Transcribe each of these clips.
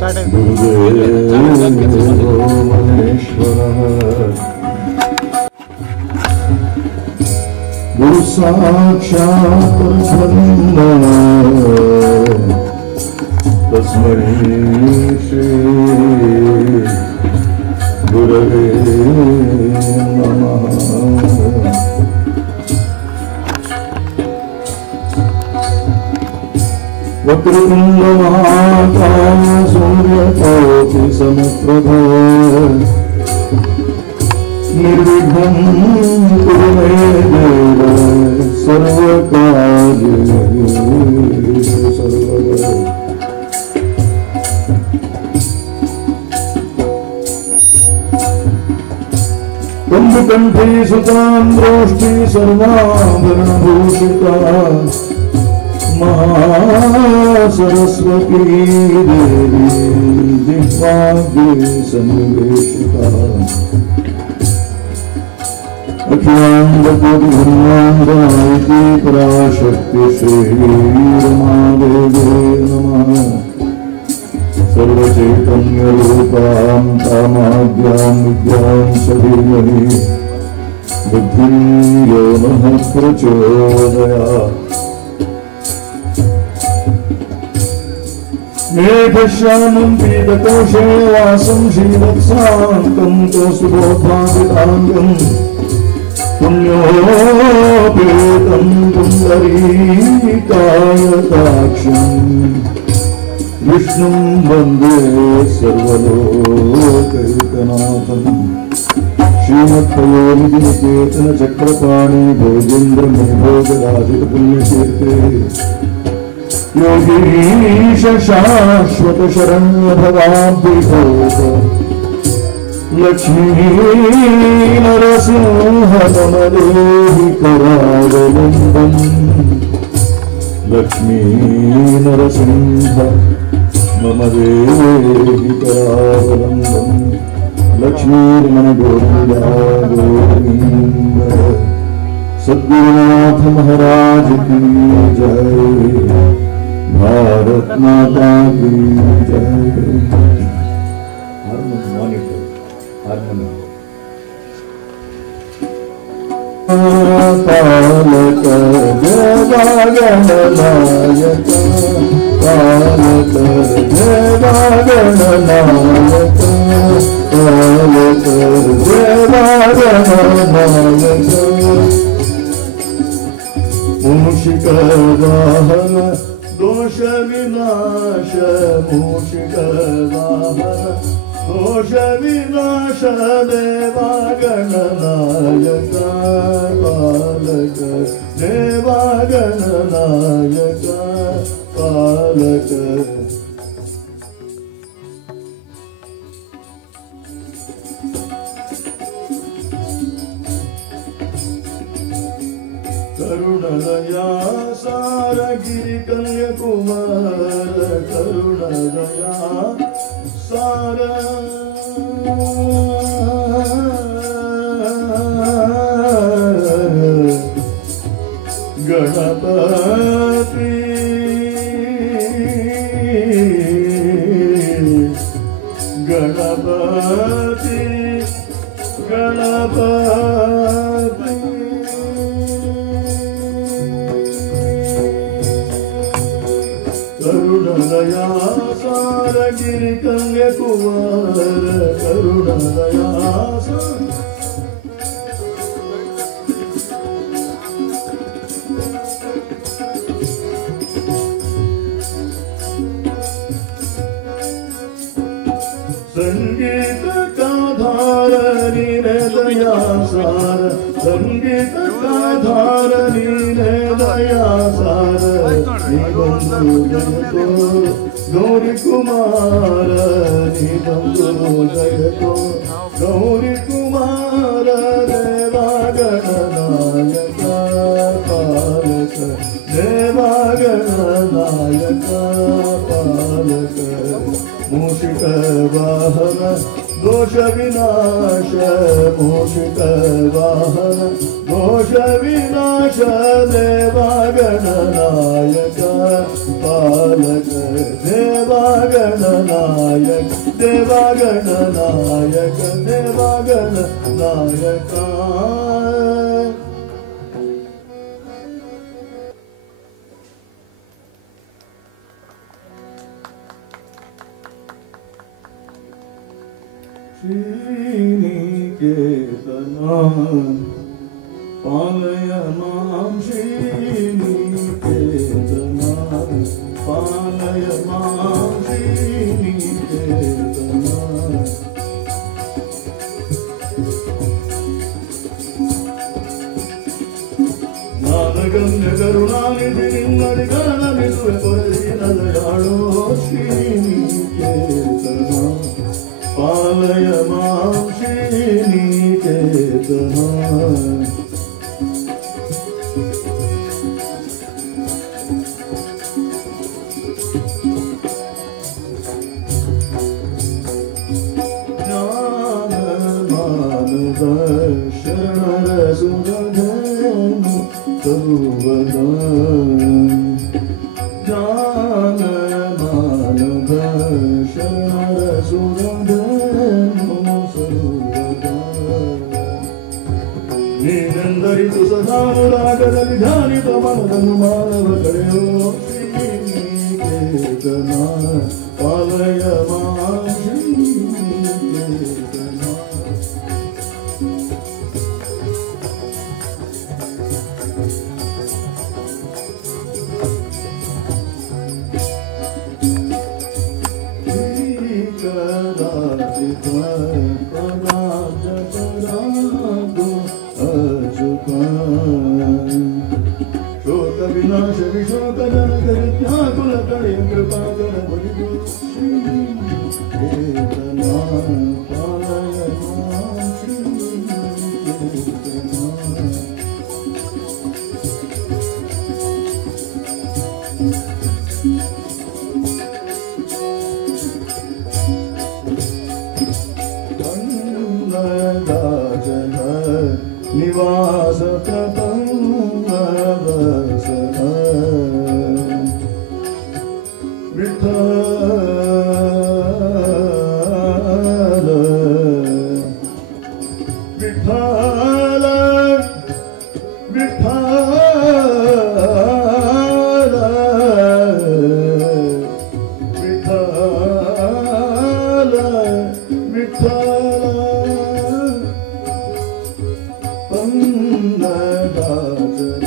गुरु साक्षात् परब्रह्म तस्मै श्री गुरवे नमः। वक्रतुण्ड महाकाय सूर्यकोटि समप्रभ निर्विघ्नं कुरु मे देव सर्वकार्येषु सर्वदा। कुम्भकण्ठी सुतान्द्रोष्ठी सर्वाभरणभूषिता महासरस्वती देवी जिह्वाग्रे सन्निवेशिता। अखिलाण्डकोटिब्रह्माण्डायिती पराशक्ति श्रीरमादेवे नमः। सर्वचैतन्यरूपां तामाद्यां विद्यां सधीमहि बुद्धिं यो नः प्रचोदयात्। मेघश्यामं पीतकोशे वासं श्रीवत्सान्तं कौस्तुभोद्भासिताङ्गम् पुण्योपेतं पुण्डरीकायताक्षम् विष्णुं वन्दे सर्वलोकैकनाथम्। श्रीमत्पयोनिधिनिकेतनचक्रपाणि भोगेन्द्रमणिभोगराजितपुण्यकीर्ते योगीश शाश्वतशरण्यभवाब्धिभूत लक्ष्मी नरसिंह मम देहि करावलम्बम्। लक्ष्मी नरसिंह मम देहि करावलम्बम्। लक्ष्मीर्मण गोविन्दा गोविन्द। सद्गुरुनाथ महाराज की जय। भारत माता की जय। पालक जगन्नायक पालक जगन्नायक पालक जगन्नायक मूषिक वाहन दोष विनाश मूषिक वाहन दोष विनाश देवा गणनायक पालक देवा गणनायक पालक। करुणदया सार गिरि कन्याकुमार करुणदया सार गणपति गणपति गणपति। करुणदया सार गिरि कन्याकुमार करुणदया सार संगीत का धार नीले दया सार संगीत का धार नीले दया सार निबंधु जयतो गौरी कुमार निबंधु जयतो गौरी कुमार देवा गणनायक पालक देवा गणनायक पालक। मूषिक वाहन दोष विनाश मूषिक वाहन दोष विनाश देवा गणनायक पालक देवा ದೇವಗಣನಾಯಕ ದೇವಗಣನಾಯಕ ದೇವಗಣನಾಯಕ श्रीनिकेतना पालय मां श्रीनिकेतना पालय मां श्रीनिकेतना ज्ञानगम्य करुणानिधि निन्नडिगणमिरुवे ಪೊರೆದಿನ ದಯಾಳೋ श्रीनिकेतना पालय मां श्रीनिकेतना ज्ञानमानव शरणर सुरधनु सर्वदा ज्ञानमानव शरणर सुरधनु सर्वदा ನೀನೆಂದರಿತು ಸದಾನುರಾಗದಲ್ಲಿ ಧ್ಯಾನಿತ ಮನದನ್ನು ಮಾನವ ಕರೆಯೋ ಶ್ರೀನಿಕೇತನ ಪಾಲಯ ಮಾಂ ಶ್ರೀನಿಕೇತನ ಶ್ರೀಕರಾಜಿತ ಪರಾಜಪರಾಗೋ ಶೋಕ ವಿನಾಶ ವಿಶೋಕ ಜನಕ ವಿಜ್ಞಾಕುಲ ಕಡೆ ಕೃಪಾಕರ ಬಲಿದು ಶ್ರೀನಿಕೇತನ ಪಾಲಯ ಮಾಂ ಶ್ರೀನಿಕೇತನ ಕನ್ನಡಜನ ನಿವಾಸ ಪ್ರಪನ್ನವಸನ ವಿಠಲ ವಿಠಲ ವಿಠಲ ವಿಠಲ ವಿಠಲ ಪನ್ನದಾಜನ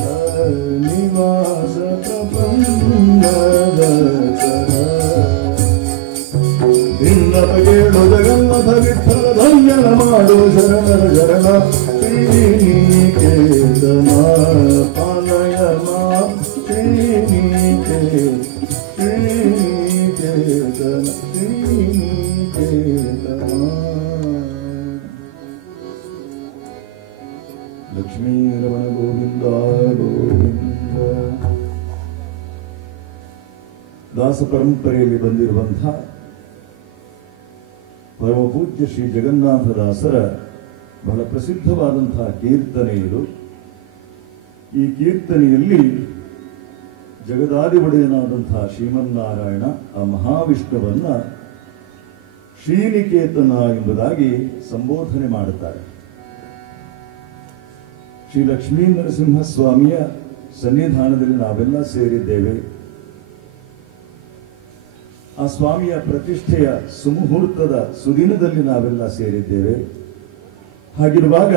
ನಿವಾಸ ಪ್ರಪನ್ನದಾಜನ ಭಿನ್ನಪಗೇಳು ಜಗನ್ನಥ ವಿಠಲ ಧನ್ಯನ ಮಾಡು ಶರಣರ ಶರಣ ಶ್ರೀನಿಕೇತನ ಪಾಲಯ ಮಾಂ ಶ್ರೀನಿಕೇತನ ಶ್ರೀನಿಕೇತನ ಲಕ್ಷ್ಮೀರಮಣ ಗೋವಿಂದ ಗೋವಿಂದ. ದಾಸ ಪರಂಪರೆಯಲ್ಲಿ ಬಂದಿರುವಂತಹ ಪರಮ ಪೂಜ್ಯ ಶ್ರೀ ಜಗನ್ನಾಥದಾಸರ ಬಹಳ ಪ್ರಸಿದ್ಧವಾದಂತಹ ಕೀರ್ತನೆ ಇದು. ಈ ಕೀರ್ತನೆಯಲ್ಲಿ ಜಗದಾದಿ ಒಡೆಯನಾದಂತಹ ಶ್ರೀಮನ್ನಾರಾಯಣ ಆ ಮಹಾವಿಷ್ಣುವನ್ನ ಶ್ರೀನಿಕೇತನ ಎಂಬುದಾಗಿ ಸಂಬೋಧನೆ ಮಾಡುತ್ತಾರೆ. ಶ್ರೀ ಲಕ್ಷ್ಮೀ ನರಸಿಂಹಸ್ವಾಮಿಯ ಸನ್ನಿಧಾನದಲ್ಲಿ ನಾವೆಲ್ಲ ಸೇರಿದ್ದೇವೆ. ಆ ಸ್ವಾಮಿಯ ಪ್ರತಿಷ್ಠೆಯ ಸುಮುಹೂರ್ತದ ಸುದಿನದಲ್ಲಿ ನಾವೆಲ್ಲ ಸೇರಿದ್ದೇವೆ. ಹಾಗಿರುವಾಗ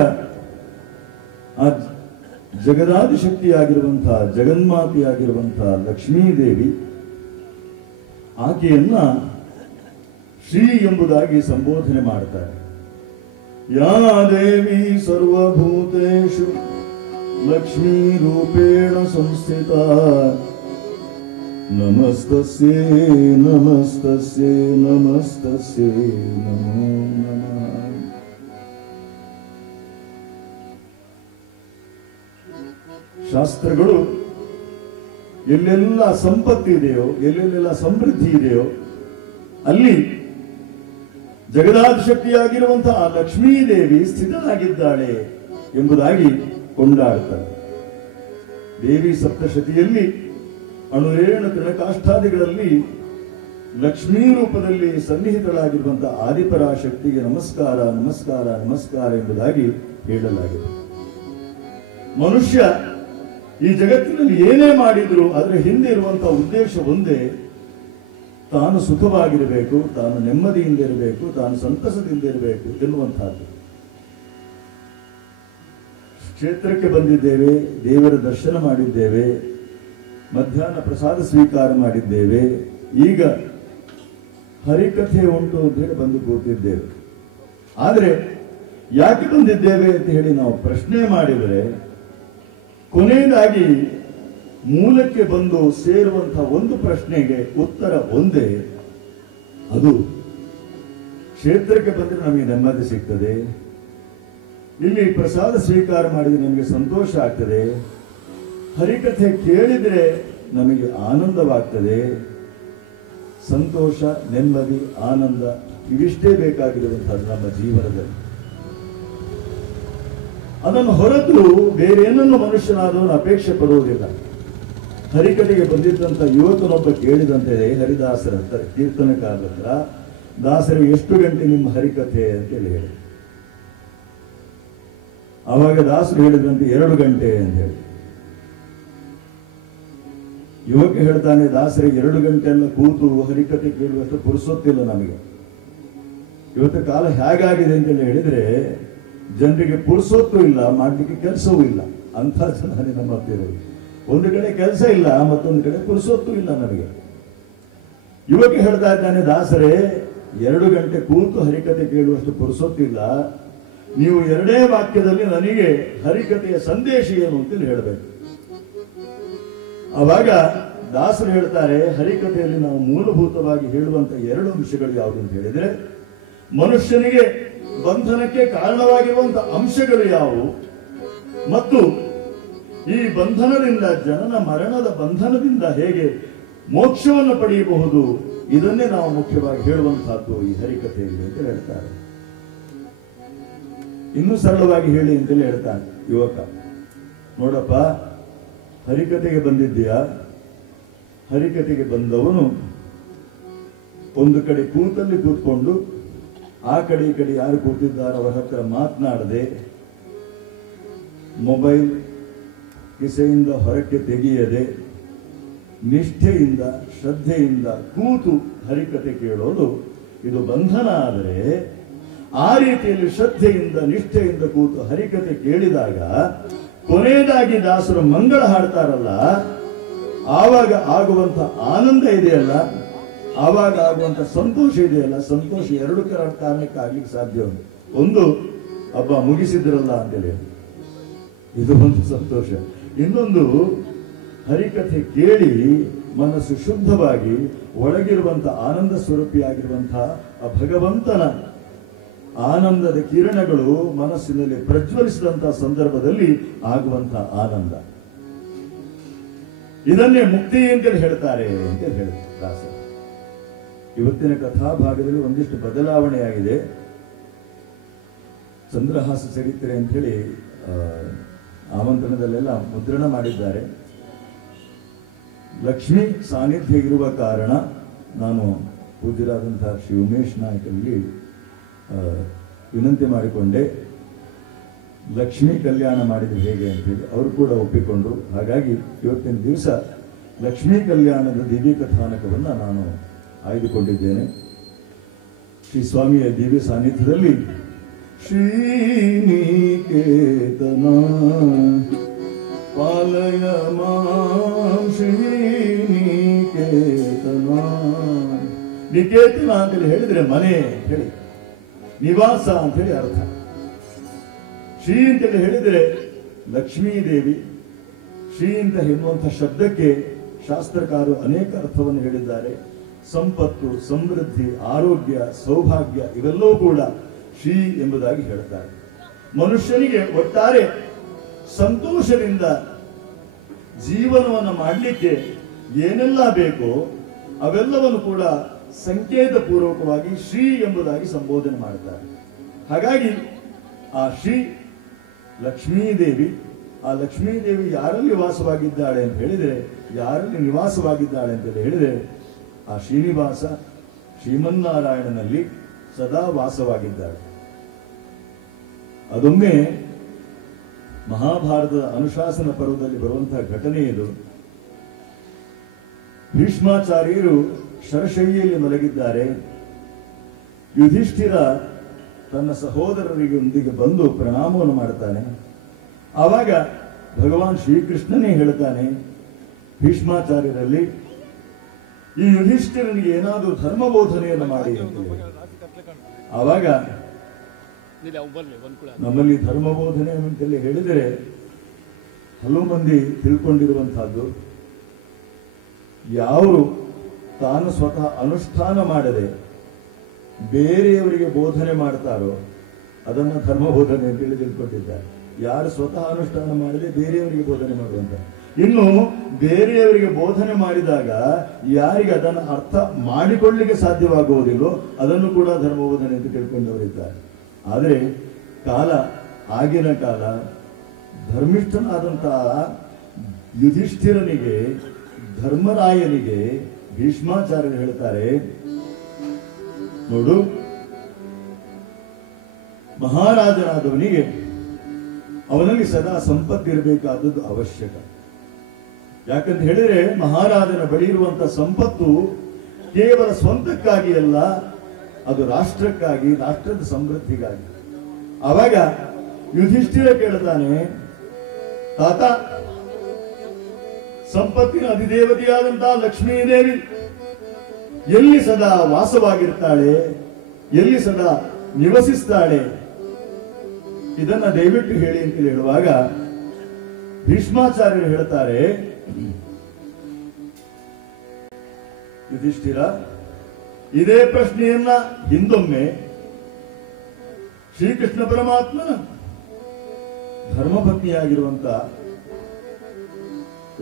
ಆ ಜಗದಾದಿಶಕ್ತಿಯಾಗಿರುವಂತಹ ಜಗನ್ಮಾತೆಯಾಗಿರುವಂತಹ ಲಕ್ಷ್ಮೀದೇವಿ ಆಕೆಯನ್ನ ಶ್ರೀ ಎಂಬುದಾಗಿ ಸಂಬೋಧನೆ ಮಾಡ್ತಾರೆ. ಯಾ ದೇವಿ ಸರ್ವಭೂತೇಷು ಲಕ್ಷ್ಮೀ ರೂಪೇಣ ಸಂಸ್ಥಿತ ನಮಸ್ತಸ್ಯೇ ನಮಸ್ತಸ್ಯೇ ನಮಸ್ತಸ್ಯೇ ನಮೋ ನಮಃ. ಶಾಸ್ತ್ರಗಳು ಎಲ್ಲೆಲ್ಲ ಸಂಪತ್ತು ಇದೆಯೋ ಎಲ್ಲೆಲ್ಲೆಲ್ಲ ಸಮೃದ್ಧಿ ಇದೆಯೋ ಅಲ್ಲಿ ಜಗದಾದಿಶಕ್ತಿಯಾಗಿರುವಂತಹ ಲಕ್ಷ್ಮೀದೇವಿ ಸ್ಥಿತನಾಗಿದ್ದಾಳೆ ಎಂಬುದಾಗಿ ಕೊಂಡಾಡ್ತಾರೆ. ದೇವಿ ಸಪ್ತಶತಿಯಲ್ಲಿ ಅಣುರೇಣ ತೃಣಕಾಷ್ಠಾದಿಗಳಲ್ಲಿ ಲಕ್ಷ್ಮೀ ರೂಪದಲ್ಲಿ ಸನ್ನಿಹಿತಳಾಗಿರುವಂತಹ ಆದಿಪರಾಶಕ್ತಿಗೆ ನಮಸ್ಕಾರ ನಮಸ್ಕಾರ ನಮಸ್ಕಾರ ಎಂಬುದಾಗಿ ಹೇಳಲಾಗಿದೆ. ಮನುಷ್ಯ ಈ ಜಗತ್ತಿನಲ್ಲಿ ಏನೇ ಮಾಡಿದ್ರು ಅದರ ಹಿಂದೆ ಇರುವಂತಹ ಉದ್ದೇಶ ಒಂದೇ, ತಾನು ಸುಖವಾಗಿರಬೇಕು, ತಾನು ನೆಮ್ಮದಿಯಿಂದ ಇರಬೇಕು, ತಾನು ಸಂತಸದಿಂದ ಇರಬೇಕು ಎನ್ನುವಂತಹದ್ದು. ಕ್ಷೇತ್ರಕ್ಕೆ ಬಂದಿದ್ದೇವೆ, ದೇವರ ದರ್ಶನ ಮಾಡಿದ್ದೇವೆ, ಮಧ್ಯಾಹ್ನ ಪ್ರಸಾದ ಸ್ವೀಕಾರ ಮಾಡಿದ್ದೇವೆ, ಈಗ ಹರಿಕಥೆ ಉಂಟು ಅಂತ ಹೇಳಿ ಬಂದು ಕೂತಿದ್ದೇವೆ. ಆದರೆ ಯಾಕೆ ಬಂದಿದ್ದೇವೆ ಅಂತ ಹೇಳಿ ನಾವು ಪ್ರಶ್ನೆ ಮಾಡಿದರೆ ಕೊನೆಯದಾಗಿ ಮೂಲಕ್ಕೆ ಬಂದು ಸೇರುವಂತಹ ಒಂದು ಪ್ರಶ್ನೆಗೆ ಉತ್ತರ ಒಂದೇ, ಅದು ಕ್ಷೇತ್ರಕ್ಕೆ ಬಂದರೆ ನಮಗೆ ನೆಮ್ಮದಿ ಸಿಗ್ತದೆ, ಇಲ್ಲಿ ಪ್ರಸಾದ ಸ್ವೀಕಾರ ಮಾಡಿದ್ರೆ ನಮಗೆ ಸಂತೋಷ ಆಗ್ತದೆ, ಹರಿಕಥೆ ಕೇಳಿದ್ರೆ ನಮಗೆ ಆನಂದವಾಗ್ತದೆ. ಸಂತೋಷ, ನೆಮ್ಮದಿ, ಆನಂದ ಇವಿಷ್ಟೇ ಬೇಕಾಗಿರುವಂತಹದ್ದು ನಮ್ಮ ಜೀವನದಲ್ಲಿ. ಅದನ್ನು ಹೊರತು ಬೇರೇನನ್ನು ಮನುಷ್ಯನಾದವನು ಅಪೇಕ್ಷೆ ಪಡುವುದಿಲ್ಲ. ಹರಿಕಥೆಗೆ ಬಂದಿದ್ದಂತ ಯುವಕನೊಬ್ಬ ಕೇಳಿದಂತೆ ಹರಿದಾಸರ ಹತ್ರ, ಕೀರ್ತನಕಾರರ ಹತ್ರ, ದಾಸರಿಗೆ ಎಷ್ಟು ಗಂಟೆ ನಿಮ್ಮ ಹರಿಕಥೆ ಅಂತೇಳಿ ಹೇಳಿ. ಆವಾಗ ದಾಸರು ಹೇಳಿದಂತೆ 2 ಗಂಟೆ ಅಂತ ಹೇಳಿ. ಯುವಕ ಹೇಳ್ತಾನೆ, ದಾಸರಿಗೆ 2 ಗಂಟೆ ಎಲ್ಲ ಕೂತು ಹರಿಕಥೆ ಕೇಳುವಷ್ಟು ಪುರುಸೊತ್ತಿಲ್ಲ ನಮಗೆ. ಇವತ್ತು ಕಾಲ ಹೇಗಾಗಿದೆ ಅಂತೇಳಿ ಹೇಳಿದ್ರೆ ಜನರಿಗೆ ಪುರುಸೊತ್ತು ಇಲ್ಲ, ಮಾಡ್ಲಿಕ್ಕೆ ಕೆಲಸವೂ ಇಲ್ಲ. ಅಂಥ ಜನ ನಮ್ಮ ಹತ್ತಿರೋದು. ಒಂದು ಕಡೆ ಕೆಲಸ ಇಲ್ಲ, ಮತ್ತೊಂದು ಕಡೆ ಪುರುಸೊತ್ತು ಇಲ್ಲ ನಮಗೆ. ಯುವಕ ಹೇಳ್ತಾ ಇದ್ದಾನೆ, ದಾಸರೇ 2 ಗಂಟೆ ಕೂತು ಹರಿಕಥೆ ಕೇಳುವಷ್ಟು ಪುರುಸೊತ್ತಿಲ್ಲ, ನೀವು 2 ವಾಕ್ಯದಲ್ಲಿ ನನಗೆ ಹರಿಕಥೆಯ ಸಂದೇಶ ಏನು ಅಂತೇಳಿ ಹೇಳಬೇಕು. ಆವಾಗ ದಾಸರು ಹೇಳ್ತಾರೆ, ಹರಿಕಥೆಯಲ್ಲಿ ನಾವು ಮೂಲಭೂತವಾಗಿ ಹೇಳುವಂತ 2 ಅಂಶಗಳು ಯಾವುದು ಅಂತ ಹೇಳಿದ್ರೆ, ಮನುಷ್ಯನಿಗೆ ಬಂಧನಕ್ಕೆ ಕಾರಣವಾಗಿರುವಂತಹ ಅಂಶಗಳು ಯಾವುವು ಮತ್ತು ಈ ಬಂಧನದಿಂದ, ಜನನ ಮರಣದ ಬಂಧನದಿಂದ ಹೇಗೆ ಮೋಕ್ಷವನ್ನು ಪಡೆಯಬಹುದು, ಇದನ್ನೇ ನಾವು ಮುಖ್ಯವಾಗಿ ಹೇಳುವಂತಹದ್ದು ಈ ಹರಿಕಥೆಯಲ್ಲಿ ಅಂತ ಹೇಳ್ತಾರೆ. ಇನ್ನೂ ಸರಳವಾಗಿ ಹೇಳಿ ಅಂತೇಳಿ ಹೇಳ್ತಾನೆ ಯುವಕ. ನೋಡಪ್ಪ, ಹರಿಕಥೆಗೆ ಬಂದಿದ್ದೀಯಾ, ಹರಿಕಥೆಗೆ ಬಂದವನು ಒಂದು ಕಡೆ ಕೂತಲ್ಲಿ ಕೂತ್ಕೊಂಡು ಆ ಕಡೆ ಈ ಕಡೆ ಯಾರು ಕೂತಿದ್ದಾರೋ ಅವರ ಹತ್ರ ಮಾತನಾಡದೆ, ಮೊಬೈಲ್ ಕಿಸೆಯಿಂದ ಹೊರಕ್ಕೆ ತೆಗೆಯದೆ, ನಿಷ್ಠೆಯಿಂದ ಶ್ರದ್ಧೆಯಿಂದ ಕೂತು ಹರಿಕಥೆ ಕೇಳೋದು ಇದು ಬಂಧನ. ಆದರೆ ಆ ರೀತಿಯಲ್ಲಿ ಶ್ರದ್ಧೆಯಿಂದ ನಿಷ್ಠೆಯಿಂದ ಕೂತು ಹರಿಕಥೆ ಕೇಳಿದಾಗ ಕೊನೆಯದಾಗಿ ದಾಸರು ಮಂಗಳ ಹಾಡ್ತಾರಲ್ಲ, ಆವಾಗ ಆಗುವಂತ ಆನಂದ ಇದೆಯಲ್ಲ, ಆವಾಗ ಆಗುವಂತ ಸಂತೋಷ ಇದೆಯಲ್ಲ, ಸಂತೋಷ 2 ಕಾರಣಕ್ಕೆ ಆಗ್ಲಿಕ್ಕೆ ಸಾಧ್ಯ ಉಂಟು. ಒಂದು, ಹಬ್ಬ ಮುಗಿಸಿದ್ರಲ್ಲ ಅಂತೇಳಿ ಇದು ಒಂದು ಸಂತೋಷ. ಇನ್ನೊಂದು, ಹರಿಕಥೆ ಕೇಳಿ ಮನಸ್ಸು ಶುದ್ಧವಾಗಿ ಒಳಗಿರುವಂತಹ ಆನಂದ ಸ್ವರೂಪಿಯಾಗಿರುವಂತಹ ಆ ಭಗವಂತನ ಆನಂದದ ಕಿರಣಗಳು ಮನಸ್ಸಿನಲ್ಲಿ ಪ್ರಜ್ವಲಿಸಿದಂತಹ ಸಂದರ್ಭದಲ್ಲಿ ಆಗುವಂತಹ ಆನಂದ, ಇದನ್ನೇ ಮುಕ್ತಿ ಅಂತೇಳಿ ಹೇಳ್ತಾರೆ ಅಂತ ಹೇಳಿದ್ರು ದಾಸರು. ಇವತ್ತಿನ ಕಥಾಭಾಗದಲ್ಲಿ ಒಂದಿಷ್ಟು ಬದಲಾವಣೆಯಾಗಿದೆ. ಚಂದ್ರಹಾಸ ಚರಿತ್ರೆ ಅಂತ ಹೇಳಿ ಆಮಂತ್ರಣದಲ್ಲೆಲ್ಲ ಮುದ್ರಣ ಮಾಡಿದ್ದಾರೆ. ಲಕ್ಷ್ಮಿ ಸಾನ್ನಿಧ್ಯ ಇರುವ ಕಾರಣ ನಾನು ಪೂಜ್ಯರಾದಂತಹ ಶ್ರೀ ಉಮೇಶ್ ನಾಯಕರಲ್ಲಿ ವಿನಂತಿ ಮಾಡಿಕೊಂಡೆ, ಲಕ್ಷ್ಮೀ ಕಲ್ಯಾಣ ಮಾಡಿದ್ರೆ ಹೇಗೆ ಅಂತ ಹೇಳಿ. ಅವರು ಕೂಡ ಒಪ್ಪಿಕೊಂಡ್ರು. ಹಾಗಾಗಿ ಇವತ್ತಿನ ದಿವಸ ಲಕ್ಷ್ಮೀ ಕಲ್ಯಾಣದ ದಿವ್ಯ ಕಥಾನಕವನ್ನು ನಾನು ಆಯ್ದುಕೊಂಡಿದ್ದೇನೆ. ಶ್ರೀ ಸ್ವಾಮಿಯ ದಿವ್ಯ ಸಾನ್ನಿಧ್ಯದಲ್ಲಿ ಶ್ರೀನಿಕೇತನ ಪಾಲಯ ಮಾಂ ಶ್ರೀನಿಕೇತನ. ನಿಕೇತನ ಅಂತೇಳಿ ಹೇಳಿದ್ರೆ ಮನೆ ಅಂತ ಹೇಳಿ, ನಿವಾಸ ಅಂತ ಹೇಳಿ ಅರ್ಥ. ಶ್ರೀ ಅಂತೇಳಿ ಹೇಳಿದ್ರೆ ಲಕ್ಷ್ಮೀ ದೇವಿ. ಶ್ರೀ ಅಂತ ಎನ್ನುವಂತಹ ಶಬ್ದಕ್ಕೆ ಶಾಸ್ತ್ರಕಾರರು ಅನೇಕ ಅರ್ಥವನ್ನು ಹೇಳಿದ್ದಾರೆ. ಸಂಪತ್ತು, ಸಮೃದ್ಧಿ, ಆರೋಗ್ಯ, ಸೌಭಾಗ್ಯ ಇವೆಲ್ಲವೂ ಕೂಡ ಶ್ರೀ ಎಂಬುದಾಗಿ ಹೇಳ್ತಾರೆ. ಮನುಷ್ಯನಿಗೆ ಒಟ್ಟಾರೆ ಸಂತೋಷದಿಂದ ಜೀವನವನ್ನು ಮಾಡಲಿಕ್ಕೆ ಏನೆಲ್ಲ ಬೇಕೋ ಅವೆಲ್ಲವನ್ನು ಕೂಡ ಸಂಕೇತ ಪೂರ್ವಕವಾಗಿ ಶ್ರೀ ಎಂಬುದಾಗಿ ಸಂಬೋಧನೆ ಮಾಡ್ತಾರೆ. ಹಾಗಾಗಿ ಆ ಶ್ರೀ ಲಕ್ಷ್ಮೀದೇವಿ, ಆ ಲಕ್ಷ್ಮೀದೇವಿ ಯಾರಲ್ಲಿ ವಾಸವಾಗಿದ್ದಾಳೆ ಅಂತ ಹೇಳಿದ್ರೆ, ಯಾರಲ್ಲಿ ನಿವಾಸವಾಗಿದ್ದಾಳೆ ಅಂತ ಹೇಳಿದ್ರೆ ಆ ಶ್ರೀನಿವಾಸ ಶ್ರೀಮನ್ನಾರಾಯಣನಲ್ಲಿ ಸದಾ ವಾಸವಾಗಿದ್ದಾರೆ. ಅದೊಮ್ಮೆ ಮಹಾಭಾರತದ ಅನುಶಾಸನ ಪರ್ವದಲ್ಲಿ ಬರುವಂತಹ ಘಟನೆ ಇದು. ಭೀಷ್ಮಾಚಾರ್ಯರು ಶರಶೈಲಿಯಲ್ಲಿ ಮಲಗಿದ್ದಾರೆ. ಯುಧಿಷ್ಠಿರ ತನ್ನ ಸಹೋದರರಿಗೊಂದಿಗೆ ಬಂದು ಪ್ರಣಾಮವನ್ನು ಮಾಡುತ್ತಾನೆ. ಆವಾಗ ಭಗವಾನ್ ಶ್ರೀಕೃಷ್ಣನೇ ಹೇಳ್ತಾನೆ ಭೀಷ್ಮಾಚಾರ್ಯರಲ್ಲಿ, ಈ ಯುಧಿಷ್ಠಿರನಿಗೆ ಏನಾದರೂ ಧರ್ಮಬೋಧನೆಯನ್ನು ಮಾಡಿ ಅಂತ. ಆವಾಗ ನಮ್ಮಲ್ಲಿ ಧರ್ಮಬೋಧನೆ ಅಂತೇಳಿ ಹೇಳಿದರೆ ಹಲವು ಮಂದಿ ತಿಳ್ಕೊಂಡಿರುವಂತಹದ್ದು, ಯಾರು ತಾನು ಸ್ವತಃ ಅನುಷ್ಠಾನ ಮಾಡದೆ ಬೇರೆಯವರಿಗೆ ಬೋಧನೆ ಮಾಡ್ತಾರೋ ಅದನ್ನು ಧರ್ಮಬೋಧನೆ ಅಂತೇಳಿ ತಿಳ್ಕೊಂಡಿದ್ದಾರೆ. ಯಾರು ಸ್ವತಃ ಅನುಷ್ಠಾನ ಮಾಡದೆ ಬೇರೆಯವರಿಗೆ ಬೋಧನೆ ಮಾಡುವಂತ, ಇನ್ನು ಬೇರೆಯವರಿಗೆ ಬೋಧನೆ ಮಾಡಿದಾಗ ಯಾರಿಗೆ ಅದನ್ನು ಅರ್ಥ ಮಾಡಿಕೊಳ್ಳಲಿಕ್ಕೆ ಸಾಧ್ಯವಾಗುವುದಿಲ್ಲೋ ಅದನ್ನು ಕೂಡ ಧರ್ಮಬೋಧನೆ ಅಂತ ತಿಳ್ಕೊಂಡವರಿದ್ದಾರೆ. ಆದರೆ ಕಾಲ ಆಗಿನ ಕಾಲ ಧರ್ಮಿಷ್ಠನಾದಂತಹ ಯುಧಿಷ್ಠಿರನಿಗೆ ಧರ್ಮರಾಯನಿಗೆ ಭೀಷ್ಮಾಚಾರ್ಯರು ಹೇಳ್ತಾರೆ, ನೋಡು, ಮಹಾರಾಜನಾದವನಿಗೆ ಅವನಲ್ಲಿ ಸದಾ ಸಂಪತ್ತಿರಬೇಕಾದದ್ದು ಅವಶ್ಯಕ. ಯಾಕಂತ ಹೇಳಿದ್ರೆ ಮಹಾರಾಜನ ಬಳಿ ಇರುವಂತಹ ಸಂಪತ್ತು ಕೇವಲ ಸ್ವಂತಕ್ಕಾಗಿ ಅಲ್ಲ, ಅದು ರಾಷ್ಟ್ರಕ್ಕಾಗಿ, ರಾಷ್ಟ್ರದ ಸಮೃದ್ಧಿಗಾಗಿ. ಆವಾಗ ಯುಧಿಷ್ಠಿರ ಕೇಳ್ತಾನೆ, ತಾತ, ಸಂಪತ್ತಿನ ಅಧಿದೇವತೆಯಾದಂತಹ ಲಕ್ಷ್ಮೀದೇವಿ ಎಲ್ಲಿ ಸದಾ ವಾಸವಾಗಿರ್ತಾಳೆ, ಎಲ್ಲಿ ಸದಾ ನಿವಸಿಸ್ತಾಳೆ, ಇದನ್ನ ದಯವಿಟ್ಟು ಹೇಳಿ ಅಂತ ಹೇಳುವಾಗ ಭೀಷ್ಮಾಚಾರ್ಯರು ಹೇಳ್ತಾರೆ, ಯುಧಿಷ್ಠಿರ, ಇದೇ ಪ್ರಶ್ನೆಯನ್ನ ಹಿಂದೊಮ್ಮೆ ಶ್ರೀಕೃಷ್ಣ ಪರಮಾತ್ಮನ ಧರ್ಮಪತ್ನಿಯಾಗಿರುವಂತ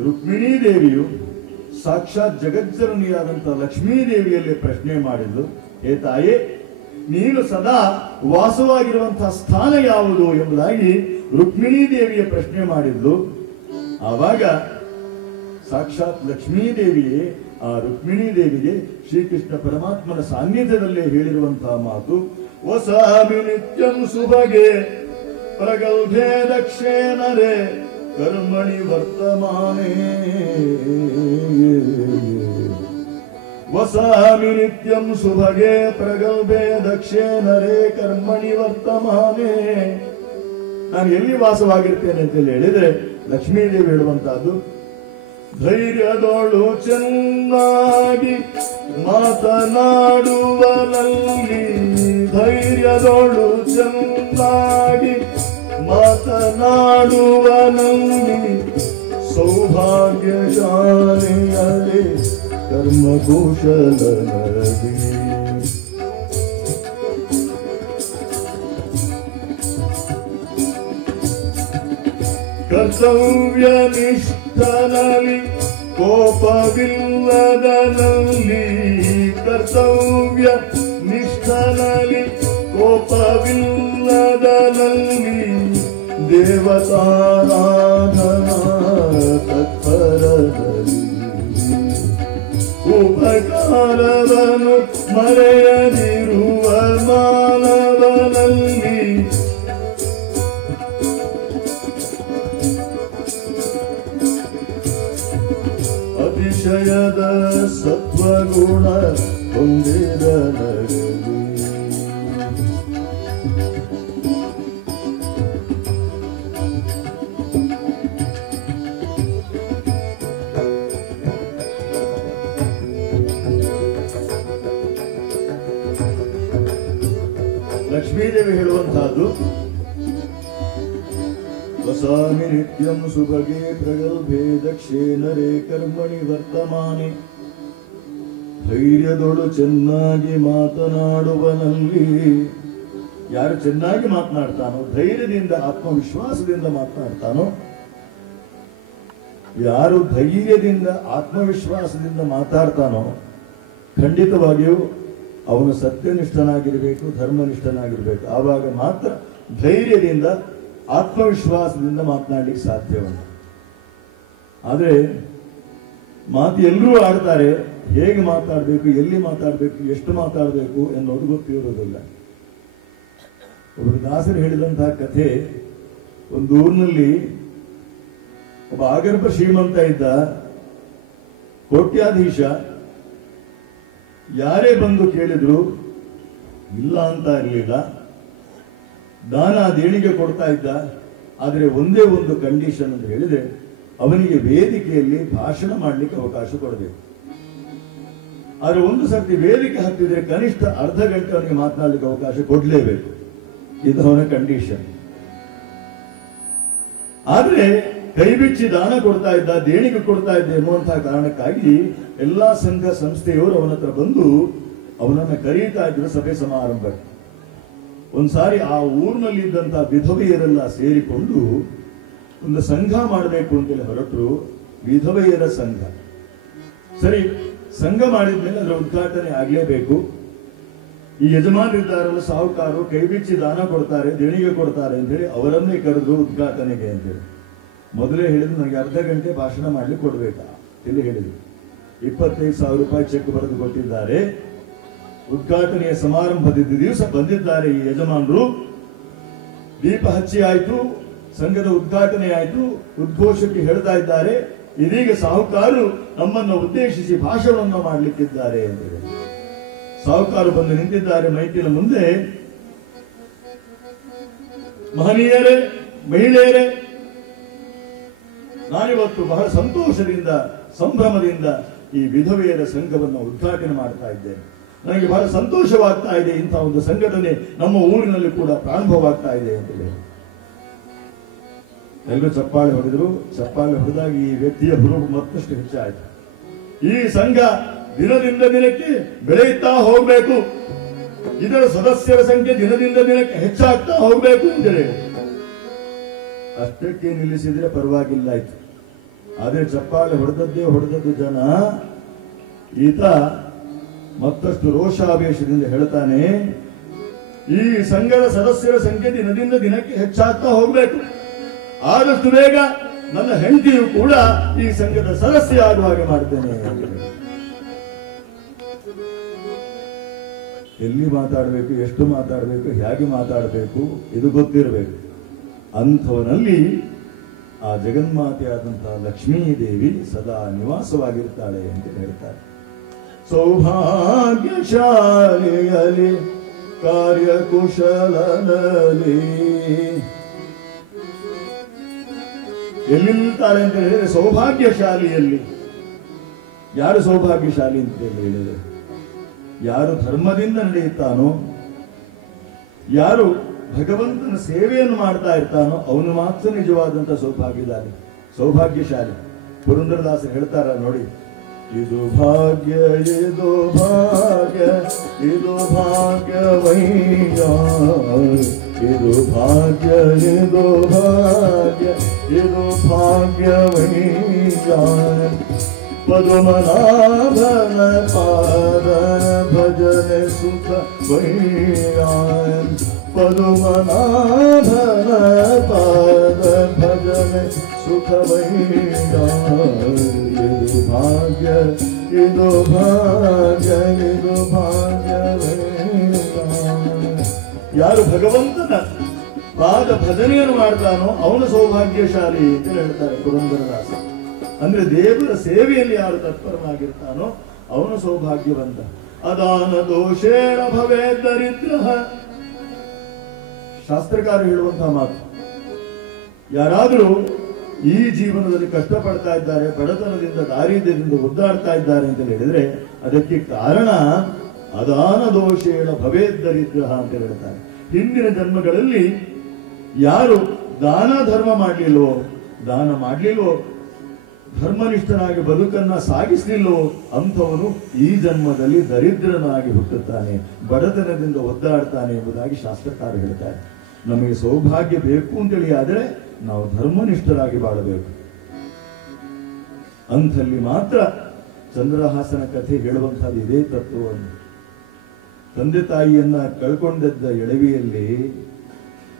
ರುಕ್ಮಿಣೀ ದೇವಿಯು ಸಾಕ್ಷಾತ್ ಜಗಜ್ಜನನಿಯಾದಂತಹ ಲಕ್ಷ್ಮೀ ದೇವಿಯಲ್ಲಿ ಪ್ರಶ್ನೆ ಮಾಡಿದ್ಲು, ಹೇ ತಾಯೇ, ನೀನು ಸದಾ ವಾಸವಾಗಿರುವಂತಹ ಸ್ಥಾನ ಯಾವುದು ಎಂಬುದಾಗಿ ರುಕ್ಮಿಣೀ ದೇವಿಯ ಪ್ರಶ್ನೆ ಮಾಡಿದ್ಲು. ಆವಾಗ ಸಾಕ್ಷಾತ್ ಲಕ್ಷ್ಮೀ ದೇವಿಯೇ ಆ ರುಕ್ಮಿಣೀ ದೇವಿಗೆ ಶ್ರೀಕೃಷ್ಣ ಪರಮಾತ್ಮನ ಸಾನ್ನಿಧ್ಯದಲ್ಲೇ ಹೇಳಿರುವಂತಹ ಮಾತು, ವಸಾಮಿ ನಿತ್ಯಂ ಸುಭಗೆ ಪ್ರಗಲ್ಭೆ ದಕ್ಷೇನರೇ ಕರ್ಮಣಿ ವರ್ತಮಾನೇ, ವಸಾಮಿ ನಿತ್ಯಂ ಸುಭಗೆ ಪ್ರಗಲ್ಭೆ ದಕ್ಷೇನರೇ ಕರ್ಮಣಿ ವರ್ತಮಾನೇ. ನಾನು ಎಲ್ಲಿ ವಾಸವಾಗಿರ್ತೇನೆ ಅಂತ ಹೇಳಿದ್ರೆ ಲಕ್ಷ್ಮೀದೇವಿ ಹೇಳುವಂತಹದ್ದು, ಧೈರ್ಯದೋಳು ಚೆನ್ನಾಗಿ ಮಾತನಾಡುವನಲ್ಲಿ, ಧೈರ್ಯದೋಳು ಚೆನ್ನಾಗಿ ಮಾತನಾಡುವನಲ್ಲಿ, ಸೌಭಾಗ್ಯಶಾಲಿಯಲೇ ಕರ್ಮಕುಶಲನದಿ. ಕರ್ತವ್ಯ ನಿಷ್ಠನಲ್ಲಿ ಕೋಪವಿಲ್ಲದನಲ್ಲಿ, ಕರ್ತವ್ಯ ನಿಷ್ಠನಲ್ಲಿ ಕೋಪವಿಲ್ಲದನಲ್ಲಿ, ದೇವತಾರಾಧನಾ ತತ್ಪರದಲ್ಲಿ, ಉಪಕಾರವನ್ನು ಮರೆಯದಿರುವ ಮಾನವನಲ್ಲಿ, ಅತಿಶಯದ ಸತ್ವಗುಣ ಹೊಂದಿರಲಿ. ಲಕ್ಷ್ಮೀದೇವಿ ಹೇಳುವಂತಹದ್ದು, ವಸಾಮಿ ನಿತ್ಯಂ ಸುಭಗೆ ಪ್ರಗಲ್ಭೆ ದಕ್ಷೇನರೇ ಕರ್ಮಣಿ ವರ್ತಮಾನೆ, ಧೈರ್ಯದೊಳು ಚೆನ್ನಾಗಿ ಮಾತನಾಡುವನಲ್ಲಿ. ಯಾರು ಚೆನ್ನಾಗಿ ಮಾತನಾಡ್ತಾನೋ, ಧೈರ್ಯದಿಂದ ಆತ್ಮವಿಶ್ವಾಸದಿಂದ ಮಾತನಾಡ್ತಾನೋ, ಯಾರು ಧೈರ್ಯದಿಂದ ಆತ್ಮವಿಶ್ವಾಸದಿಂದ ಮಾತಾಡ್ತಾನೋ ಖಂಡಿತವಾಗಿಯೂ ಅವನು ಸತ್ಯನಿಷ್ಠನಾಗಿರಬೇಕು, ಧರ್ಮನಿಷ್ಠನಾಗಿರಬೇಕು. ಆವಾಗ ಮಾತ್ರ ಧೈರ್ಯದಿಂದ ಆತ್ಮವಿಶ್ವಾಸದಿಂದ ಮಾತನಾಡಲಿಕ್ಕೆ ಸಾಧ್ಯವಂತ. ಆದರೆ ಮಾತು ಎಲ್ಲರೂ ಆಡ್ತಾರೆ, ಹೇಗೆ ಮಾತಾಡಬೇಕು, ಎಲ್ಲಿ ಮಾತಾಡಬೇಕು, ಎಷ್ಟು ಮಾತಾಡಬೇಕು ಎನ್ನುವುದು ಗೊತ್ತಿರುವುದಿಲ್ಲ. ಒಬ್ಬರು ದಾಸರು ಹೇಳಿದಂತಹ ಕಥೆ, ಒಂದು ಊರಿನಲ್ಲಿ ಒಬ್ಬ ಆಗರ್ಭ ಶ್ರೀಮಂತ ಇದ್ದ, ಕೋಟ್ಯಾಧೀಶ. ಯಾರೇ ಬಂದು ಕೇಳಿದ್ರು ಇಲ್ಲ ಅಂತ ಇರಲಿಲ್ಲ. ದಾನ ದೇಣಿಗೆ ಕೊಡ್ತಾ ಇದ್ದ. ಆದರೆ ಒಂದೇ ಒಂದು ಕಂಡೀಷನ್ ಅಂತ ಹೇಳಿದ್ರೆ, ಅವನಿಗೆ ವೇದಿಕೆಯಲ್ಲಿ ಭಾಷಣ ಮಾಡಲಿಕ್ಕೆ ಅವಕಾಶ ಕೊಡಬೇಕು. ಆದ್ರೆ ಒಂದು ಸರ್ತಿ ವೇದಿಕೆ ಹತ್ತಿದ್ರೆ ಕನಿಷ್ಠ ಅರ್ಧ ಗಂಟೆ ಅವನಿಗೆ ಮಾತನಾಡಲಿಕ್ಕೆ ಅವಕಾಶ ಕೊಡಲೇಬೇಕು. ಇದು ಅವನ ಕಂಡೀಷನ್. ಆದ್ರೆ ಕೈ ಬಿಚ್ಚಿ ದಾನ ಕೊಡ್ತಾ ಇದ್ದ, ದೇಣಿಗೆ ಕೊಡ್ತಾ ಇದ್ದ ಎನ್ನುವಂತಹ ಕಾರಣಕ್ಕಾಗಿ ಎಲ್ಲಾ ಸಂಘ ಸಂಸ್ಥೆಯವರು ಅವನ ಹತ್ರ ಬಂದು ಅವನನ್ನ ಕರೀತಾ ಇದ್ರು ಸಭೆ ಸಮಾರಂಭಕ್ಕೆ. ಒಂದ್ಸಾರಿ ಆ ಊರಿನಲ್ಲಿದ್ದಂತಹ ವಿಧವೆಯರೆಲ್ಲ ಸೇರಿಕೊಂಡು ಒಂದು ಸಂಘ ಮಾಡಬೇಕು ಅಂತೇಳಿ ಹೊರಟರು. ವಿಧವೆಯರ ಸಂಘ. ಸರಿ, ಸಂಘ ಮಾಡಿದ್ಮೇಲೆ ಅದರ ಉದ್ಘಾಟನೆ ಆಗ್ಲೇಬೇಕು. ಈ ಯಜಮಾನರಿದ್ದಾರಲ್ಲ, ಸಾಹುಕಾರರು ಕೈ ಬಿಚ್ಚಿ ದಾನ ಕೊಡ್ತಾರೆ, ದೇಣಿಗೆ ಕೊಡ್ತಾರೆ ಅಂತೇಳಿ ಅವರನ್ನೇ ಕರೆದ್ರು ಉದ್ಘಾಟನೆಗೆ ಅಂತೇಳಿ. ಮೊದಲೇ ಹೇಳಿದ್ರು, ನನಗೆ ಅರ್ಧ ಗಂಟೆ ಭಾಷಣ ಮಾಡ್ಲಿಕ್ಕೆ ಕೊಡ್ಬೇಕಾ ಇಲ್ಲಿ ಹೇಳಿದ್ರು. 25,000 ರೂಪಾಯಿ ಚೆಕ್ ಬರೆದು ಕೊಟ್ಟಿದ್ದಾರೆ. ಉದ್ಘಾಟನೆಯ ಸಮಾರಂಭದ ದಿವಸ ಬಂದಿದ್ದಾರೆ ಈ ಯಜಮಾನರು. ದೀಪ ಹಚ್ಚಿ ಆಯ್ತು, ಸಂಘದ ಉದ್ಘಾಟನೆ ಆಯ್ತು, ಉದ್ಘೋಷಕ್ಕೆ ಹೇಳ್ತಾ ಇದ್ದಾರೆ, ಇದೀಗ ಸಾಹುಕಾರರು ನಮ್ಮನ್ನು ಉದ್ದೇಶಿಸಿ ಭಾಷಣವನ್ನು ಮಾಡಲಿಕ್ಕಿದ್ದಾರೆ ಅಂತ ಹೇಳಿ. ಸಾಹುಕಾರರು ಬಂದು ನಿಂತಿದ್ದಾರೆ ಮೈಕಿನ ಮುಂದೆ. ಮಹನೀಯರೇ, ಮಹಿಳೆಯರೇ, ನಾನಿವತ್ತು ಬಹಳ ಸಂತೋಷದಿಂದ, ಸಂಭ್ರಮದಿಂದ ಈ ವಿಧವೆಯರ ಸಂಘವನ್ನು ಉದ್ಘಾಟನೆ ಮಾಡ್ತಾ ಇದ್ದೇನೆ. ನನಗೆ ಬಹಳ ಸಂತೋಷವಾಗ್ತಾ ಇದೆ. ಇಂತಹ ಒಂದು ಸಂಘಟನೆ ನಮ್ಮ ಊರಿನಲ್ಲಿ ಕೂಡ ಪ್ರಾರಂಭವಾಗ್ತಾ ಇದೆ ಅಂತೇಳಿ ಎಲ್ಲರೂ ಚಪ್ಪಾಳೆ ಹೊಡೆದ್ರು. ಚಪ್ಪಾಳೆ ಹೊಡೆದಾಗ ಈ ವ್ಯಕ್ತಿಯ ಹುರುಪು ಮತ್ತಷ್ಟು ಹೆಚ್ಚಾಯಿತು. ಈ ಸಂಘ ದಿನದಿಂದ ದಿನಕ್ಕೆ ಬೆಳೆಯುತ್ತಾ ಹೋಗಬೇಕು, ಇದರ ಸದಸ್ಯರ ಸಂಖ್ಯೆ ದಿನದಿಂದ ದಿನಕ್ಕೆ ಹೆಚ್ಚಾಗ್ತಾ ಹೋಗಬೇಕು ಅಂತೇಳಿ ಅಷ್ಟಕ್ಕೆ ನಿಲ್ಲಿಸಿದ್ರೆ ಪರವಾಗಿಲ್ಲ ಆಯ್ತು. ಆದ್ರೆ ಚಪ್ಪಾಳೆ ಹೊಡೆದದ್ದು ಜನ. ಈತ ಮತ್ತಷ್ಟು ರೋಷಾವೇಶದಿಂದ ಹೇಳ್ತಾನೆ, ಈ ಸಂಘದ ಸದಸ್ಯರ ಸಂಖ್ಯೆ ದಿನದಿಂದ ದಿನಕ್ಕೆ ಹೆಚ್ಚಾಗ್ತಾ ಹೋಗಬೇಕು, ಆದಷ್ಟು ಬೇಗ ನನ್ನ ಹೆಂಡತಿಯು ಕೂಡ ಈ ಸಂಘದ ಸದಸ್ಯ ಆಗುವ ಹಾಗೆ ಮಾಡ್ತೇನೆ. ಎಲ್ಲಿ ಮಾತಾಡಬೇಕು, ಎಷ್ಟು ಮಾತಾಡಬೇಕು, ಹೇಗೆ ಮಾತಾಡಬೇಕು ಇದು ಗೊತ್ತಿರಬೇಕು. ಅಂಥವನಲ್ಲಿ ಆ ಜಗನ್ಮಾತೆಯಾದಂತಹ ಲಕ್ಷ್ಮೀದೇವಿ ಸದಾ ನಿವಾಸವಾಗಿರ್ತಾಳೆ ಅಂತ ಹೇಳ್ತಾರೆ. ಸೌಭಾಗ್ಯಶಾಲಿಯಲಿ ಕಾರ್ಯಕುಶಲನಲ್ಲಿ ಎಲ್ಲಿ ನಿಲ್ತಾಳೆ ಅಂತ ಹೇಳಿದ್ರೆ ಸೌಭಾಗ್ಯಶಾಲಿಯಲ್ಲಿ. ಯಾರು ಸೌಭಾಗ್ಯಶಾಲಿ ಅಂತ ಹೇಳಿದ್ರೆ, ಯಾರು ಧರ್ಮದಿಂದ ನಡೆಯುತ್ತಾನೋ, ಯಾರು ಭಗವಂತನ ಸೇವೆಯನ್ನು ಮಾಡ್ತಾ ಇರ್ತಾನೋ ಅವನು ಮಾತ್ರ ನಿಜವಾದಂತ ಸೌಭಾಗ್ಯಶಾಲಿ. ಪುರಂದರದಾಸರು ಹೇಳ್ತಾರ ನೋಡಿ, ಇದು ಭಾಗ್ಯ, ಇದು ಭಾಗ್ಯ, ಇದು ಭಾಗ್ಯವಯ್ಯ, ಇದು ಭಾಗ್ಯ, ಇದು ಭಾಗ್ಯ, ಇದು ಭಾಗ್ಯವಯ್ಯ. ಪದ್ಮನಾಭನ ಪಾದ ಭಜನೆ ಸುಖ ವಯ್ಯ, ಪದ್ಮನಾಭನ ಪಾದ ಭಜನೆ ಸುಖ ವಯ್ಯ. ಇದು ಭಾಗ್ಯ, ಇದು ಭಾಗ್ಯ, ಇದು ಭಾಗ್ಯವಯ್ಯ. ಯಾರು ಭಗವಂತನ ಪಾದ ಭಜನೆಯನ್ನು ಮಾಡ್ತಾನೋ ಅವನು ಸೌಭಾಗ್ಯಶಾಲಿ ಅಂತ ಹೇಳ್ತಾರೆ ಪುರಂದರದಾಸ. ಅಂದ್ರೆ ದೇವರ ಸೇವೆಯಲ್ಲಿ ಯಾರು ತತ್ಪರವಾಗಿರ್ತಾನೋ ಅವನು ಸೌಭಾಗ್ಯವಂತ. ಅದಾನ ದೋಷೇಣ ಭವೇ ದರಿದ್ರ. ಶಾಸ್ತ್ರಕಾರ ಹೇಳುವಂತಹ ಮಾತು, ಯಾರಾದರೂ ಈ ಜೀವನದಲ್ಲಿ ಕಷ್ಟಪಡ್ತಾ ಇದ್ದಾರೆ, ಬಡತನದಿಂದ ದಾರಿದ್ರ್ಯದಿಂದ ಒದ್ದಾಡ್ತಾ ಇದ್ದಾರೆ ಅಂತ ಹೇಳಿದ್ರೆ ಅದಕ್ಕೆ ಕಾರಣ ಅದಾನ ದೋಷೇಣ ಭವೇ ದರಿದ್ರ ಅಂತ ಹೇಳ್ತಾರೆ. ಹಿಂದಿನ ಜನ್ಮಗಳಲ್ಲಿ ಯಾರು ದಾನ ಧರ್ಮ ಮಾಡಲಿಲ್ವೋ, ಧರ್ಮನಿಷ್ಠನಾಗಿ ಬದುಕನ್ನ ಸಾಗಿಸಲಿಲ್ಲವೋ ಅಂಥವನು ಈ ಜನ್ಮದಲ್ಲಿ ದರಿದ್ರನಾಗಿ ಹುಟ್ಟುತ್ತಾನೆ, ಬಡತನದಿಂದ ಒದ್ದಾಡ್ತಾನೆ ಎಂಬುದಾಗಿ ಶಾಸ್ತ್ರಕಾರ ಹೇಳ್ತಾರೆ. ನಮಗೆ ಸೌಭಾಗ್ಯ ಬೇಕು ಅಂತೇಳಿ ಆದ್ರೆ ನಾವು ಧರ್ಮನಿಷ್ಠರಾಗಿ ಬಾಳಬೇಕು. ಅಂಥಲ್ಲಿ ಮಾತ್ರ ಚಂದ್ರಹಾಸನ ಕಥೆ ಹೇಳುವಂತಹದ್ದು ಇದೇ ತತ್ವವನ್ನು. ತಂದೆ ತಾಯಿಯನ್ನ ಕಳ್ಕೊಂಡಿದ್ದ ಎಳವಿಯಲ್ಲಿ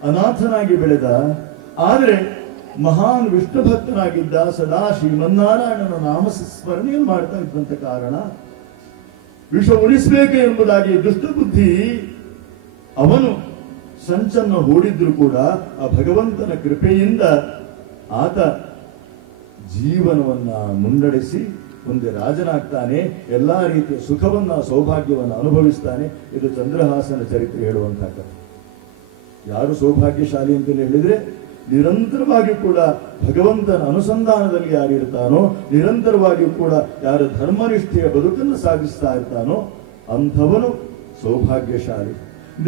ಅನಾಥನಾಗಿ ಬೆಳೆದ, ಆದರೆ ಮಹಾನ್ ವಿಷ್ಣು ಭಕ್ತನಾಗಿದ್ದ, ಸದಾ ಶ್ರೀಮನ್ನಾರಾಯಣನ ನಾಮ ಸ್ಮರಣೆಯನ್ನು ಮಾಡ್ತಾ ಇದ್ದಂತ ಕಾರಣ ವಿಷ ಉಳಿಸಬೇಕು ಎಂಬುದಾಗಿ ದುಷ್ಟಬುದ್ಧಿ ಅವನು ಸಂಚನ್ನು ಹೂಡಿದ್ರು ಕೂಡ ಆ ಭಗವಂತನ ಕೃಪೆಯಿಂದ ಆತ ಜೀವನವನ್ನ ಮುನ್ನಡೆಸಿ ಮುಂದೆ ರಾಜನಾಗ್ತಾನೆ, ಎಲ್ಲಾ ರೀತಿಯ ಸುಖವನ್ನ ಸೌಭಾಗ್ಯವನ್ನು ಅನುಭವಿಸ್ತಾನೆ. ಇದು ಚಂದ್ರಹಾಸನ ಚರಿತ್ರೆ ಹೇಳುವಂತಹ ಕಥೆ. ಯಾರು ಸೌಭಾಗ್ಯಶಾಲಿ ಅಂತ ಹೇಳಿದ್ರೆ ನಿರಂತರವಾಗಿ ಕೂಡ ಭಗವಂತನ ಅನುಸಂಧಾನದಲ್ಲಿ ಯಾರು ಇರ್ತಾನೋ, ನಿರಂತರವಾಗಿಯೂ ಕೂಡ ಯಾರು ಧರ್ಮನಿಷ್ಠೆಯ ಬದುಕನ್ನು ಸಾಗಿಸ್ತಾ ಇರ್ತಾನೋ ಅಂಥವನು ಸೌಭಾಗ್ಯಶಾಲಿ.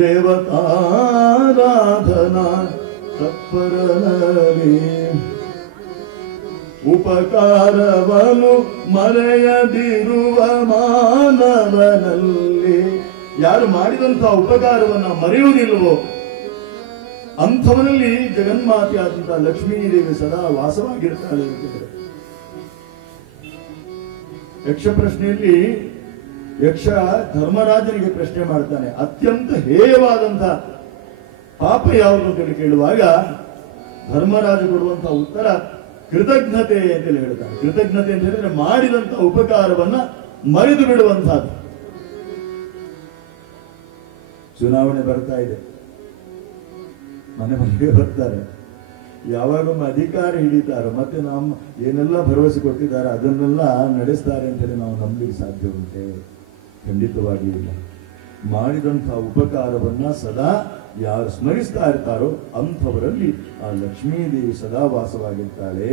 ದೇವತಾರಾಧನಾ ತತ್ಪರನಲ್ಲಿ ಉಪಕಾರವನು ಮರೆಯದಿರುವ ಮಾನವನಲ್ಲಿ, ಯಾರು ಮಾಡಿದಂತಹ ಉಪಕಾರವನ್ನ ಮರೆಯುವುದಿಲ್ಲವೋ ಅಂಥವನಲ್ಲಿ ಜಗನ್ಮಾತೆಯಾದಂತಹ ಲಕ್ಷ್ಮೀದೇವಿ ಸದಾ ವಾಸವಾಗಿರ್ತಾಳೆ ಅಂತಿದ್ದಾರೆ. ಯಕ್ಷ ಪ್ರಶ್ನೆಯಲ್ಲಿ ಯಕ್ಷ ಧರ್ಮರಾಜನಿಗೆ ಪ್ರಶ್ನೆ ಮಾಡ್ತಾನೆ, ಅತ್ಯಂತ ಹೇಯವಾದಂತಹ ಪಾಪ ಯಾವುದು ಅಂತೇಳಿ ಕೇಳುವಾಗ ಧರ್ಮರಾಜ ಕೊಡುವಂತಹ ಉತ್ತರ ಕೃತಜ್ಞತೆ ಅಂತೇಳಿ ಹೇಳ್ತಾನೆ. ಕೃತಜ್ಞತೆ ಅಂತ ಹೇಳಿದ್ರೆ ಮಾಡಿದಂತಹ ಉಪಕಾರವನ್ನ ಮರೆತು ಬಿಡುವಂತಹದ್ದು. ಚುನಾವಣೆ ಬರ್ತಾ ಇದೆ, ಮನೆಗೆ ಬರ್ತಾರೆ, ಯಾವಾಗೊಮ್ಮೆ ಅಧಿಕಾರ ಹಿಡಿತಾರೋ ಮತ್ತೆ ನಮ್ಮ ಏನೆಲ್ಲ ಭರವಸೆ ಕೊಟ್ಟಿದ್ದಾರೆ ಅದನ್ನೆಲ್ಲ ನಡೆಸ್ತಾರೆ ಅಂತೇಳಿ ನಾವು ನಂಬಲಿಕ್ಕೆ ಸಾಧ್ಯ ಉಂಟೆ? ಖಂಡಿತವಾಗಿ ಇಲ್ಲ. ಮಾಡಿದಂತಹ ಉಪಕಾರವನ್ನ ಸದಾ ಯಾರು ಸ್ಮರಿಸ್ತಾ ಇರ್ತಾರೋ ಅಂಥವರಲ್ಲಿ ಆ ಲಕ್ಷ್ಮೀದೇವಿ ಸದಾ ವಾಸವಾಗಿರ್ತಾಳೆ.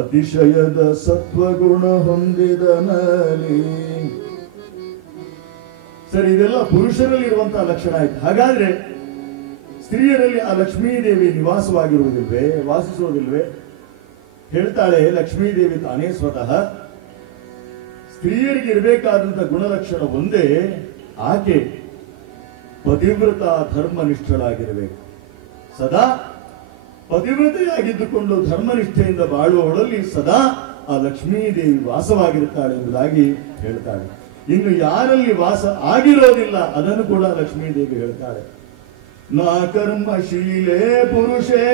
ಅತಿಶಯದ ಸತ್ವಗುಣ ಹೊಂದಿದನಲ್ಲಿ. ಸರಿ, ಇದೆಲ್ಲ ಪುರುಷರಲ್ಲಿ ಇರುವಂತಹ ಲಕ್ಷಣ ಆಯ್ತು. ಹಾಗಾದ್ರೆ ಸ್ತ್ರೀಯರಲ್ಲಿ ಆ ಲಕ್ಷ್ಮೀದೇವಿ ನಿವಾಸವಾಗಿರುವುದಿಲ್ವೇ, ವಾಸಿಸುವುದಿಲ್ವೇ? ಹೇಳ್ತಾಳೆ ಲಕ್ಷ್ಮೀದೇವಿ ತಾನೇ ಸ್ವತಃ. ಸ್ತ್ರೀಯರಿಗೆ ಇರಬೇಕಾದಂತಹ ಗುಣಲಕ್ಷಣ ಒಂದೇ, ಆಕೆ ಪತಿವ್ರತ ಧರ್ಮನಿಷ್ಠಳಾಗಿರಬೇಕು. ಸದಾ ಪತಿವ್ರತೆಯಾಗಿದ್ದುಕೊಂಡು ಧರ್ಮನಿಷ್ಠೆಯಿಂದ ಬಾಳುವವಳಲ್ಲಿ ಸದಾ ಆ ಲಕ್ಷ್ಮೀದೇವಿ ವಾಸವಾಗಿರುತ್ತಾಳೆ ಎಂಬುದಾಗಿ ಹೇಳ್ತಾಳೆ. ಇನ್ನು ಯಾರಲ್ಲಿ ವಾಸ ಆಗಿರೋದಿಲ್ಲ ಅದನ್ನು ಕೂಡ ಲಕ್ಷ್ಮೀದೇವಿ ಹೇಳ್ತಾಳೆ. ನಾ ಕರ್ಮಶೀಲೇ ಪುರುಷೇ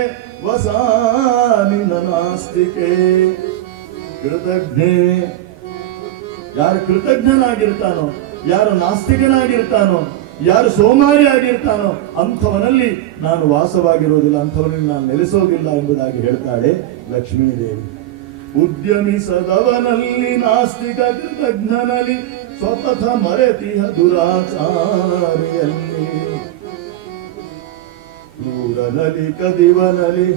ವಸಾನಿನ ನಾಸ್ತಿಕೆ ಕೃತಜ್ಞೆ. ಯಾರು ಕೃತಜ್ಞನಾಗಿರ್ತಾನೋ, ಯಾರು ನಾಸ್ತಿಕನಾಗಿರ್ತಾನೋ, ಯಾರು ಸೋಮಾರಿ ಆಗಿರ್ತಾನೋ ಅಂಥವನಲ್ಲಿ ನಾನು ವಾಸವಾಗಿರೋದಿಲ್ಲ, ಅಂಥವನಲ್ಲಿ ನಾನು ನೆಲೆಸೋದಿಲ್ಲ ಎಂಬುದಾಗಿ ಹೇಳ್ತಾಳೆ ಲಕ್ಷ್ಮೀದೇವಿ. ಉದ್ಯಮಿಸದವನಲ್ಲಿ ನಾಸ್ತಿಕ ಕೃತಜ್ಞನಲ್ಲಿ ಸ್ವಪಥ ಮರೆತಿಹ ದುರಾಚಾರಿಯಲ್ಲಿ. ಕ್ರೂರನಲಿ ಕದಿವನಲಿ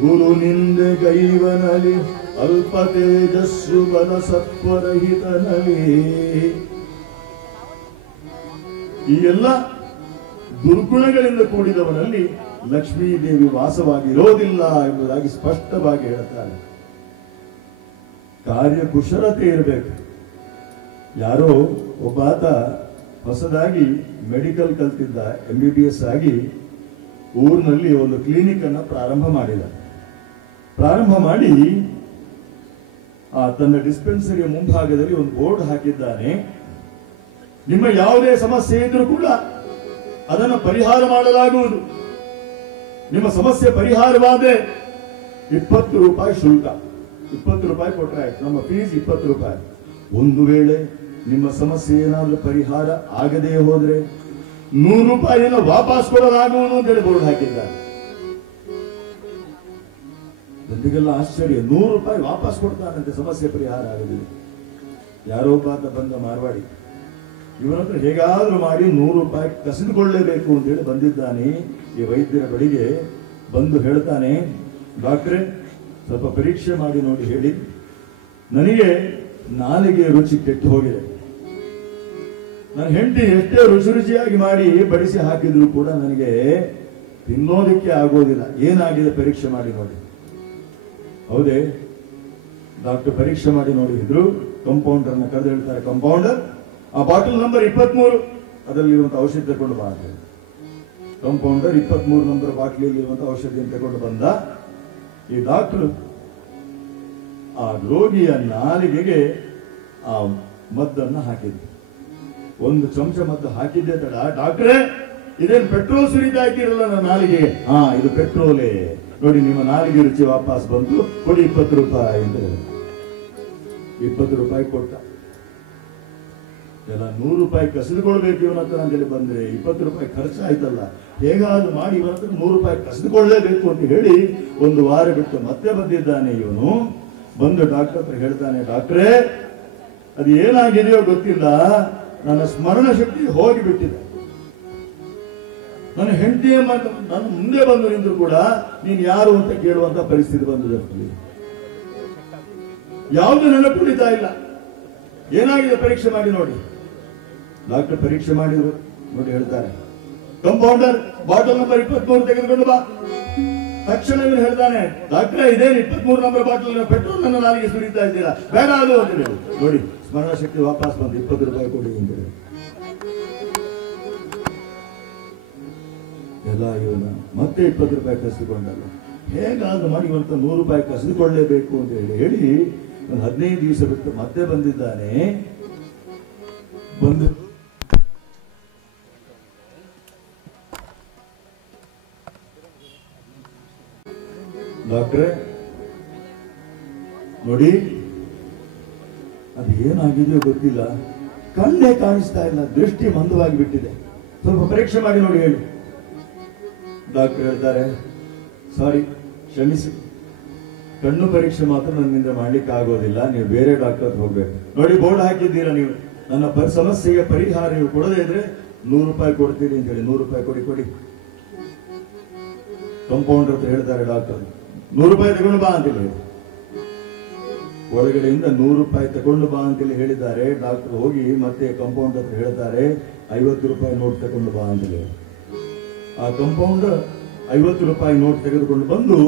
ಗುರು ನಿಂದೆ ಗೈವನಲಿ ಅಲ್ಪ ತೇಜಸ್ಸು ಬಲ ಸತ್ವರಹಿತನಲಿ. ಈ ಎಲ್ಲ ದುರ್ಗುಣಗಳಿಂದ ಕೂಡಿದವನಲ್ಲಿ ಲಕ್ಷ್ಮೀದೇವಿ ವಾಸವಾಗಿರೋದಿಲ್ಲ ಎಂಬುದಾಗಿ ಸ್ಪಷ್ಟವಾಗಿ ಹೇಳ್ತಾರೆ. ಕಾರ್ಯಕುಶಲತೆ ಇರಬೇಕು. ಯಾರೋ ಒಬ್ಬಾತ ಹೊಸದಾಗಿ ಮೆಡಿಕಲ್ ಕಲ್ತಿದ್ದ, MBBS ಆಗಿ ಊರಿನಲ್ಲಿ ಒಂದು ಕ್ಲಿನಿಕ್ ಅನ್ನು ಪ್ರಾರಂಭ ಮಾಡಿದ. ಪ್ರಾರಂಭ ಮಾಡಿ ತನ್ನ ಡಿಸ್ಪೆನ್ಸರಿಯ ಮುಂಭಾಗದಲ್ಲಿ ಒಂದು ಬೋರ್ಡ್ ಹಾಕಿದ್ದಾನೆ. ನಿಮ್ಮ ಯಾವುದೇ ಸಮಸ್ಯೆ ಇದ್ರೂ ಕೂಡ ಅದನ್ನು ಪರಿಹಾರ ಮಾಡಲಾಗುವುದು. ನಿಮ್ಮ ಸಮಸ್ಯೆ ಪರಿಹಾರವಾದರೆ 20 ರೂಪಾಯಿ ಶುಲ್ಕ. 20 ರೂಪಾಯಿ ಕೊಟ್ಟರೆ ಆಯ್ತು, ನಮ್ಮ ಫೀಸ್ 20 ರೂಪಾಯಿ. ಒಂದು ವೇಳೆ ನಿಮ್ಮ ಸಮಸ್ಯೆ ಏನಾದ್ರೂ ಪರಿಹಾರ ಆಗದೇ ಹೋದ್ರೆ 100 ರೂಪಾಯಿಯನ್ನು ವಾಪಸ್ ಕೊಡಲಾಗುವುದು ಅಂತೇಳಿ ಬೋರ್ಡ್ ಹಾಕಿದ್ದಾರೆ. ಜನರಿಗೆಲ್ಲ ಆಶ್ಚರ್ಯ, 100 ರೂಪಾಯಿ ವಾಪಸ್ ಕೊಡ್ತಾನಂತೆ ಸಮಸ್ಯೆ ಪರಿಹಾರ ಆಗಲಿಲ್ಲ. ಯಾರೊಬ್ಬ ಅಂತ ಬಂದ ಮಾರ್ವಾಡಿ, ಇವನ ಹತ್ರ ಹೇಗಾದ್ರೂ ಮಾಡಿ 100 ರೂಪಾಯಿ ಕಸಿದುಕೊಳ್ಳಲೇಬೇಕು ಅಂತೇಳಿ ಬಂದಿದ್ದಾನೆ. ಈ ವೈದ್ಯರ ಬಳಿಗೆ ಬಂದು ಹೇಳ್ತಾನೆ, ಡಾಕ್ಟ್ರೇ ಸ್ವಲ್ಪ ಪರೀಕ್ಷೆ ಮಾಡಿ ನೋಡಿ ಹೇಳಿ, ನನಗೆ ನಾಲಿಗೆ ರುಚಿ ಕೆಟ್ಟು ಹೋಗಿದೆ. ನನ್ನ ಹೆಂಡತಿ ಎಷ್ಟೇ ರುಚಿ ರುಚಿಯಾಗಿ ಮಾಡಿ ಬಡಿಸಿ ಹಾಕಿದ್ರು ಕೂಡ ನನಗೆ ತಿನ್ನೋದಕ್ಕೆ ಆಗೋದಿಲ್ಲ. ಏನಾಗಿದೆ ಪರೀಕ್ಷೆ ಮಾಡಿ ನೋಡಿ. ಹೌದೇ? ಡಾಕ್ಟರ್ ಪರೀಕ್ಷೆ ಮಾಡಿ ನೋಡಿದ್ರು. ಕಂಪೌಂಡರ್ನ ಕರೆದು ಹೇಳ್ತಾರೆ, ಕಂಪೌಂಡರ್ ಆ ಬಾಟಲ್ ನಂಬರ್ 23 ಅದರಲ್ಲಿರುವಂತಹ ಔಷಧಿ ತಗೊಂಡು ಬಾ. ಕಂಪೌಂಡರ್ 23 ನಂಬರ್ ಬಾಟಲಿಯಲ್ಲಿ ಇರುವಂತಹ ಔಷಧಿಯನ್ನು ತಗೊಂಡು ಬಂದ. ಈ ಡಾಕ್ಟರ್ ಆ ರೋಗಿಯ ನಾಲಿಗೆಗೆ ಆ ಮದ್ದನ್ನು ಹಾಕಿದ್ರು. 1 ಚಮಚ ಮದ್ದು ಹಾಕಿದ್ದೆ ತಡ, ಡಾಕ್ಟ್ರೇ ಇದೇನು ಪೆಟ್ರೋಲ್ ಸುರಿತಾ ಇದ್ದೀರಲ್ಲ ನನ್ನ ನಾಲಿಗೆ? ಇದು ಪೆಟ್ರೋಲೇ. ನೋಡಿ ನಿಮ್ಮ ನಾಲಿಗೆ ರುಚಿ ವಾಪಸ್ ಬಂತು, ಕೊಡಿ 20 ರೂಪಾಯಿ ಅಂತ ಹೇಳಿ 20 ರೂಪಾಯಿ ಕೊಟ್ಟ. ಎಲ್ಲ 100 ರೂಪಾಯಿ ಕಸಿದುಕೊಳ್ಬೇಕು ಇವನ ಹತ್ರ ಅಂತೇಳಿ ಬಂದ್ರೆ 20 ರೂಪಾಯಿ ಖರ್ಚಾಯ್ತಲ್ಲ, ಹೇಗಾದ್ರೂ ಮಾಡಿ ಇವನ ಹತ್ರ 100 ರೂಪಾಯಿ ಕಸಿದುಕೊಳ್ಳಲೇಬೇಕು ಅಂತ ಹೇಳಿ 1 ವಾರ ಬಿಟ್ಟು ಮತ್ತೆ ಬಂದಿದ್ದಾನೆ. ಇವನು ಬಂದು ಡಾಕ್ಟರ್ ಹತ್ರ ಹೇಳ್ತಾನೆ, ಡಾಕ್ಟ್ರೇ ಅದು ಏನಾಗಿದೆಯೋ ಗೊತ್ತಿಲ್ಲ, ನನ್ನ ಸ್ಮರಣ ಶಕ್ತಿ ಹೋಗಿಬಿಟ್ಟಿದೆ. ನನ್ನ ಹೆಂಡತಿಯ ನನ್ನ ಮುಂದೆ ಬಂದು ನಿಂತರು ಕೂಡ ನೀನು ಯಾರು ಅಂತ ಕೇಳುವಂತ ಪರಿಸ್ಥಿತಿ ಬಂದಿದೆ. ಯಾವುದು ನೆನಪುಳಿತಾ ಇಲ್ಲ. ಏನಾಗಿದೆ ಪರೀಕ್ಷೆ ಮಾಡಿ ನೋಡಿ. ಡಾಕ್ಟರ್ ಪರೀಕ್ಷೆ ಮಾಡಿದ್ರು ನೋಡಿ, ಹೇಳ್ತಾರೆ ಕಂಪೌಂಡರ್ ಬಾಟಲ್ ನಂಬರ್ 23 ತೆಗೆದುಕೊಂಡು ಬಾ. ತಕ್ಷಣ ಇವನು ಹೇಳ್ತಾನೆ, ಡಾಕ್ಟ್ರೆ ಇದೇನು 23 ನಂಬರ್ ಬಾಟಲ್ ಪೆಟ್ರೋಲ್ ನನ್ನ ನಾಲಿಗೆ ಸುರಿತಾ ಇದ್ದೀರಾ, ಬೇಡ ಅದು ಅಂತ ಹೇಳಿ. ನೋಡಿ ಸ್ಮರಣ ಶಕ್ತಿ ವಾಪಸ್ ಬಂದು 20 ರೂಪಾಯಿ ಕೊಡಿ ಅಂತ ಹೇಳಿ. ಎಲ್ಲ ಇವನ ಮತ್ತೆ 20 ರೂಪಾಯಿ ಕಸಿದುಕೊಂಡಲ್ಲ. ಹೇಗಾದ್ರೂ ಮಾಡಿ ಇವತ್ತು 100 ರೂಪಾಯಿ ಕಸಿದುಕೊಳ್ಳಲೇಬೇಕು ಅಂತ ಹೇಳಿ ಒಂದು 15 ದಿವಸ ಬಿಟ್ಟು ಮತ್ತೆ ಬಂದಿದ್ದಾನೆ. ಬಂದು ಡಾಕ್ಟ್ರೆ ನೋಡಿ ಅದು ಏನಾಗಿದೆಯೋ ಗೊತ್ತಿಲ್ಲ, ಕಣ್ಣೇ ಕಾಣಿಸ್ತಾ ಇಲ್ಲ, ದೃಷ್ಟಿ ಮಂದವಾಗಿ ಬಿಟ್ಟಿದೆ, ಸ್ವಲ್ಪ ಪರೀಕ್ಷೆ ಮಾಡಿ ನೋಡಿ ಹೇಳಿ. ಡಾಕ್ಟರ್ ಹೇಳ್ತಾರೆ, ಸಾರಿ ಕ್ಷಮಿಸಿ, ಕಣ್ಣು ಪರೀಕ್ಷೆ ಮಾತ್ರ ನನ್ನಿಂದ ಮಾಡ್ಲಿಕ್ಕೆ ಆಗೋದಿಲ್ಲ, ನೀವು ಬೇರೆ ಡಾಕ್ಟರ್ ಹೋಗ್ಬೇಕು. ನೋಡಿ ಬೋರ್ಡ್ ಹಾಕಿದ್ದೀರಾ ನೀವು, ನನ್ನ ಸಮಸ್ಯೆಗೆ ಪರಿಹಾರ ನೀವು ಕೊಡದೇ ಇದ್ರೆ 100 ರೂಪಾಯಿ ಕೊಡ್ತೀರಿ ಅಂತ ಹೇಳಿ. 100 ರೂಪಾಯಿ ಕೊಡಿ. ಕಂಪೌಂಡರ್ ಹತ್ರ ಹೇಳ್ತಾರೆ ಡಾಕ್ಟರ್, 100 ರೂಪಾಯಿ ತಗೊಂಡು ಬಾ ಅಂತೇಳಿ. ಒಳಗಡೆಯಿಂದ 100 ರೂಪಾಯಿ ತಗೊಂಡು ಬಾ ಅಂತೇಳಿ ಹೇಳಿದ್ದಾರೆ. ಡಾಕ್ಟರ್ ಹೋಗಿ ಮತ್ತೆ ಕಂಪೌಂಡರ್ ಹತ್ರ ಹೇಳ್ತಾರೆ, 50 ರೂಪಾಯಿ ನೋಟ್ ತಗೊಂಡು ಬಾ ಅಂತೇಳಿ. ಆ ಕಂಪೌಂಡರ್ 50 ರೂಪಾಯಿ ನೋಟ್ ತೆಗೆದುಕೊಂಡು ಬಂದು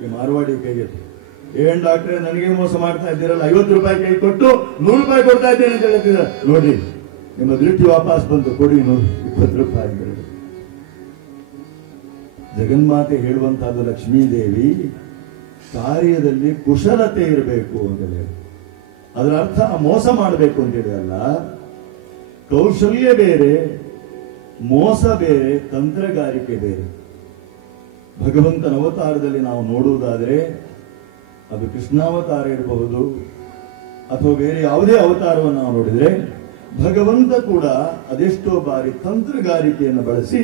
ಈ ಮಾರ್ವಾಡಿ ಕೈಗೆ, ಏನ್ ಡಾಕ್ಟ್ರೆ ನನಗೆ ಮೋಸ ಮಾಡ್ತಾ ಇದ್ದೀರಲ್ಲ, 50 ರೂಪಾಯಿ ಕೈ ಕೊಟ್ಟು 100 ರೂಪಾಯಿ ಕೊಡ್ತಾ ಇದ್ದೇನೆ ಅಂತ ಹೇಳ್ತಿದ್ದಾರೆ. ನೋಡಿ ನಿಮ್ಮ ದೃಷ್ಟಿ ವಾಪಸ್ ಬಂತು, ಕೊಡಿ 20 ರೂಪಾಯಿ. ಜಗನ್ಮಾತೆ ಹೇಳುವಂತಹದ್ದು ಲಕ್ಷ್ಮೀದೇವಿ ಕಾರ್ಯದಲ್ಲಿ ಕುಶಲತೆ ಇರಬೇಕು ಅಂತ ಹೇಳಿ. ಅದರ ಅರ್ಥ ಮೋಸ ಮಾಡಬೇಕು ಅಂತೇಳಿ ಅಲ್ಲ. ಕೌಶಲ್ಯ ಬೇರೆ, ಮೋಸ ಬೇರೆ, ತಂತ್ರಗಾರಿಕೆ ಬೇರೆ. ಭಗವಂತನ ಅವತಾರದಲ್ಲಿ ನಾವು ನೋಡುವುದಾದರೆ ಅದು ಕೃಷ್ಣಾವತಾರ ಇರಬಹುದು ಅಥವಾ ಬೇರೆ ಯಾವುದೇ ಅವತಾರವನ್ನು ನಾವು ನೋಡಿದ್ರೆ ಭಗವಂತ ಕೂಡ ಅದೆಷ್ಟೋ ಬಾರಿ ತಂತ್ರಗಾರಿಕೆಯನ್ನು ಬಳಸಿ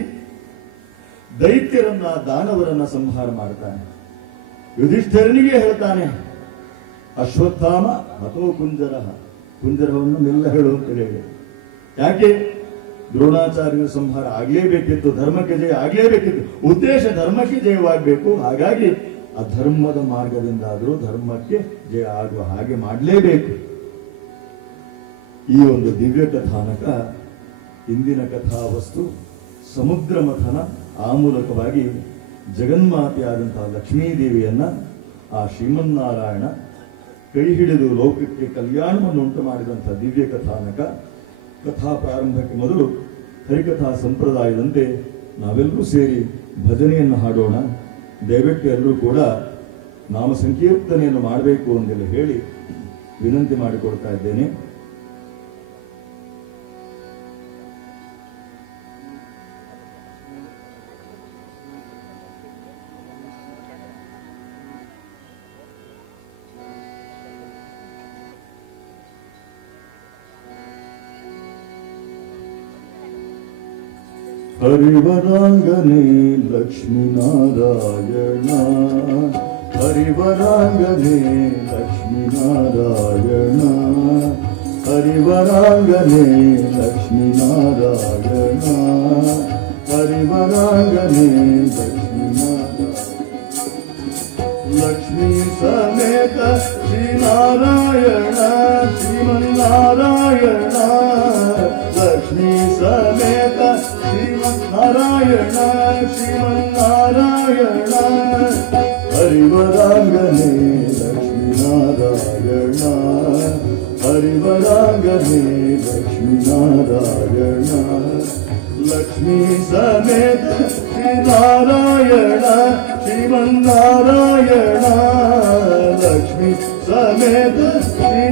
ದೈತ್ಯರನ್ನ ದಾನವರನ್ನ ಸಂಹಾರ ಮಾಡ್ತಾನೆ. ಯುಧಿಷ್ಠಿರನಿಗೆ ಹೇಳ್ತಾನೆ, ಅಶ್ವತ್ಥಾಮ ಹತೋ ಕುಂಜರ, ಕುಂಜರವನ್ನು ಮೆಲ್ಲ ಹೇಳು ಅಂತ ಹೇಳಿ. ಯಾಕೆ? ದ್ರೋಣಾಚಾರ್ಯರ ಸಂಹಾರ ಆಗಲೇಬೇಕಿತ್ತು, ಧರ್ಮಕ್ಕೆ ಜಯ ಆಗಲೇಬೇಕಿತ್ತು, ಉದ್ದೇಶ ಧರ್ಮಕ್ಕೆ ಜಯವಾಗಬೇಕು. ಹಾಗಾಗಿ ಅಧರ್ಮದ ಮಾರ್ಗದಿಂದಾದರೂ ಧರ್ಮಕ್ಕೆ ಜಯ ಆಗುವ ಹಾಗೆ ಮಾಡಲೇಬೇಕು. ಈ ಒಂದು ದಿವ್ಯ ಕಥಾನಕ ಇಂದಿನ ಕಥಾವಸ್ತು ಸಮುದ್ರ ಮಥನ. ಆ ಮೂಲಕವಾಗಿ ಜಗನ್ಮಾತೆಯಾದಂತಹ ಲಕ್ಷ್ಮೀದೇವಿಯನ್ನ ಆ ಶ್ರೀಮನ್ನಾರಾಯಣ ಕೈ ಹಿಡಿದು ಲೋಕಕ್ಕೆ ಕಲ್ಯಾಣವನ್ನು ಉಂಟು ಮಾಡಿದಂತಹ ದಿವ್ಯ ಕಥಾನಕ. ಕಥಾ ಪ್ರಾರಂಭಕ್ಕೆ ಮೊದಲು ಹರಿಕಥಾ ಸಂಪ್ರದಾಯದಂತೆ ನಾವೆಲ್ಲರೂ ಸೇರಿ ಭಜನೆಯನ್ನು ಹಾಡೋಣ. ದಯವಿಟ್ಟು ಎಲ್ಲರೂ ಕೂಡ ನಾಮ ಸಂಕೀರ್ತನೆಯನ್ನು ಮಾಡಬೇಕು ಅಂತೆಲ್ಲ ಹೇಳಿ ವಿನಂತಿ ಮಾಡಿಕೊಡ್ತಾ ಇದ್ದೇನೆ. ಹರಿವರಾಂಗನೇ ಲಕ್ಷ್ಮೀನಾರಾಯಣ, ಹರಿವರಾಂಗನೇ ಲಕ್ಷ್ಮೀನಾರಾಯಣ, ಹರಿವರಾಂಗನೇ ಲಕ್ಷ್ಮೀನಾರಾಯಣ, ಹರಿವರಾಂಗನೇ ಲಕ್ಷ್ಮೀನಾರಾಯಣ. ಲಕ್ಷ್ಮೀ ಸಮೇತ ಶ್ರೀನಾರಾಯಣ ಶ್ರೀಮನ್ನಾರಾಯಣ, ಲಕ್ಷ್ಮೀ ಸಮೇತ ಶ್ರೀಮನ್ನಾರಾಯಣ ಶ್ರೀಮನ್ನಾರಾಯಣ, ಹರಿವರಾಂಗನೇ ಲಕ್ಷ್ಮೀನಾರಾಯಣ, ಹರಿವರಾಂಗನೇ ಲಕ್ಷ್ಮೀನಾರಾಯಣ, ಲಕ್ಷ್ಮೀ ಸಮೇತ ಶ್ರೀನಾರಾಯಣ ಶ್ರೀಮನ್ನಾರಾಯಣ, ಲಕ್ಷ್ಮೀ ಸಮೇತ ಶ್ರೀ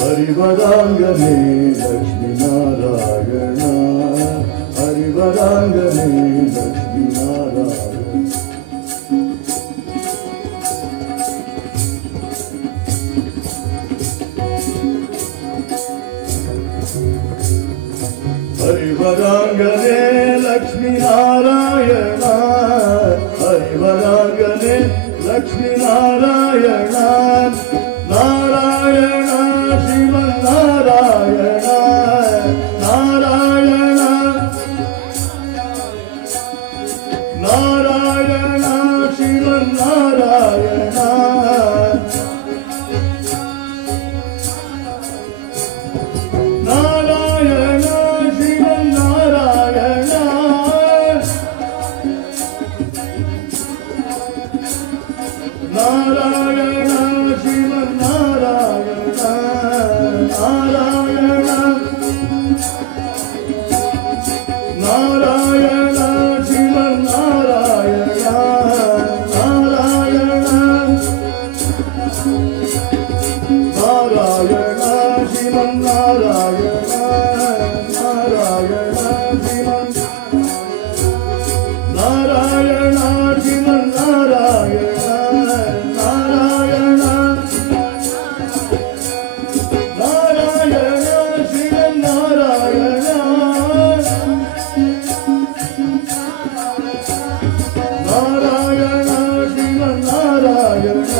ಹರಿವರಾಂಗನೇ ಲಕ್ಷ್ಮೀನಾರಾಯಣ, ಹರಿವ ಹರಿವರಾಂಗನೇ ಲಕ್ಷ್ಮೀನಾರಾಯಣ ಹರಿವರಾಂಗನೇ ಲಕ್ಷ್ಮೀನಾರಾಯಣ ಹರಿವರಾಂಗನೇ ಲಕ್ಷ್ಮೀನಾರಾಯಣ ನಾರಾಯಣ ಶ್ರೀಮನ್ನಾರಾಯಣ ನಾರಾಯಣ ನಾರಾಯಣ ಶ್ರೀಮನ್ನಾರಾಯಣ ನಾರಾಯಣ ಶ್ರೀಮನ್ನಾರಾಯಣ ನಾರಾಯಣ ಶ್ರೀಮನ್ನಾರಾಯಣ ನಾರಾಯಣ ನಾರಾಯಣ ಶ್ರೀಮನ್ನಾರಾಯಣ ನಾರಾಯಣ ನಾರಾಯಣ ಶ್ರೀಮನ್ನಾರಾಯಣ ನಾರಾಯಣ ನಾರಾಯಣ ಶ್ರೀಮನ್ನಾರಾಯಣ ನಾರಾಯಣ ನಾರಾಯಣ ಶ್ರೀಮನ್ನಾರಾಯಣ ನಾರಾಯಣ ಶ್ರೀಮನ್ನಾರಾಯಣ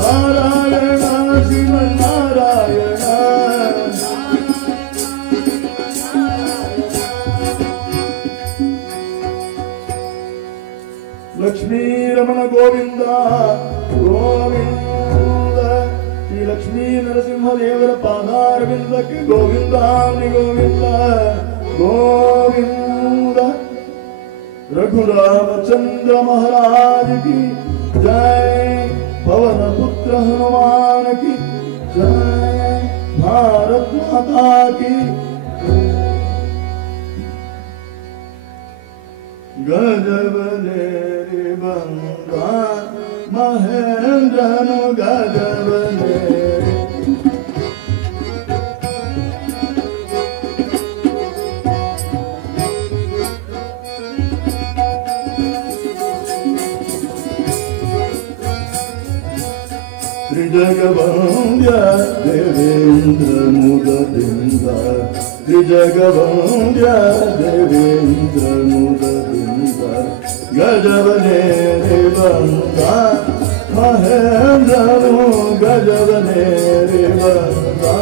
ನಾರಾಯಣ ಶ್ರೀಮನ್ನಾರಾಯಣ ಲಕ್ಷ್ಮೀ ರಮಣ ಗೋವಿಂದ ಗೋವಿಂದ ಶ್ರೀ ಲಕ್ಷ್ಮೀ ನರಸಿಂಹದೇವರ ಪಾದಾರವಿಂದಕ್ಕೆ ಗೋವಿಂದ ಗೋವಿಂದ ಗೋವಿಂದ ರಘುರಾಮಚಂದ್ರ महाराज की जय पवन पुत्र हनुमान की जय भारत माता की गजबले बंगा महेंद्रनु गजबले त्रिजगवन्द्य देवेन्द्र मुदबिंद त्रिजगवन्द्य देवेन्द्र मुदबिंद गजबले बंगा महेंद्रनु गजबले बंगा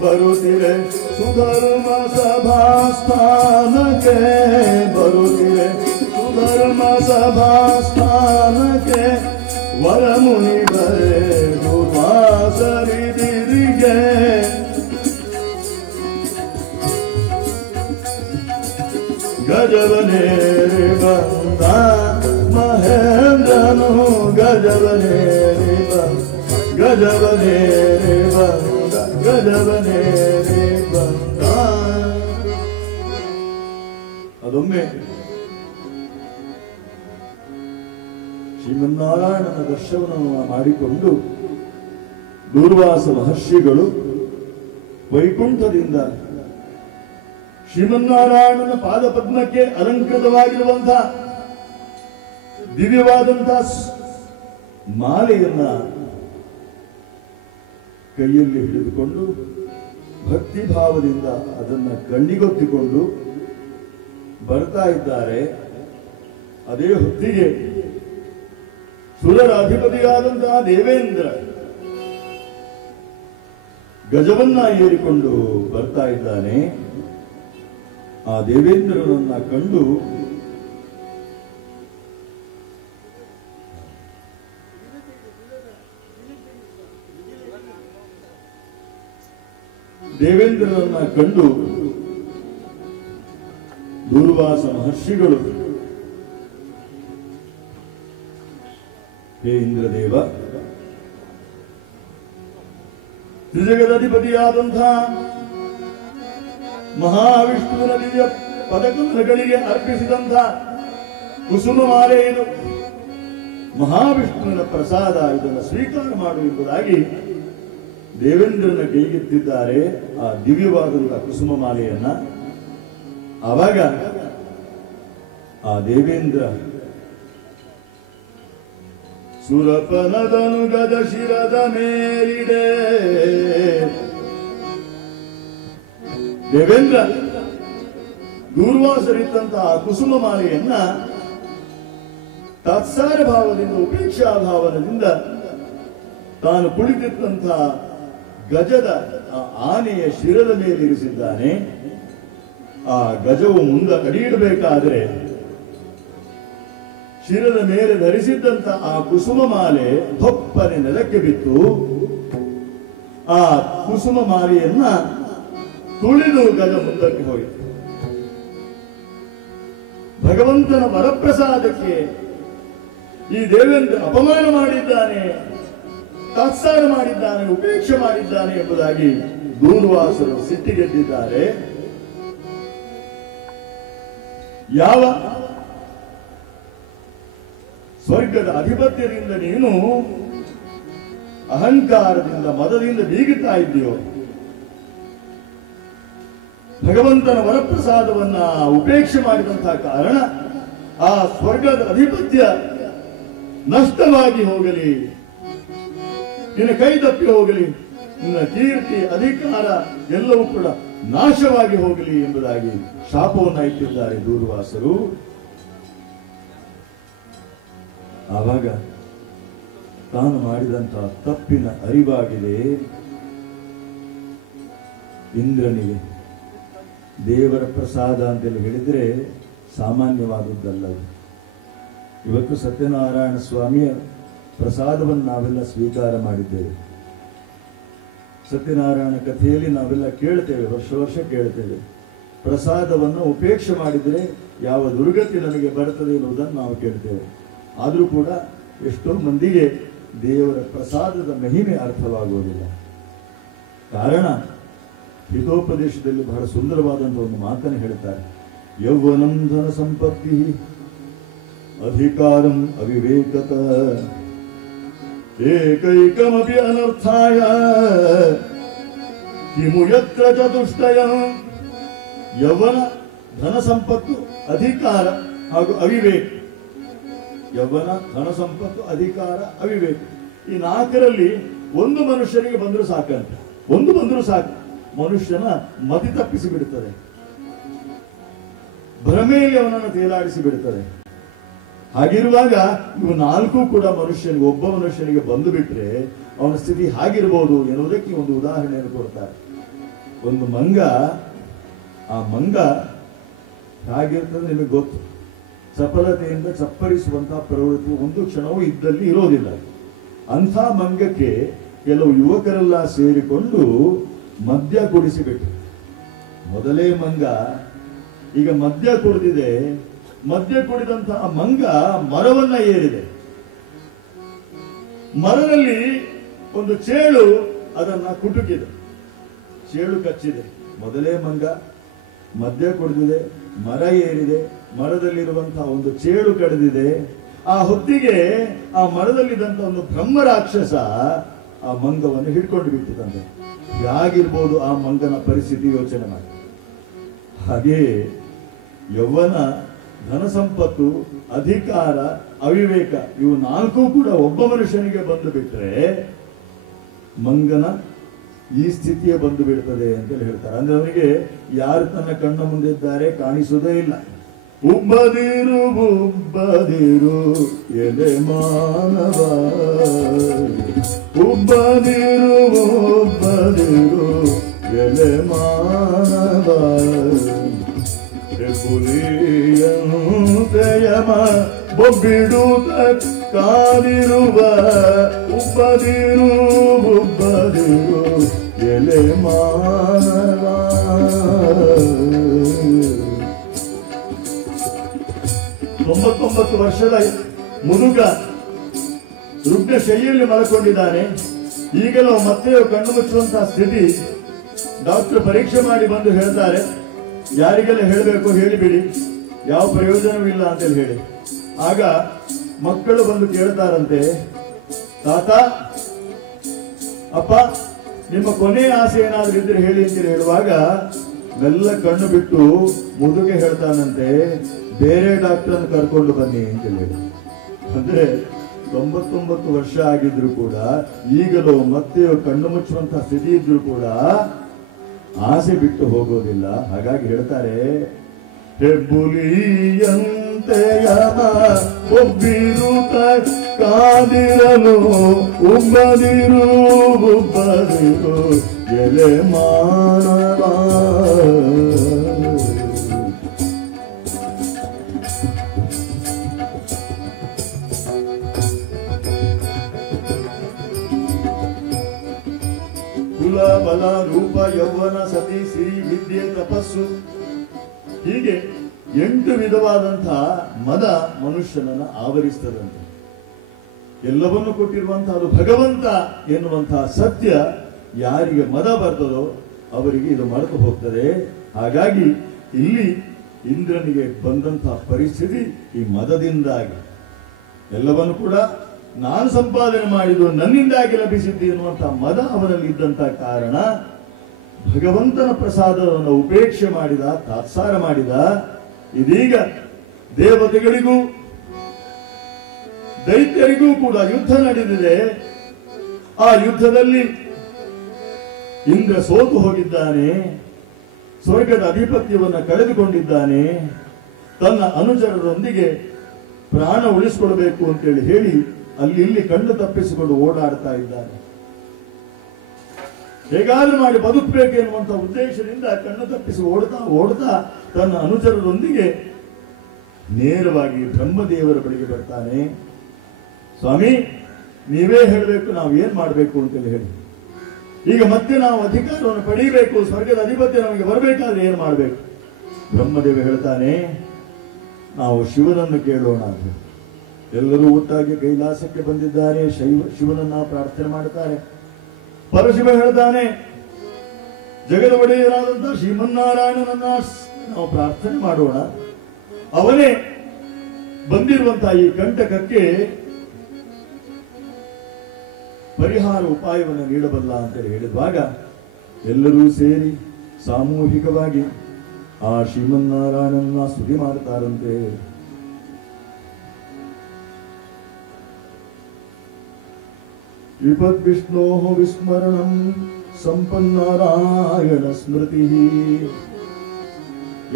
बरुतिरे सुधर्म सभास्थान के बरुतिरे सुधर्म सभास्थान के वर मुनि बरे दुर्वासरि दिरिगे गजबले बंदा महेंद्रनु गजबले गजबले बंदा गजबले बंदा ಅದೊಮ್ಮೆ ಶ್ರೀಮನ್ನಾರಾಯಣನ ದರ್ಶನವನ್ನು ಮಾಡಿಕೊಂಡು ದೂರ್ವಾಸ ಮಹರ್ಷಿಗಳು ವೈಕುಂಠದಿಂದ ಶ್ರೀಮನ್ನಾರಾಯಣನ ಪಾದಪದ್ಮಕ್ಕೆ ಅಲಂಕೃತವಾಗಿರುವಂತಹ ದಿವ್ಯವಾದಂತಹ ಮಾಲೆಯನ್ನ ಕೈಯಲ್ಲಿ ಹಿಡಿದುಕೊಂಡು ಭಕ್ತಿ ಭಾವದಿಂದ ಅದನ್ನ ಕಣ್ಣಿಗೊತ್ತಿಕೊಂಡು ಬರ್ತಾ ಇದ್ದಾರೆ. ಅದೇ ಹೊತ್ತಿಗೆ ಸುರರ ಅಧಿಪತಿಯಾದಂತಹ ದೇವೇಂದ್ರ ಗಜವನ್ನ ಏರಿಕೊಂಡು ಬರ್ತಾ ಇದ್ದಾನೆ. ಆ ದೇವೇಂದ್ರನನ್ನ ಕಂಡು ದೂರ್ವಾಸ ಮಹರ್ಷಿಗಳು, ಹೇ ಇಂದ್ರದೇವ, ತ್ರಿಜಗದಧಿಪತಿಯಾದಂತಹ ಮಹಾವಿಷ್ಣುವಿನ ದಿವ್ಯ ಪದಕಮಲಗಳಿಗೆ ಅರ್ಪಿಸಿದಂಥ ಕುಸುಮಮಾಲೆ ಇದು ಮಹಾವಿಷ್ಣುವಿನ ಪ್ರಸಾದ, ಇದನ್ನು ಸ್ವೀಕಾರ ಮಾಡು ಎಂಬುದಾಗಿ ದೇವೇಂದ್ರನ ಕೈಗೆತ್ತಿದ್ದಾರೆ ಆ ದಿವ್ಯವಾದಂತಹ ಕುಸುಮಮಾಲೆಯನ್ನ. ಆವಾಗ ಆ ದೇವೇಂದ್ರ ಸುರಪನದನು ಗದ ಶಿರದ ಮೇಲಿಡೆ, ದೇವೇಂದ್ರ ದೂರ್ವಾಸರಿದ್ದಂತಹ ಕುಸುಮ ಮಾಲೆಯನ್ನ ತಾತ್ಸಾರ ಭಾವದಿಂದ, ಉಪೇಕ್ಷಾ ಭಾವನದಿಂದ ತಾನು ಕುಳಿತಿದ್ದಂತಹ ಗಜದ ಆನೆಯ ಶಿರದ ಮೇಲೆ ಇರಿಸಿದ್ದಾನೆ. ಆ ಗಜವು ಮುಂದೆ ಅಡಿಯಿಡಬೇಕಾದ್ರೆ ಶಿರದ ಮೇಲೆ ಧರಿಸಿದ್ದಂತ ಆ ಕುಸುಮ ಮಾಲೆ ಹೊಪ್ಪನೆ ನೆಲಕ್ಕೆ ಬಿತ್ತು. ಆ ಕುಸುಮ ಮಾಲೆಯನ್ನ ತುಳಿದು ಗಜ ಮುಂದಕ್ಕೆ ಹೋಯಿತು. ಭಗವಂತನ ವರಪ್ರಸಾದಕ್ಕೆ ಈ ದೇವೇಂದ್ರ ಅಪಮಾನ ಮಾಡಿದ್ದಾನೆ, ತಾತ್ಸಾರ ಮಾಡಿದ್ದಾನೆ, ಉಪೇಕ್ಷೆ ಮಾಡಿದ್ದಾನೆ ಎಂಬುದಾಗಿ ದೂರ್ವಾಸರು ಸಿಟ್ಟಿಗೆದ್ದಿದ್ದಾರೆ. ಯಾವ ಸ್ವರ್ಗದ ಅಧಿಪತ್ಯದಿಂದ ನೀನು ಅಹಂಕಾರದಿಂದ ಮದದಿಂದ ಬೀಗುತ್ತಾ ಇದ್ದೀಯೋ, ಭಗವಂತನ ವರಪ್ರಸಾದವನ್ನ ಉಪೇಕ್ಷೆ ಮಾಡಿದಂತಹ ಕಾರಣ ಆ ಸ್ವರ್ಗದ ಅಧಿಪತ್ಯ ನಷ್ಟವಾಗಿ ಹೋಗಲಿ, ನಿನ್ನ ಕೈ ತಪ್ಪಿ ಹೋಗಲಿ, ನಿನ್ನ ಕೀರ್ತಿ ಅಧಿಕಾರ ಎಲ್ಲವೂ ಕೂಡ ನಾಶವಾಗಿ ಹೋಗಲಿ ಎಂಬುದಾಗಿ ಶಾಪವನ್ನು ಇಟ್ಟಿದ್ದಾರೆ ದೂರ್ವಾಸರು. ಆವಾಗ ತಾನು ಮಾಡಿದಂತಹ ತಪ್ಪಿನ ಅರಿವಾಗಿದೆ ಇಂದ್ರನಿಗೆ. ದೇವರ ಪ್ರಸಾದ ಅಂತೇಳಿ ಹೇಳಿದ್ರೆ ಸಾಮಾನ್ಯವಾದದ್ದಲ್ಲ. ಇವತ್ತು ಸತ್ಯನಾರಾಯಣ ಸ್ವಾಮಿಯ ಪ್ರಸಾದವನ್ನು ನಾವೆಲ್ಲ ಸ್ವೀಕಾರ ಮಾಡಿದ್ದೇವೆ. ಸತ್ಯನಾರಾಯಣ ಕಥೆಯಲ್ಲಿ ನಾವೆಲ್ಲ ಕೇಳ್ತೇವೆ, ವರ್ಷ ವರ್ಷ ಕೇಳ್ತೇವೆ. ಪ್ರಸಾದವನ್ನು ಉಪೇಕ್ಷೆ ಮಾಡಿದರೆ ಯಾವ ದುರ್ಗತಿ ನಮಗೆ ಬರ್ತದೆ ಎನ್ನುವುದನ್ನು ನಾವು ಕೇಳ್ತೇವೆ. ಆದರೂ ಕೂಡ ಎಷ್ಟೋ ಮಂದಿಗೆ ದೇವರ ಪ್ರಸಾದದ ಮಹಿಮೆ ಅರ್ಥವಾಗುವುದಿಲ್ಲ. ಕಾರಣ ಹಿತೋಪದೇಶದಲ್ಲಿ ಬಹಳ ಸುಂದರವಾದಂತಹ ಒಂದು ಮಾತನ್ನು ಹೇಳ್ತಾರೆ. ಯೌವನಂ ಧನ ಸಂಪತ್ತಿ ಅಧಿಕಾರಂ ಅವಿವೇಕತ ಏಕೈಕಮಪಿ ಅನರ್ಥಾಯ ಕಿಮು ಯತ್ರ ಚತುಷ್ಟಯ. ಯೌವನ, ಧನ ಸಂಪತ್ತು, ಅಧಿಕಾರ ಹಾಗೂ ಅವಿವೇಕ. ಯೌವನ, ಧನ ಸಂಪತ್ತು, ಅಧಿಕಾರ, ಅವಿವೇಕ, ಈ ನಾಲ್ಕರಲ್ಲಿ ಒಂದು ಮನುಷ್ಯನಿಗೆ ಬಂದರೂ ಸಾಕಂತ. ಒಂದು ಬಂದರೂ ಸಾಕು, ಮನುಷ್ಯನ ಮತಿ ತಪ್ಪಿಸಿ ಬಿಡುತ್ತದೆ, ಭ್ರಮೆಯಲ್ಲಿ ಅವನನ್ನು ತೇಲಾಡಿಸಿ ಬಿಡುತ್ತದೆ. ಹಾಗಿರುವಾಗ ಇವು ನಾಲ್ಕು ಕೂಡ ಮನುಷ್ಯನಿಗೆ, ಒಬ್ಬ ಮನುಷ್ಯನಿಗೆ ಬಂದು ಬಿಟ್ರೆ ಅವನ ಸ್ಥಿತಿ ಹಾಗಿರ್ಬೋದು ಎನ್ನುವುದಕ್ಕೆ ಒಂದು ಉದಾಹರಣೆಯನ್ನು ಕೊಡ್ತಾರೆ. ಒಂದು ಮಂಗ, ಆ ಮಂಗ ಹೇಗಿರ್ತದೆ ನಿಮಗೆ ಗೊತ್ತು. ಚಪಲತೆಯಿಂದ ಚಪ್ಪರಿಸುವಂತಹ ಪ್ರವೃತ್ತಿ ಒಂದು ಕ್ಷಣವೂ ಇದ್ದಲ್ಲಿ ಇರೋದಿಲ್ಲ. ಅಂಥ ಮಂಗಕ್ಕೆ ಕೆಲವು ಯುವಕರೆಲ್ಲ ಸೇರಿಕೊಂಡು ಮದ್ಯ ಕುಡಿಸಿಬಿಟ್ರು. ಮೊದಲೇ ಮಂಗ, ಈಗ ಮದ್ಯ ಕುಡಿದಿದೆ. ಮದ್ಯ ಕುಡಿದಂತಹ ಮಂಗ ಮರವನ್ನ ಏರಿದೆ. ಮರದಲ್ಲಿ ಒಂದು ಚೇಳು ಅದನ್ನ ಕುಟುಕಿದೆ, ಚೇಳು ಕಚ್ಚಿದೆ. ಮೊದಲೇ ಮಂಗ ಮದ್ಯ ಕುಡಿದಿದೆ, ಮರ ಏರಿದೆ, ಮರದಲ್ಲಿರುವಂತಹ ಒಂದು ಚೇಳು ಕಡಿದಿದೆ. ಆ ಹೊತ್ತಿಗೆ ಆ ಮರದಲ್ಲಿದ್ದಂತಹ ಒಂದು ಬ್ರಹ್ಮ ರಾಕ್ಷಸ ಆ ಮಂಗವನ್ನು ಹಿಡ್ಕೊಂಡು ಬಿಟ್ಟಿದಂತೆ. ಹೇಗಿರ್ಬೋದು ಆ ಮಂಗನ ಪರಿಸ್ಥಿತಿ, ಯೋಚನೆ ಮಾಡಿ. ಹಾಗೆ ಯೌವನ, ಧನ ಸಂಪತ್ತು, ಅಧಿಕಾರ, ಅವಿವೇಕ ಇವು ನಾಲ್ಕು ಕೂಡ ಒಬ್ಬ ಮನುಷ್ಯನಿಗೆ ಬಂದು ಬಿಟ್ರೆ ಮಂಗನ ಈ ಸ್ಥಿತಿಯೇ ಬಂದು ಬಿಡ್ತದೆ ಅಂತ ಹೇಳ್ತಾರೆ. ಅಂದ್ರೆ ಅವನಿಗೆ ಯಾರು ತನ್ನ ಕಣ್ಣ ಮುಂದೆ ಇದ್ದಾರೆ ಕಾಣಿಸುವುದೇ ಇಲ್ಲ. ಉಬ್ಬದಿರು ಉಬ್ಬದಿರು ಎಲೆ ಮಾನವ, ಉಬ್ಬದಿರು ಉಬ್ಬದಿರು ಎಲೆ ಮಾನವ, ಪುಲಿಯಮ ಬೊಬ್ಬಿಡುತ್ತ ಕಾದಿರುವ ಉಬ್ಬದಿರು ಉಬ್ಬದಿರು ಎಲೆ ಮಾನವ. 99 ವರ್ಷದ ಮುದುಕ ರುಗ್ಣ ಶೈಲಿಯಲ್ಲಿ ಮಲ್ಕೊಂಡಿದ್ದಾನೆ. ಈಗಲೂ ಮತ್ತೆ ಕಣ್ಣು ಮುಚ್ಚುವಂತಹ ಸ್ಥಿತಿ. ಡಾಕ್ಟರ್ ಪರೀಕ್ಷೆ ಮಾಡಿ ಬಂದು ಹೇಳ್ತಾರೆ, ಯಾರಿಗೆಲ್ಲ ಹೇಳಬೇಕು ಹೇಳಿಬಿಡಿ, ಯಾವ ಪ್ರಯೋಜನವಿಲ್ಲ ಅಂತೇಳಿ ಹೇಳಿ. ಆಗ ಮಕ್ಕಳು ಬಂದು ಕೇಳ್ತಾರಂತೆ, ತಾತ ಅಪ್ಪ ನಿಮ್ಮ ಕೊನೆಯ ಆಸೆ ಏನಾದ್ರೂ ಇದ್ರೆ ಹೇಳಿ ಅಂತೇಳಿ ಹೇಳುವಾಗ ಮೆಲ್ಲ ಕಣ್ಣು ಬಿಟ್ಟು ಮುದುಗೆ ಹೇಳ್ತಾನಂತೆ, ಬೇರೆ ಡಾಕ್ಟರ್ ಕರ್ಕೊಂಡು ಬನ್ನಿ ಅಂತೇಳಿ ಹೇಳಿ. ಅಂದ್ರೆ 99 ವರ್ಷ ಆಗಿದ್ರು ಕೂಡ ಈಗಲೂ ಮತ್ತೆ ಕಣ್ಣು ಮುಚ್ಚುವಂತಹ ಸ್ಥಿತಿ ಇದ್ರು ಕೂಡ ಆಸೆ ಬಿಟ್ಟು ಹೋಗೋದಿಲ್ಲ. ಹಾಗಾಗಿ ಹೇಳ್ತಾರೆ, ಹೆಬ್ಬುಲಿಯಂತೆಯ ಒಬ್ಬಿರುತ್ತ ಕಾದಿರಲು ಉಬ್ಬದಿರು ಉಬ್ಬದಿರು ಎಲೆ ಮಾನವ. ಕುಲ ಬಲ ರೂಪ ಯೌವನ ಸತಿ ಸಿರಿ ವಿದ್ಯೆ ತಪಸ್ಸು, ಹೀಗೆ 8 ವಿಧವಾದಂತಹ ಮದ ಮನುಷ್ಯನನ್ನ ಆವರಿಸ್ತದಂತೆ. ಎಲ್ಲವನ್ನು ಕೊಟ್ಟಿರುವಂತಹ ಅದು ಭಗವಂತ ಎನ್ನುವಂತಹ ಸತ್ಯ ಯಾರಿಗೆ ಮದ ಬರ್ತದೋ ಅವರಿಗೆ ಇದು ಮರೆತು ಹೋಗ್ತದೆ. ಹಾಗಾಗಿ ಇಲ್ಲಿ ಇಂದ್ರನಿಗೆ ಬಂದಂತಹ ಪರಿಸ್ಥಿತಿ ಈ ಮದದಿಂದಾಗಿ, ಎಲ್ಲವನ್ನು ಕೂಡ ನಾನು ಸಂಪಾದನೆ ಮಾಡಿದ್ದು ನನ್ನಿಂದಾಗಿ ಲಭಿಸಿದ್ದು ಎನ್ನುವಂತಹ ಮದ ಅವನಲ್ಲಿ ಇದ್ದಂತಹ ಕಾರಣ ಭಗವಂತನ ಪ್ರಸಾದವನ್ನು ಉಪೇಕ್ಷೆ ಮಾಡಿದ, ತಾತ್ಸಾರ ಮಾಡಿದ. ಇದೀಗ ದೇವತೆಗಳಿಗೂ ದೈತ್ಯರಿಗೂ ಕೂಡ ಯುದ್ಧ ನಡೆದಿದೆ. ಆ ಯುದ್ಧದಲ್ಲಿ ಇಂದ್ರ ಸೋತು ಹೋಗಿದ್ದಾನೆ, ಸ್ವರ್ಗದ ಅಧಿಪತ್ಯವನ್ನು ಕಳೆದುಕೊಂಡಿದ್ದಾನೆ. ತನ್ನ ಅನುಚರರೊಂದಿಗೆ ಪ್ರಾಣ ಉಳಿಸಿಕೊಳ್ಬೇಕು ಅಂತೇಳಿ ಹೇಳಿ ಅಲ್ಲಿ ಇಲ್ಲಿ ಕಣ್ಣು ತಪ್ಪಿಸಿಕೊಂಡು ಓಡಾಡ್ತಾ ಇದ್ದಾನೆ. ಹೇಗಾದ್ರೂ ಮಾಡಿ ಬದುಕಬೇಕು ಎನ್ನುವಂತಹ ಉದ್ದೇಶದಿಂದ ಕಣ್ಣು ತಪ್ಪಿಸಿ ಓಡ್ತಾ ಓಡ್ತಾ ತನ್ನ ಅನುಚರರೊಂದಿಗೆ ನೇರವಾಗಿ ಬ್ರಹ್ಮದೇವರ ಬಳಿಗೆ ಬರ್ತಾನೆ. ಸ್ವಾಮಿ, ನೀವೇ ಹೇಳಬೇಕು ನಾವು ಏನ್ ಮಾಡಬೇಕು ಅಂತೇಳಿ ಹೇಳಿ. ಈಗ ಮತ್ತೆ ನಾವು ಅಧಿಕಾರವನ್ನು ಪಡೀಬೇಕು, ಸ್ವರ್ಗದ ಅಧಿಪತ್ಯ ನಮಗೆ ಬರಬೇಕಾದ್ರೆ ಏನ್ ಮಾಡಬೇಕು? ಬ್ರಹ್ಮದೇವ ಹೇಳ್ತಾನೆ, ನಾವು ಶಿವನನ್ನು ಕೇಳೋಣ ಅಂತ. ಎಲ್ಲರೂ ಒಟ್ಟಾಗಿ ಕೈಲಾಸಕ್ಕೆ ಬಂದಿದ್ದಾರೆ, ಶಿವನನ್ನ ಪ್ರಾರ್ಥನೆ ಮಾಡ್ತಾರೆ. ಪರಶಿವ ಹೇಳ್ತಾನೆ, ಜಗದ ಒಡೆಯರಾದಂತಹ ಶ್ರೀಮನ್ನಾರಾಯಣನನ್ನ ನಾವು ಪ್ರಾರ್ಥನೆ ಮಾಡೋಣ, ಅವನೇ ಬಂದಿರುವಂತಹ ಈ ಕಂಟಕಕ್ಕೆ ಪರಿಹಾರ ಉಪಾಯವನ್ನು ನೀಡಬಲ್ಲ ಅಂತೇಳಿ ಹೇಳಿದಾಗ ಎಲ್ಲರೂ ಸೇರಿ ಸಾಮೂಹಿಕವಾಗಿ ಆ ಶ್ರೀಮನ್ನಾರಾಯಣನ ಸ್ತುತಿ ಮಾಡ್ತಾರಂತೆ. ವಿಪದ್ ವಿಷ್ಣೋ ವಿಸ್ಮರಣಂ ಸಂಪನ್ನಾರಾಯಣ ಸ್ಮೃತಿ.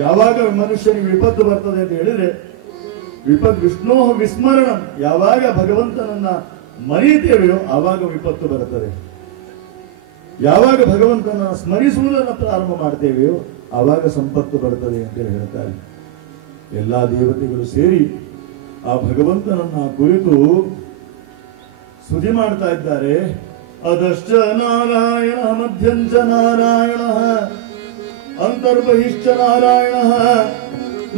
ಯಾವಾಗ ಮನುಷ್ಯನಿಗೆ ವಿಪತ್ತು ಬರ್ತದೆ ಅಂತ ಹೇಳಿದ್ರೆ ವಿಪದ್ ವಿಷ್ಣೋ ವಿಸ್ಮರಣಂ, ಯಾವಾಗ ಭಗವಂತನನ್ನ ಮರೆಯುತ್ತೇವೆಯೋ ಆವಾಗ ವಿಪತ್ತು ಬರುತ್ತದೆ. ಯಾವಾಗ ಭಗವಂತನ ಸ್ಮರಿಸುವುದನ್ನು ಪ್ರಾರಂಭ ಮಾಡ್ತೇವೆಯೋ ಆವಾಗ ಸಂಪತ್ತು ಬರುತ್ತದೆ ಅಂತೇಳಿ ಹೇಳ್ತಾರೆ. ಎಲ್ಲಾ ದೇವತೆಗಳು ಸೇರಿ ಆ ಭಗವಂತನನ್ನ ಕುರಿತು ಸ್ತುತಿ ಮಾಡ್ತಾ ಇದ್ದಾರೆ. ಅದಶ್ಚ ನಾರಾಯಣ ಮಧ್ಯಂಚ ನಾರಾಯಣ ಅಂತರ್ಬಹಿಶ್ಚ ನಾರಾಯಣ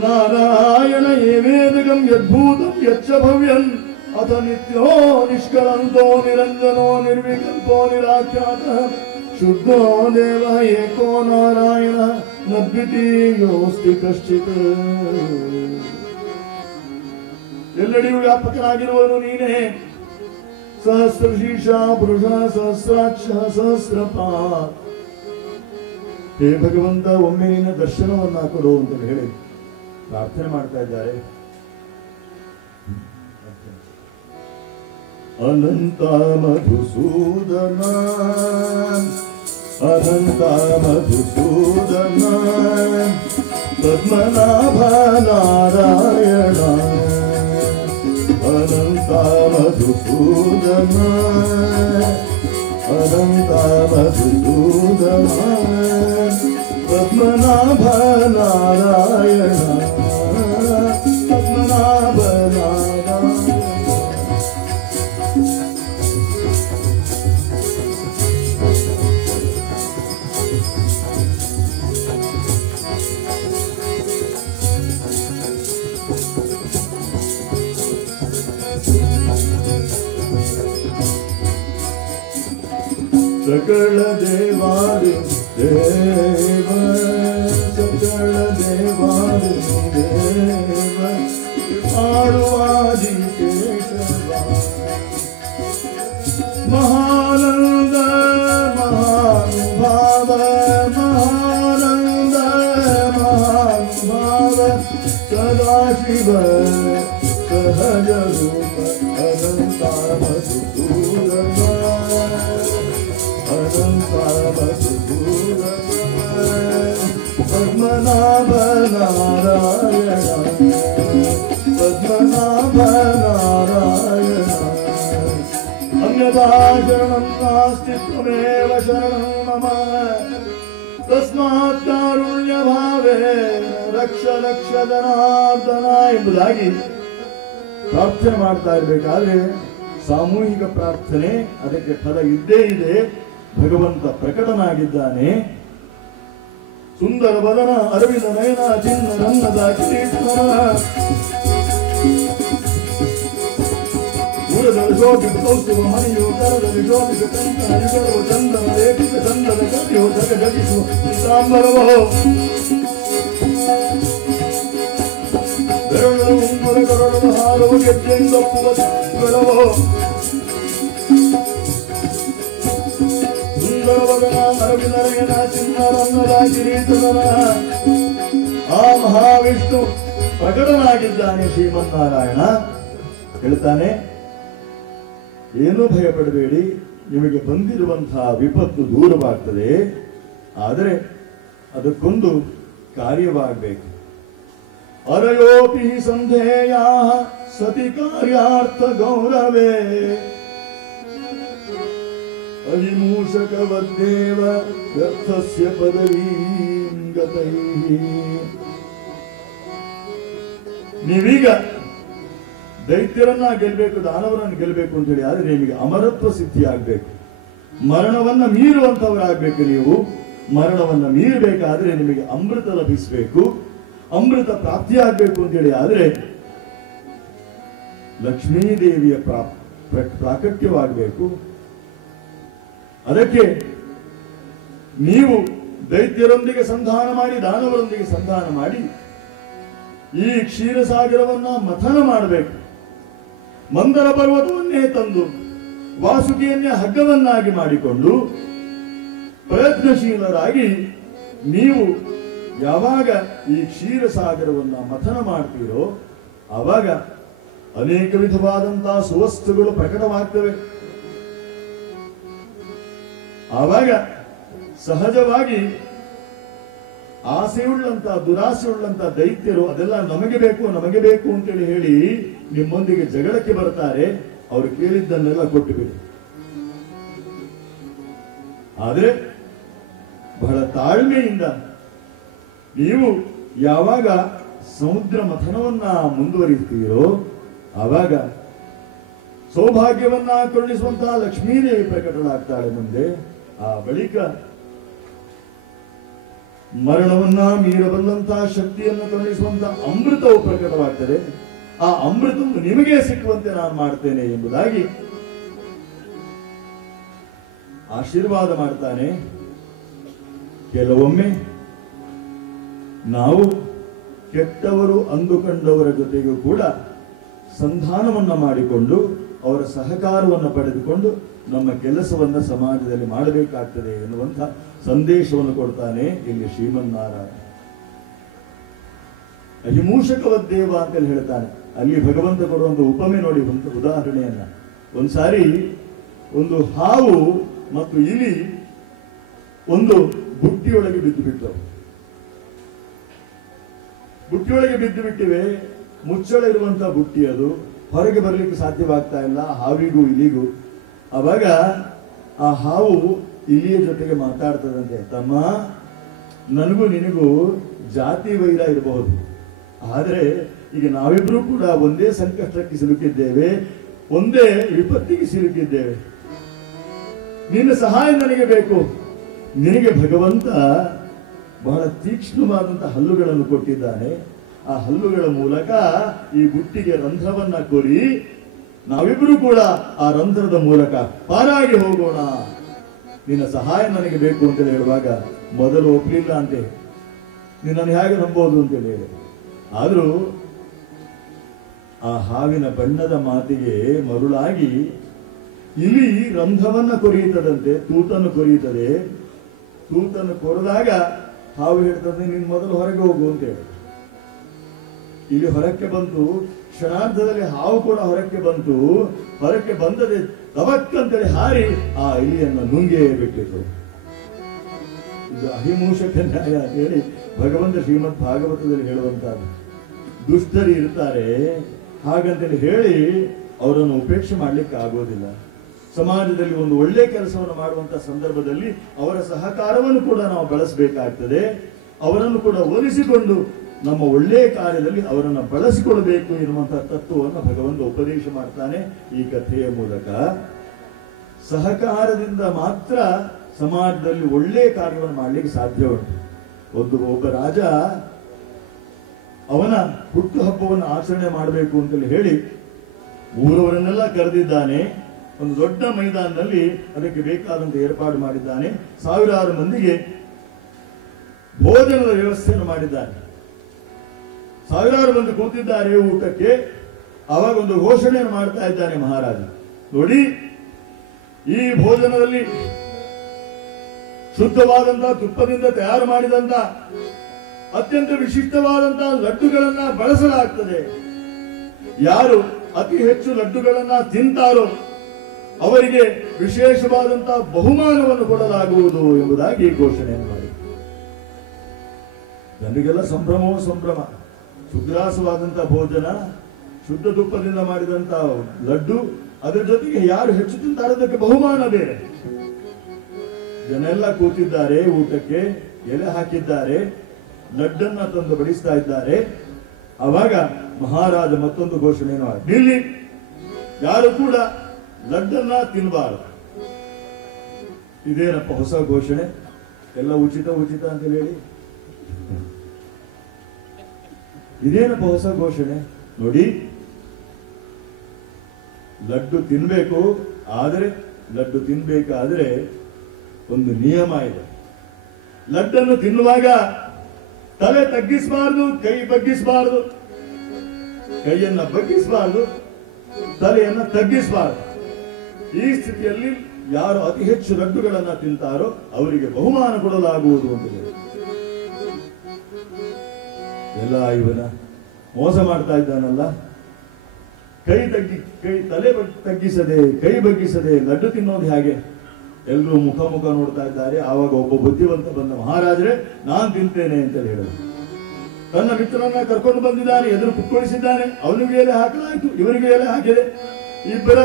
ನಾರಾಯಣ ಏವೇದಗಂ ಯದ್ಭೂತಂ ಯಚ್ಚ ಭವ್ಯಂ ಅಥ ನಿತ್ಯೋ ನಿಷ್ಕಳಂಕೋ ನಿರಂಜನೋ ನಿರ್ವಿಕಲ್ಪೋ ನಿರಾಖ್ಯಾತ ಶುದ್ಧೋ ದೇವ ಏಕೋ ನಾರಾಯಣ ನದ್ವಿತೀಯೋಸ್ತಿ ಕಶ್ಚಿತ್. ಎಲ್ಲೆಡೆಯೂ ವ್ಯಾಪಕನಾಗಿರುವನು ನೀನೇ. ಸಹಸ್ರಶೀರ್ಷ ಪುರುಷ ಸಹಸ್ರಾಕ್ಷ ಸಹಸ್ರಪಾತ್. ಹೇ ಭಗವಂತ, ಒಮ್ಮೆ ನಿನ್ನ ದರ್ಶನವನ್ನ ಕೊಡು ಅಂತ ಹೇಳಿ ಪ್ರಾರ್ಥನೆ ಮಾಡ್ತಾ ಇದ್ದಾರೆ. ಅನಂತ ಮಧುಸೂದನ ಅನಂತ ಮಧುಸೂದನ ಪದ್ಮನಾಭ ನಾರಾಯಣ ಅನಂತ ಮಧುಸೂದನ ಅನಂತ ಮಧುಸೂದನ ಪದ್ಮನಾಭ ನಾರಾಯಣ ಪದ್ಮನಾಭ ನಾರಾಯಣ. सकल देवादि देव सकल ಶಿವ ಸಹಜ ರೂಪ ಅನಂತ ಮಧುಸೂದನ ಅನಂತ ಮಧುಸೂದನ ಪದ್ಮನಾಭ ನಾರಾಯಣ ಪದ್ಮನಾಭ ನಾರಾಯಣ ಅನ್ಯಥಾ ಶರಣಂ ನಾಸ್ತಿ ತ್ವಮೇವ ಶರಣಂ ಮಮ ತಸ್ಮಾತ್ ಕಾರುಣ್ಯ ಭಾವೇ ರಕ್ಷ ರಕ್ಷ ಜನಾರ್ದನ ಎಂಬುದಾಗಿ ಪ್ರಾರ್ಥನೆ ಮಾಡ್ತಾ ಇರಬೇಕಾದ್ರೆ ಸಾಮೂಹಿಕ ಪ್ರಾರ್ಥನೆ ಅದಕ್ಕೆ ಫಲ ಇದ್ದೇ ಇದೆ. ಭಗವಂತ ಪ್ರಕಟನಾಗಿದ್ದಾನೆ. ಸುಂದರ ಬದನ ಅರವಿಂದ ನಯನ ಚಿನ್ನ ರನ್ನದ ಕಿರೀಟನ ಉರದಲ್ಲಿ ಶೋಭಿತ ಕೌಸ್ತುಭ ಮಣಿಯು ಕರದಲ್ಲಿ ಶೋಭಿತ ಕಂಕಣ ಯುಗಲೋ ಚಂದನ ಲೇಖಿತ ಚಂದನ ಕವಿಯೋ ಜಗ ಜಗಿಸು ಪೀತಾಂಬರವೋ ಬೆರಳು ಉಂಗುರ ಕರಳು ಹಾರುವ ಗೆಜ್ಜೆಂದೊಪ್ಪುವ ಬೆಳವೋ ಸುಂದರವದನ ಅರವಿಂದ ನಯನ ಚಿನ್ನ ರನ್ನದ ಕಿರೀಟನ ಆ ಮಹಾವಿಷ್ಣು ಪ್ರಕಟನಾಗಿದ್ದಾನೆ. ಶ್ರೀಮನ್ನಾರಾಯಣ ಹೇಳ್ತಾನೆ, ಏನೂ ಭಯಪಡಬೇಡಿ, ನಿಮಗೆ ಬಂದಿರುವಂತಹ ವಿಪತ್ತು ದೂರವಾಗ್ತದೆ. ಆದರೆ ಅದಕ್ಕೊಂದು ಕಾರ್ಯವಾಗಬೇಕು. ಅರಯೋಪಿ ಸಂಧೇಯ ಸತಿ ಕಾರ್ಯಾರ್ಥ ಗೌರವೇ ಅಹಿಮೂಷಕವದ್ದೇವ ವ್ಯರ್ಥಸ್ಯ ಪದವೀಂ ಗತೈಃ. ನೀವೀಗ ದೈತ್ಯರನ್ನ ಗೆಲ್ಲಬೇಕು, ದಾನವರನ್ನು ಗೆಲ್ಲಬೇಕು ಅಂತ ಹೇಳಿ ಆದ್ರೆ ನಿಮಗೆ ಅಮರತ್ವ ಸಿದ್ಧಿ ಆಗ್ಬೇಕು. ಮರಣವನ್ನ ಮೀರುವಂತವರಾಗಬೇಕು. ನೀವು ಮರಣವನ್ನ ಮೀರಬೇಕಾದ್ರೆ ನಿಮಗೆ ಅಮೃತ ಲಭಿಸಬೇಕು. ಅಮೃತ ಪ್ರಾಪ್ತಿಯಾಗಬೇಕು ಅಂತ ಹೇಳಿ ಆದ್ರೆ ಲಕ್ಷ್ಮೀದೇವಿಯ ಪ್ರಾಕಟ್ಯವಾಗಬೇಕು. ಅದಕ್ಕೆ ನೀವು ದೈತ್ಯರೊಂದಿಗೆ ಸಂಧಾನ ಮಾಡಿ, ದಾನವರೊಂದಿಗೆ ಸಂಧಾನ ಮಾಡಿ ಈ ಕ್ಷೀರಸಾಗರವನ್ನ ಮಥನ ಮಾಡಬೇಕು. ಮಂದರ ಪರ್ವತವನ್ನೇ ತಂದು ವಾಸುಕಿಯನ್ನೇ ಹಗ್ಗವನ್ನಾಗಿ ಮಾಡಿಕೊಂಡು ಪ್ರಯತ್ನಶೀಲರಾಗಿ ನೀವು ಯಾವಾಗ ಈ ಕ್ಷೀರಸಾಗರವನ್ನ ಮಥನ ಮಾಡ್ತೀರೋ ಆವಾಗ ಅನೇಕ ವಿಧವಾದಂತಹ ಸುವಸ್ತುಗಳು ಪ್ರಕಟವಾಗ್ತವೆ. ಆವಾಗ ಸಹಜವಾಗಿ ಆಸೆಯುಳ್ಳಂತ ದುರಾಸೆಯುಳ್ಳಂತ ದೈತ್ಯರು ಅದೆಲ್ಲ ನಮಗೆ ಬೇಕು ಅಂತೇಳಿ ಹೇಳಿ ನಿಮ್ಮೊಂದಿಗೆ ಜಗಳಕ್ಕೆ ಬರ್ತಾರೆ. ಅವರು ಕೇಳಿದ್ದನ್ನೆಲ್ಲ ಕೊಟ್ಟು ಬಿಡಿ. ಆದ್ರೆ ಬಹಳ ತಾಳ್ಮೆಯಿಂದ ನೀವು ಯಾವಾಗ ಸಮುದ್ರ ಮಥನವನ್ನ ಮುಂದುವರಿಸ್ತೀರೋ ಆವಾಗ ಸೌಭಾಗ್ಯವನ್ನ ಕರುಣಿಸುವಂತಹ ಲಕ್ಷ್ಮೀದೇವಿ ಪ್ರಕಟಳಾಗ್ತಾಳೆ ಮುಂದೆ. ಆ ಬಳಿಕ ಮರಣವನ್ನ ಮೀರಬಲ್ಲಂತಹ ಶಕ್ತಿಯನ್ನು ಕರುಣಿಸುವಂತಹ ಅಮೃತವು ಪ್ರಕಟವಾಗ್ತದೆ. ಆ ಅಮೃತವು ನಿಮಗೆ ಸಿಕ್ಕುವಂತೆ ನಾನು ಮಾಡ್ತೇನೆ ಎಂಬುದಾಗಿ ಆಶೀರ್ವಾದ ಮಾಡ್ತಾನೆ. ಕೆಲವೊಮ್ಮೆ ನಾವು ಕೆಟ್ಟವರು ಅಂದುಕೊಂಡವರ ಜೊತೆಗೂ ಕೂಡ ಸಂಧಾನವನ್ನ ಮಾಡಿಕೊಂಡು ಅವರ ಸಹಕಾರವನ್ನು ಪಡೆದುಕೊಂಡು ನಮ್ಮ ಕೆಲಸವನ್ನ ಸಮಾಜದಲ್ಲಿ ಮಾಡಬೇಕಾಗ್ತದೆ ಎನ್ನುವಂಥ ಸಂದೇಶವನ್ನು ಕೊಡ್ತಾನೆ ಇಲ್ಲಿ ಶ್ರೀಮನ್ನಾರಾಯಣ. ಅಹಿಮೂಷಕವದ್ದೇವ ಅಂತ ಹೇಳ್ತಾನೆ. ಅಲ್ಲಿ ಭಗವಂತ ಕೊಡುವಂತ ಉಪಮೆ ನೋಡಿ, ಒಂದು ಉದಾಹರಣೆಯನ್ನ. ಒಂದ್ಸಾರಿ ಒಂದು ಹಾವು ಮತ್ತು ಇಲಿ ಒಂದು ಬುಟ್ಟಿಯೊಳಗೆ ಬಿದ್ದು ಬಿಟ್ಟವು. ಬುಟ್ಟಿಯೊಳಗೆ ಬಿದ್ದು ಬಿಟ್ಟಿವೆ. ಮುಚ್ಚಳ ಇರುವಂತಹ ಬುಟ್ಟಿ, ಅದು ಹೊರಗೆ ಬರಲಿಕ್ಕೆ ಸಾಧ್ಯವಾಗ್ತಾ ಇಲ್ಲ ಹಾವಿಗೂ ಇಲಿಗೂ. ಅವಾಗ ಆ ಹಾವು ಇಲಿಯ ಜೊತೆಗೆ ಮಾತಾಡ್ತದಂತೆ, ತಮ್ಮ, ನನಗೂ ನಿನಗೂ ಜಾತಿ ವೈರ ಇರಬಹುದು, ಆದ್ರೆ ಈಗ ನಾವಿಬ್ರು ಕೂಡ ಒಂದೇ ಸಂಕಷ್ಟಕ್ಕೆ ಸಿಲುಕಿದ್ದೇವೆ, ಒಂದೇ ವಿಪತ್ತಿಗೆ ಸಿಲುಕಿದ್ದೇವೆ. ನಿನ್ನ ಸಹಾಯ ನನಗೆ ಬೇಕು. ನಿನಗೆ ಭಗವಂತ ಬಹಳ ತೀಕ್ಷ್ಣವಾದಂತಹ ಹಲ್ಲುಗಳನ್ನು ಕೊಟ್ಟಿದ್ದಾನೆ. ಆ ಹಲ್ಲುಗಳ ಮೂಲಕ ಈ ಬುಟ್ಟಿಗೆ ರಂಧ್ರವನ್ನ ಕೊರಿ, ನಾವಿಬ್ಬರು ಕೂಡ ಆ ರಂಧ್ರದ ಮೂಲಕ ಪಾರಾಗಿ ಹೋಗೋಣ, ನಿನ್ನ ಸಹಾಯ ನನಗೆ ಬೇಕು ಅಂತ ಹೇಳುವಾಗ ಮೊದಲು ಒಪ್ಪಲಿಲ್ಲ ಅಂತೆ. ನಿನ್ನನ್ನು ಹೇಗೆ ನಂಬೋದು ಅಂತ ಹೇಳಿ. ಆದ್ರೂ ಆ ಹಾವಿನ ಬಣ್ಣದ ಮಾತಿಗೆ ಮರುಳಾಗಿ ಇಲಿ ರಂಧ್ರವನ್ನ ಕೊರೆಯುತ್ತದಂತೆ, ತೂತನ್ನು ಕೊರೆಯುತ್ತದೆ. ತೂತನ್ನು ಕೊರೆದಾಗ ಹಾವು ಹೇಳ್ತದೆ, ನೀನು ಮೊದಲು ಹೊರಗೆ ಹೋಗು ಅಂತ ಹೇಳಿ. ಇಲ್ಲಿ ಹೊರಕ್ಕೆ ಬಂತು, ಕ್ಷಣಾರ್ಧದಲ್ಲಿ ಹಾವು ಕೂಡ ಹೊರಕ್ಕೆ ಬಂತು. ಹೊರಕ್ಕೆ ಬಂದದೆ ತವಕ್ಕಂತೇಳಿ ಹಾರಿ ಆ ಇಲಿಯನ್ನು ನುಂಗೇ ಬಿಟ್ಟಿತು. ಇದು ಅಹಿಮೂಷಕ ನ್ಯಾಯ ಅಂತ ಹೇಳಿ ಭಗವಂತ ಶ್ರೀಮದ್ ಭಾಗವತದಲ್ಲಿ ಹೇಳುವಂತಹದ್ದು. ದುಷ್ಟರು ಇರ್ತಾರೆ, ಹಾಗಂತೇಳಿ ಹೇಳಿ ಅವರನ್ನು ಉಪೇಕ್ಷೆ ಮಾಡ್ಲಿಕ್ಕೆ ಆಗೋದಿಲ್ಲ. ಸಮಾಜದಲ್ಲಿ ಒಂದು ಒಳ್ಳೆ ಕೆಲಸವನ್ನು ಮಾಡುವಂತ ಸಂದರ್ಭದಲ್ಲಿ ಅವರ ಸಹಕಾರವನ್ನು ಕೂಡ ನಾವು ಬಳಸಬೇಕಾಗ್ತದೆ. ಅವರನ್ನು ಕೂಡ ಒಲಿಸಿಕೊಂಡು ನಮ್ಮ ಒಳ್ಳೆಯ ಕಾರ್ಯದಲ್ಲಿ ಅವರನ್ನು ಬಳಸಿಕೊಳ್ಳಬೇಕು ಎನ್ನುವಂತಹ ತತ್ವವನ್ನು ಭಗವಂತ ಉಪದೇಶ ಮಾಡ್ತಾನೆ ಈ ಕಥೆಯ ಮೂಲಕ. ಸಹಕಾರದಿಂದ ಮಾತ್ರ ಸಮಾಜದಲ್ಲಿ ಒಳ್ಳೆಯ ಕಾರ್ಯವನ್ನು ಮಾಡಲಿಕ್ಕೆ ಸಾಧ್ಯ ಉಂಟು. ಒಬ್ಬ ರಾಜ ಅವನ ಹುಟ್ಟುಹಬ್ಬವನ್ನು ಆಚರಣೆ ಮಾಡಬೇಕು ಅಂತೇಳಿ ಹೇಳಿ ಊರವರನ್ನೆಲ್ಲ ಕರೆದಿದ್ದಾನೆ. ಒಂದು ದೊಡ್ಡ ಮೈದಾನದಲ್ಲಿ ಅದಕ್ಕೆ ಬೇಕಾದಂತ ಏರ್ಪಾಡು ಮಾಡಿದ್ದಾನೆ. ಸಾವಿರಾರು ಮಂದಿಗೆ ಭೋಜನದ ವ್ಯವಸ್ಥೆಯನ್ನು ಮಾಡಿದ್ದಾನೆ. ಸಾವಿರಾರು ಮಂದಿ ಕೂತಿದ್ದಾರೆ ಊಟಕ್ಕೆ. ಅವಾಗ ಒಂದು ಘೋಷಣೆಯನ್ನು ಮಾಡ್ತಾ ಇದ್ದಾನೆ ಮಹಾರಾಜ. ನೋಡಿ, ಈ ಭೋಜನದಲ್ಲಿ ಶುದ್ಧವಾದಂತಹ ತುಪ್ಪದಿಂದ ತಯಾರು ಮಾಡಿದಂತ ಅತ್ಯಂತ ವಿಶಿಷ್ಟವಾದಂತಹ ಲಡ್ಡುಗಳನ್ನ ಬಳಸಲಾಗ್ತದೆ. ಯಾರು ಅತಿ ಹೆಚ್ಚು ಲಡ್ಡುಗಳನ್ನ ತಿಂತಾರೋ ಅವರಿಗೆ ವಿಶೇಷವಾದಂತಹ ಬಹುಮಾನವನ್ನು ಕೊಡಲಾಗುವುದು ಎಂಬುದಾಗಿ ಘೋಷಣೆಯನ್ನು ಮಾಡಿ ಜನರಿಗೆಲ್ಲ ಸಂಭ್ರಮವೋ ಸಂಭ್ರಮ. ಸುಗ್ರಾಸವಾದಂತಹ ಭೋಜನ, ಶುದ್ಧ ತುಪ್ಪದಿಂದ ಮಾಡಿದಂತಹ ಲಡ್ಡು, ಅದರ ಜೊತೆಗೆ ಯಾರು ಹೆಚ್ಚು ತಿಂತಾರೋ ಅದಕ್ಕೆ ಬಹುಮಾನ ಬೇರೆ. ಜನ ಎಲ್ಲ ಕೂತಿದ್ದಾರೆ, ಊಟಕ್ಕೆ ಎಲೆ ಹಾಕಿದ್ದಾರೆ, ಲಡ್ಡನ್ನ ತಂದು ಬಡಿಸ್ತಾ ಇದ್ದಾರೆ. ಆವಾಗ ಮಹಾರಾಜ ಮತ್ತೊಂದು ಘೋಷಣೆಯನ್ನು ಮಾಡಿ, ಇಲ್ಲಿ ಯಾರು ಕೂಡ ಲಡ್ಡನ್ನ ತಿನ್ನಬಾರದು. ಇದೇನಪ್ಪ ಹೊಸ ಘೋಷಣೆ? ಎಲ್ಲ ಉಚಿತ ಉಚಿತ ಅಂತ ಹೇಳಿ ಇದೇನಪ್ಪ ಹೊಸ ಘೋಷಣೆ? ನೋಡಿ, ಲಡ್ಡು ತಿನ್ಬೇಕು, ಆದರೆ ಲಡ್ಡು ತಿನ್ಬೇಕಾದ್ರೆ ಒಂದು ನಿಯಮ ಇದೆ. ಲಡ್ಡನ್ನು ತಿನ್ನುವಾಗ ತಲೆ ತಗ್ಗಿಸಬಾರದು, ಕೈ ಬಗ್ಗಿಸಬಾರದು. ಕೈಯನ್ನ ಬಗ್ಗಿಸಬಾರದು, ತಲೆಯನ್ನ ತಗ್ಗಿಸಬಾರದು. ಈ ಸ್ಥಿತಿಯಲ್ಲಿ ಯಾರು ಅತಿ ಹೆಚ್ಚು ಲಡ್ಡುಗಳನ್ನ ತಿಂತಾರೋ ಅವರಿಗೆ ಬಹುಮಾನ ಕೊಡಲಾಗುವುದು ಅಂತ ಹೇಳಿ ಎಲ್ಲ ಇವನ ಮೋಸ ಮಾಡ್ತಾ ಇದ್ದಾನಲ್ಲ. ತಲೆ ತಗ್ಗಿಸದೆ, ಕೈ ಬಗ್ಗಿಸದೆ ಲಡ್ಡು ತಿನ್ನೋದು ಹೇಗೆ? ಎಲ್ಲರೂ ಮುಖ ಮುಖ ನೋಡ್ತಾ ಇದ್ದಾರೆ. ಆವಾಗ ಒಬ್ಬ ಬುದ್ಧಿವಂತ ಬಂದ, ಮಹಾರಾಜರೇ ನಾನ್ ತಿಂತೇನೆ ಅಂತ ಹೇಳಿದ. ತನ್ನ ಮಿತ್ರನನ್ನ ಕರ್ಕೊಂಡು ಬಂದಿದ್ದಾನೆ, ಎದುರು ಕುತ್ಕೊಳಿಸಿದ್ದಾನೆ. ಅವನಿಗೆ ಎಲೆ ಹಾಕಲಾಯಿತು, ಇವನಿಗೆ ಎಲೆ ಹಾಕಿದೆ. ಇಬ್ಬರ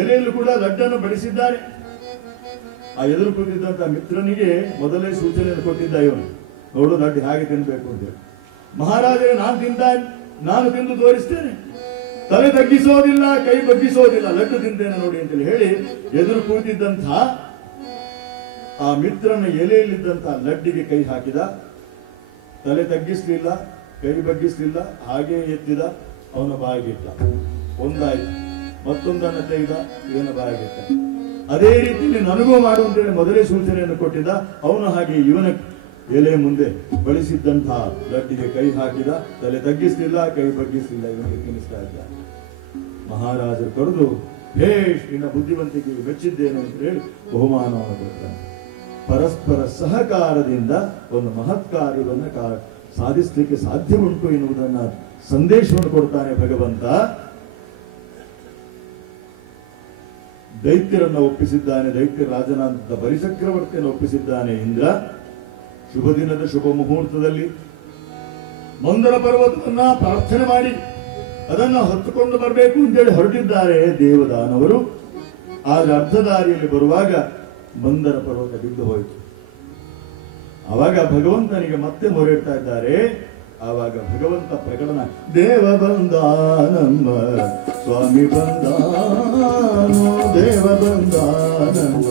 ಎಲೆಯಲ್ಲೂ ಕೂಡ ಲಡ್ಡನ್ನು ಬಡಿಸಿದ್ದಾರೆ. ಆ ಎದುರು ಕೂತಿದ್ದಂತ ಮಿತ್ರನಿಗೆ ಮೊದಲೇ ಸೂಚನೆಯನ್ನು ಕೊಟ್ಟಿದ್ದ ಇವನು, ನೋಡು ಲಡ್ಡು ಹೇಗೆ ತಿನ್ಬೇಕು ಅಂತ ಹೇಳಿ. ಮಹಾರಾಜರೇ ನಾನು ತಿಂದು ತೋರಿಸ್ತೇನೆ, ತಲೆ ತಗ್ಗಿಸೋದಿಲ್ಲ, ಕೈ ಬಗ್ಗಿಸೋದಿಲ್ಲ, ಲಡ್ಡು ತಿಂತೇನೆ ನೋಡಿ ಅಂತೇಳಿ ಹೇಳಿ ಎದುರು ಕೂತಿದ್ದಂಥ ಆ ಮಿತ್ರನ ಎಲೆಯಲ್ಲಿದ್ದಂಥ ಲಡ್ಡಿಗೆ ಕೈ ಹಾಕಿದ. ತಲೆ ತಗ್ಗಿಸ್ಲಿಲ್ಲ, ಕೈ ಬಗ್ಗಿಸ್ಲಿಲ್ಲ, ಹಾಗೆ ಎತ್ತಿದ, ಅವನ ಬಾಯಿಗಿಟ್ಟ. ಒಂದಾಯ್ತು, ಮತ್ತೊಂದನ್ನು ತೆಗೆದ, ಇವನ ಬಾಯಿಗಿಟ್ಟ. ಅದೇ ರೀತಿಯಲ್ಲಿ ನನಗೂ ಮಾಡು ಅಂತೇಳಿ ಮೊದಲೇ ಸೂಚನೆಯನ್ನು ಕೊಟ್ಟಿದ್ದ. ಅವನು ಹಾಗೆ ಇವನ ಎಲೆ ಮುಂದೆ ಬಳಸಿದ್ದಂತಹ ಲಡ್ಡಿಗೆ ಕೈ ಹಾಕಿದ. ತಲೆ ತಗ್ಗಿಸ್ಲಿಲ್ಲ, ಕೈ ಬಗ್ಗಿಸ್ಲಿಲ್ಲ, ಇವನಿಗೆ ತಿನ್ನಿಸ್ತಾ ಇದ್ದ. ಮಹಾರಾಜರು ಕರೆದು, ಭೇಷ್, ನಿನ್ನ ಬುದ್ಧಿವಂತಿಕೆ ಮೆಚ್ಚಿದ್ದೇನೆ ಅಂತ ಹೇಳಿ ಬಹುಮಾನವನ್ನು ಕೊಡ್ತಾನೆ. ಪರಸ್ಪರ ಸಹಕಾರದಿಂದ ಒಂದು ಮಹತ್ ಕಾರ್ಯವನ್ನು ಸಾಧಿಸಲಿಕ್ಕೆ ಸಾಧ್ಯ ಉಂಟು ಎನ್ನುವುದನ್ನ ಸಂದೇಶವನ್ನು ಕೊಡ್ತಾನೆ ಭಗವಂತ. ದೈತ್ಯರನ್ನ ಒಪ್ಪಿಸಿದ್ದಾನೆ, ದೈತ್ಯ ರಾಜನಾದ ಬಲಿಚಕ್ರವರ್ತಿಯನ್ನು ಒಪ್ಪಿಸಿದ್ದಾನೆ ಇಂದ್ರ. ಶುಭ ದಿನದ ಶುಭ ಮುಹೂರ್ತದಲ್ಲಿ ಮಂದರ ಪರ್ವತವನ್ನ ಪ್ರಾರ್ಥನೆ ಮಾಡಿ ಅದನ್ನ ಹೊತ್ತುಕೊಂಡು ಬರಬೇಕು ಅಂತೇಳಿ ಹೊರಟಿದ್ದಾರೆ ದೇವದಾನವರು. ಆದ್ರೆ ಅರ್ಧ ದಾರಿಯಲ್ಲಿ ಬರುವಾಗ ಮಂದರ ಪರ್ವತ ಬಿದ್ದು ಹೋಯಿತು. ಆವಾಗ ಭಗವಂತನಿಗೆ ಮತ್ತೆ ಮೊರೆಡ್ತಾ ಇದ್ದಾರೆ. ಆವಾಗ ಭಗವಂತ ಪ್ರಕಟನ, ದೇವ ಬಂದ ನಮ್ಮ ಸ್ವಾಮಿ ಬಂದಾನು, ದೇವ ಬಂದ ನಮ್ಮ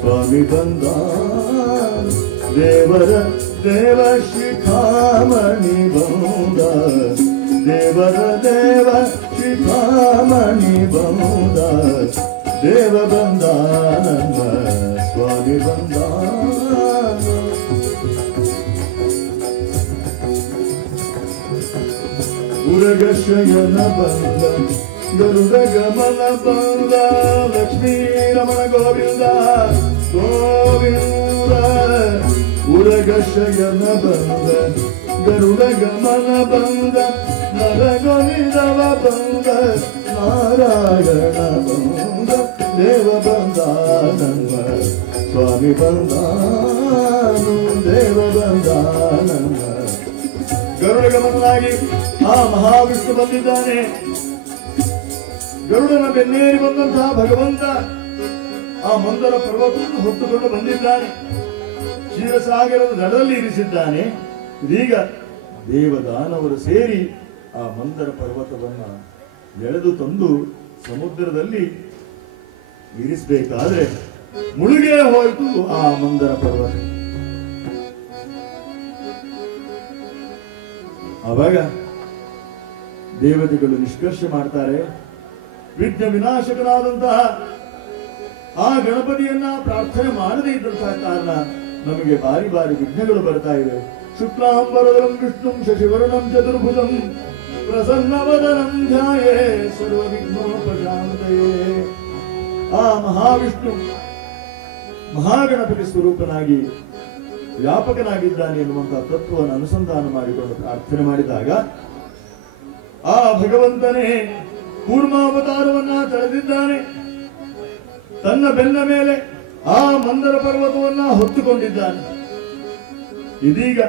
ಸ್ವಾಮಿ ಬಂದ, ದೇವರ ದೇವ ಶಿಖಾಮಣಿ ಬಂದ, ದೇವರ ದೇವ ಶಿಖಾಮಣಿ ಬಂದ, ದೇವ ಬಂದ ನಮ್ಮ ಸ್ವಾಮಿ ಬಂದ. ಉರಗ ಶಯನ ಬಂದ, ಗರುಡ ಗಮನ ಬಂದ, ಲಕ್ಷ್ಮೀ ರಮಣ ಗೋವಿಂದ ಗೋವಿಂದ. ಉರಗ ಶಯನ ಬಂದ ಗರುಡ ಗಮನ ಬಂದ ನರಗೊಲಿದವ ಬಂದ ನಾರಾಯಣ ಬಂದ ದೇವ ಬಂದ ನಮ್ಮ ಸ್ವಾಮಿ ಬಂದಾನು ದೇವ ಬಂದ ನಮ್ಮ ಗರುಡ ಗಮನಾಗಿ ಆ ಮಹಾವಿಷ್ಣು ಬಂದಿದ್ದಾನೆ. ಗರುಡನ ಬೆನ್ನೇರಿ ಬಂದಂತಹ ಭಗವಂತ ಆ ಮಂದರ ಪರ್ವತವನ್ನು ಹೊತ್ತುಕೊಂಡು ಬಂದಿದ್ದಾನೆ. ಕ್ಷೀರಸಾಗರದ ದಡದಲ್ಲಿ ಇರಿಸಿದ್ದಾನೆ. ಇದೀಗ ದೇವದಾನವರು ಸೇರಿ ಆ ಮಂದರ ಪರ್ವತವನ್ನ ಎಳೆದು ತಂದು ಸಮುದ್ರದಲ್ಲಿ ಇರಿಸಬೇಕಾದ್ರೆ ಮುಳುಗೇ ಹೋಯಿತು ಆ ಮಂದರ ಪರ್ವತ. ಆವಾಗ ದೇವತೆಗಳು ನಿಷ್ಕರ್ಷ ಮಾಡ್ತಾರೆ, ವಿಘ್ನ ವಿನಾಶಕನಾದಂತಹ ಆ ಗಣಪತಿಯನ್ನ ಪ್ರಾರ್ಥನೆ ಮಾಡದೇ ಇದ್ದಂತಹ ಕಾರಣ ನಮಗೆ ಬಾರಿ ಬಾರಿ ವಿಘ್ನಗಳು ಬರ್ತಾ ಇವೆ. ಶುಕ್ಲಾಂಬರದರಂ ವಿಷ್ಣುಂ ಶಶಿವರ್ಣಂ ಚತುರ್ಭುಜಂ ಪ್ರಸನ್ನವದನಂ ಧ್ಯಾಯೇ ಸರ್ವ ವಿಘ್ನೋಪಶಾಂತಯೇ. ಆ ಮಹಾವಿಷ್ಣು ಮಹಾಗಣಪತಿ ಸ್ವರೂಪನಾಗಿ ವ್ಯಾಪಕನಾಗಿದ್ದಾನೆ ಎನ್ನುವಂತಹ ತತ್ವವನ್ನು ಅನುಸಂಧಾನ ಮಾಡಿಕೊಂಡು ಪ್ರಾರ್ಥನೆ ಮಾಡಿದಾಗ ಆ ಭಗವಂತನೇ ಕೂರ್ಮಾವತಾರವನ್ನ ತಳೆದಿದ್ದಾನೆ. ತನ್ನ ಬೆನ್ನ ಮೇಲೆ ಆ ಮಂದರ ಪರ್ವತವನ್ನ ಹೊತ್ತುಕೊಂಡಿದ್ದಾನೆ. ಇದೀಗ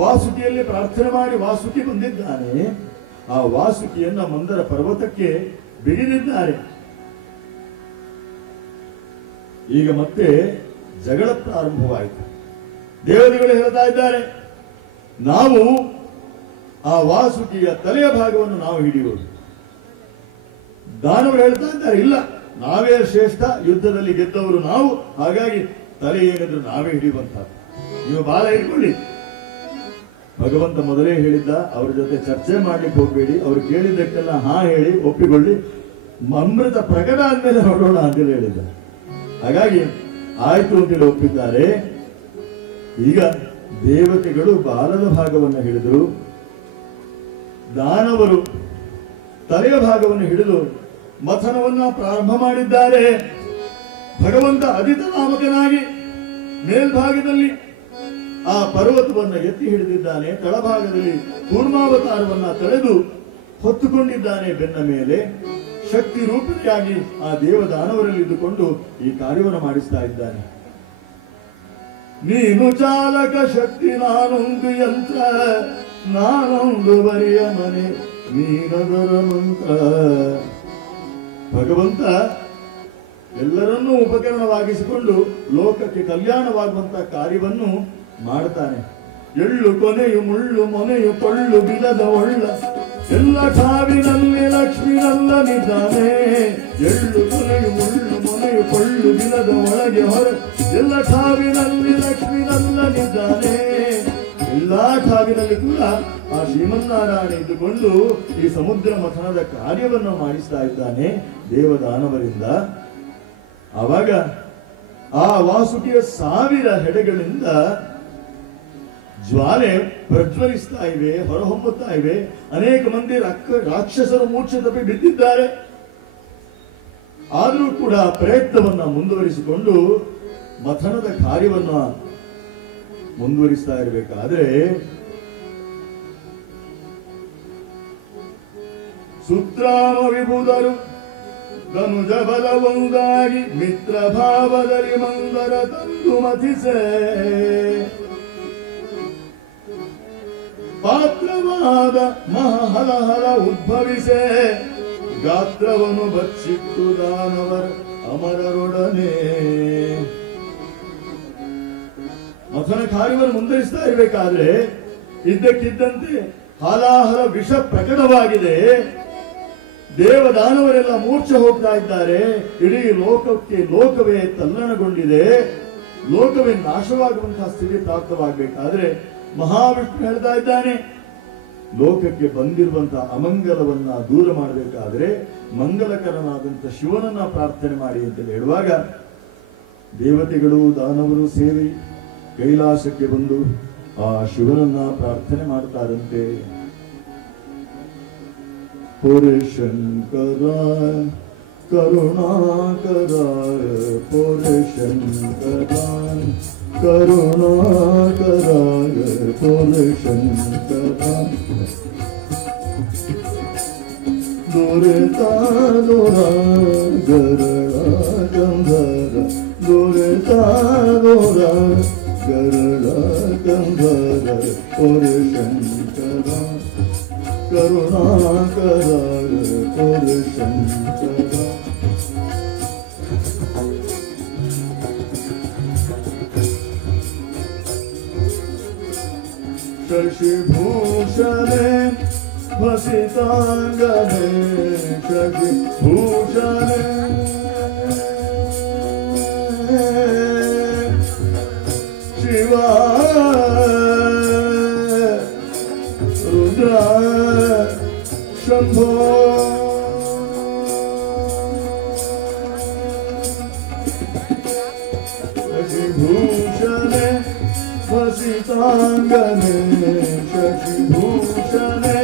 ವಾಸುಕಿಯಲ್ಲಿ ಪ್ರಾರ್ಥನೆ ಮಾಡಿ ವಾಸುಕಿ ಬಂದಿದ್ದಾನೆ. ಆ ವಾಸುಕಿಯನ್ನ ಮಂದರ ಪರ್ವತಕ್ಕೆ ಬಿಗಿದಿದ್ದಾರೆ. ಈಗ ಮತ್ತೆ ಜಗಳ ಪ್ರಾರಂಭವಾಯಿತು. ದೇವತೆಗಳು ಹೇಳ್ತಾ ಇದ್ದಾರೆ, ನಾವು ಆ ವಾಸುಕಿಯ ತಲೆಯ ಭಾಗವನ್ನು ನಾವು ಹಿಡಿಯುವುದು. ದಾನವರು ಹೇಳ್ತಾ ಇದ್ದಾರೆ, ಇಲ್ಲ, ನಾವೇ ಶ್ರೇಷ್ಠ, ಯುದ್ಧದಲ್ಲಿ ಗೆದ್ದವರು ನಾವು, ಹಾಗಾಗಿ ತಲೆ ಏನಿದ್ರು ನಾವೇ ಹಿಡಿಯುವಂತ, ನೀವು ಬಾಲ ಹಿಡ್ಕೊಳ್ಳಿ. ಭಗವಂತ ಮೊದಲೇ ಹೇಳಿದ್ದ, ಅವ್ರ ಜೊತೆ ಚರ್ಚೆ ಮಾಡ್ಲಿಕ್ಕೆ ಹೋಗ್ಬೇಡಿ, ಅವ್ರು ಕೇಳಿದ್ದಕ್ಕೆಲ್ಲ ಹಾ ಹೇಳಿ ಒಪ್ಪಿಕೊಳ್ಳಿ, ಅಮೃತ ಪ್ರಕಟ ಆದ್ಮೇಲೆ ನೋಡೋಣ ಅಂತೇಳಿ ಹೇಳಿದ್ದ. ಹಾಗಾಗಿ ಆಯ್ತು ಅಂತೇಳಿ ಒಪ್ಪಿದ್ದಾರೆ. ಈಗ ದೇವತೆಗಳು ಬಾಲದ ಭಾಗವನ್ನು ಹಿಡಿದರು, ದಾನವರು ತಲೆಯ ಭಾಗವನ್ನು ಹಿಡಿದು ಮಥನವನ್ನ ಪ್ರಾರಂಭ ಮಾಡಿದ್ದಾರೆ. ಭಗವಂತ ಅದಿತ ನಾಮಕನಾಗಿ ಮೇಲ್ಭಾಗದಲ್ಲಿ ಆ ಪರ್ವತವನ್ನು ಎತ್ತಿ ಹಿಡಿದಿದ್ದಾನೆ. ತಳಭಾಗದಲ್ಲಿ ಕೂರ್ಮಾವತಾರವನ್ನ ತಳೆದು ಹೊತ್ತುಕೊಂಡಿದ್ದಾನೆ ಬೆನ್ನ ಮೇಲೆ. ಶಕ್ತಿ ರೂಪಿಯಾಗಿ ಆ ದೇವದಾನವರಲ್ಲಿ ಇದ್ದುಕೊಂಡು ಈ ಕಾರ್ಯವನ್ನು ಮಾಡಿಸ್ತಾ ಇದ್ದಾನೆ. ನೀನು ಚಾಲಕ ಶಕ್ತಿ, ನಾನೊಂದು ಯಂತ್ರ, ನಾನೊಂದು ಬರಿಯ ಮನೆ, ನೀನದರ ಮಂತ್ರ. ಭಗವಂತ ಎಲ್ಲರನ್ನೂ ಉಪಕರಣವಾಗಿಸಿಕೊಂಡು ಲೋಕಕ್ಕೆ ಕಲ್ಯಾಣವಾಗುವಂತಹ ಕಾರ್ಯವನ್ನು ಮಾಡ್ತಾನೆ. ಎಳ್ಳು ಕೊನೆಯು ಮುಳ್ಳು ಮೊನೆಯು ಪೊಳ್ಳು ಬಿಲದ ಒಳ್ಳ, ಎಲ್ಲ ಠಾವಿನಲ್ಲಿ ಲಕ್ಷ್ಮಿನಲ್ಲನಿದ್ದಾನೆ. ಎಳ್ಳು ಕೊನೆಯು ಮುಳ್ಳು ಮೊನೆಯು ಪೊಳ್ಳು ಬಿಲದ ಒಳಗೆ ಹೊರ, ಎಲ್ಲ ಠಾವಿನಲ್ಲಿ ಲಕ್ಷ್ಮಿನಲ್ಲನಿದ್ದಾನೆ. ಎಲ್ಲಾ ಠಾವಿನಲ್ಲಿ ಕೂಡ ಆ ಶ್ರೀಮನ್ನಾರಾಯಣ ಇದ್ದುಕೊಂಡು ಈ ಸಮುದ್ರ ಮಥನದ ಕಾರ್ಯವನ್ನು ಮಾಡಿಸ್ತಾ ಇದ್ದಾನೆ ದೇವದಾನವರಿಂದ. ಆವಾಗ ಆ ವಾಸುಕಿಯ 1000 ಹೆಡೆಗಳಿಂದ ಜ್ವಾಲೆ ಪ್ರಜ್ವಲಿಸ್ತಾ ಇವೆ, ಹೊರಹೊಮ್ಮುತ್ತಾ ಇವೆ. ಅನೇಕ ಮಂದಿ ರಾಕ್ಷಸರು ಮೂರ್ಛೆ ತಪ್ಪಿ ಬಿದ್ದಿದ್ದಾರೆ. ಆದರೂ ಕೂಡ ಪ್ರಯತ್ನವನ್ನ ಮುಂದುವರಿಸಿಕೊಂಡು ಮಥನದ ಕಾರ್ಯವನ್ನ ಮುಂದುವರಿಸ್ತಾ ಇರಬೇಕಾದ್ರೆ ಸುತ್ರಾಮ ವಿಭುದರು ಧನುಜ ಬಲವೊಂದಾಗಿ ಮಿತ್ರ ಭಾವದಲ್ಲಿ ಮಂದರ ತಂದು ಮಥಿಸೆ. ಪಾತ್ರವಾದ ಮಹಹಲಹಲ ಉದ್ಭವಿಸೆ, ಗಾತ್ರವನ್ನು ಬಚ್ಚಿಟ್ಟು ದಾನವರ ಅಮರರೊಡನೆ. ಮಥನ ಕಾರ್ಯವನ್ನು ಮುಂದುವರಿಸ್ತಾ ಇರಬೇಕಾದ್ರೆ ಇದ್ದಕ್ಕಿದ್ದಂತೆ ಹಾಲಾಹಲ ವಿಷ ಪ್ರಕಟವಾಗಿದೆ. ದೇವದಾನವರೆಲ್ಲ ಮೂರ್ಛೆ ಹೋಗ್ತಾ ಇದ್ದಾರೆ. ಇಡೀ ಲೋಕವೇ ತಲ್ಲಣಗೊಂಡಿದೆ. ಲೋಕವೇ ನಾಶವಾಗುವಂತಹ ಸ್ಥಿತಿ ಪ್ರಾಪ್ತವಾಗಬೇಕಾದ್ರೆ ಮಹಾವಿಷ್ಣು ಹೇಳ್ತಾ ಇದ್ದಾನೆ, ಲೋಕಕ್ಕೆ ಬಂದಿರುವಂತಹ ಅಮಂಗಲವನ್ನ ದೂರ ಮಾಡಬೇಕಾದ್ರೆ ಮಂಗಲಕರನಾದಂಥ ಶಿವನನ್ನ ಪ್ರಾರ್ಥನೆ ಮಾಡಿ ಅಂತ ಹೇಳುವಾಗ ದೇವತೆಗಳು ದಾನವರು ಸೇರಿ ಕೈಲಾಸಕ್ಕೆ ಬಂದು ಆ ಶಿವನನ್ನ ಪ್ರಾರ್ಥನೆ ಮಾಡ್ತಾರಂತೆ. ಪುರೇ ಶಂಕರ ಕರುಣಾಕರ, ಪುರೇ ಶಂಕರ ಕರುಣಾಕರಾಯ ಪುರುಷಂಕರ ದುರಿತ ದುರಾಗರಳ ಗಂಧರ ದುರಿತ ದುರಾಗರಳ ಗಂಧರ ಪುರುಷಂಕರ ಕರುಣಾಕರಾಯ ಪುರುಷಂಕರ ಶಶಿಭೂಷಣೆ ವಸಿತಾಂಗನೆ ಶಶಿಭೂಷಣೆ ಶಿವ ರುದ್ರ ಶಂಭೋ ಶಶಿಭೂಷಣೆ ವಸಿತಾಂಗನೆ ಶಶಿಭೂಷಣೆ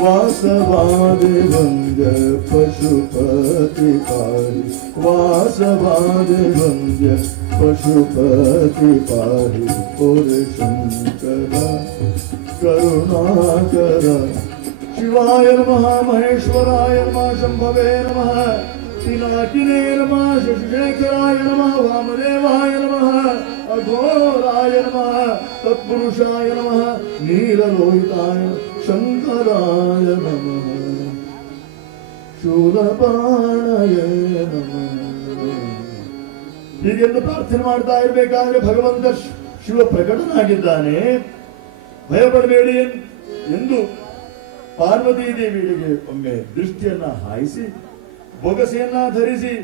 ವಾಸವಾದಿ ವಂದ್ಯ ಪಶುಪತಿ ಪಾರಿ ವಾಸವಾದಿ ವಂದ್ಯ ಪಶುಪತಿ ಪಾರಿ ಪುರುಷಂಕರ ಕರುಣಾಕರ ಶಿವಾಯ ನಮಃ ಮಹೇಶ್ವರಾಯ ನಮಃ ಶಂಭವೇ ನಮಃ ಪಿನಾಕಿನೇ ನಮಃ ಶಶಿಶೇಖರಾಯ ನಮಃ ವಾಮದೇವಾಯ ನಮಃ ಅಘೋರಾಯ ನಮಃ ತತ್ಪುರುಷಾಯ ನಮಃ ನೀಲಲೋಹಿತಾಯ ಶಂಕರಾಯ ನಮಃ ಶೂಲಪಾಣಯ ನಮಃ. ಹೀಗೆಂದು ಪ್ರಾರ್ಥನೆ ಮಾಡ್ತಾ ಇರಬೇಕಾದ್ರೆ ಭಗವಂತ ಶಿವ ಪ್ರಕಟನಾಗಿದ್ದಾನೆ. ಭಯಪಡಬೇಡಿ ಎಂದು ಪಾರ್ವತೀ ದೇವಿಗೆ ಒಮ್ಮೆ ದೃಷ್ಟಿಯನ್ನ ಹಾಯಿಸಿ ಬೊಗಸೆಯನ್ನ ಧರಿಸಿ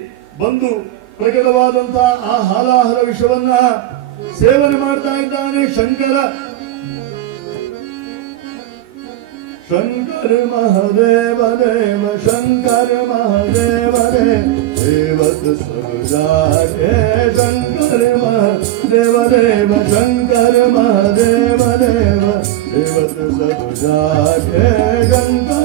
ಬಂದು ಪ್ರಕಟವಾದಂತಹ ಆ ಹಾಲಾಹಲ ವಿಷವನ್ನ ಸೇವನೆ ಮಾಡ್ತಾ ಇದ್ದಾನೆ ಶಂಕರ. ಶಂಕರ ಮಹದೇವ ದೇವ ಶಂಕರ ಮಹದೇವ ದೇವತ ಸಹಜಾಗೆ ಶಂಕರ ಮಹದೇವ ದೇವ ಶಂಕರ ಮಹದೇವ ದೇವ ದೇವತ ಸಹಜಾಗೆ ಶಂಕರ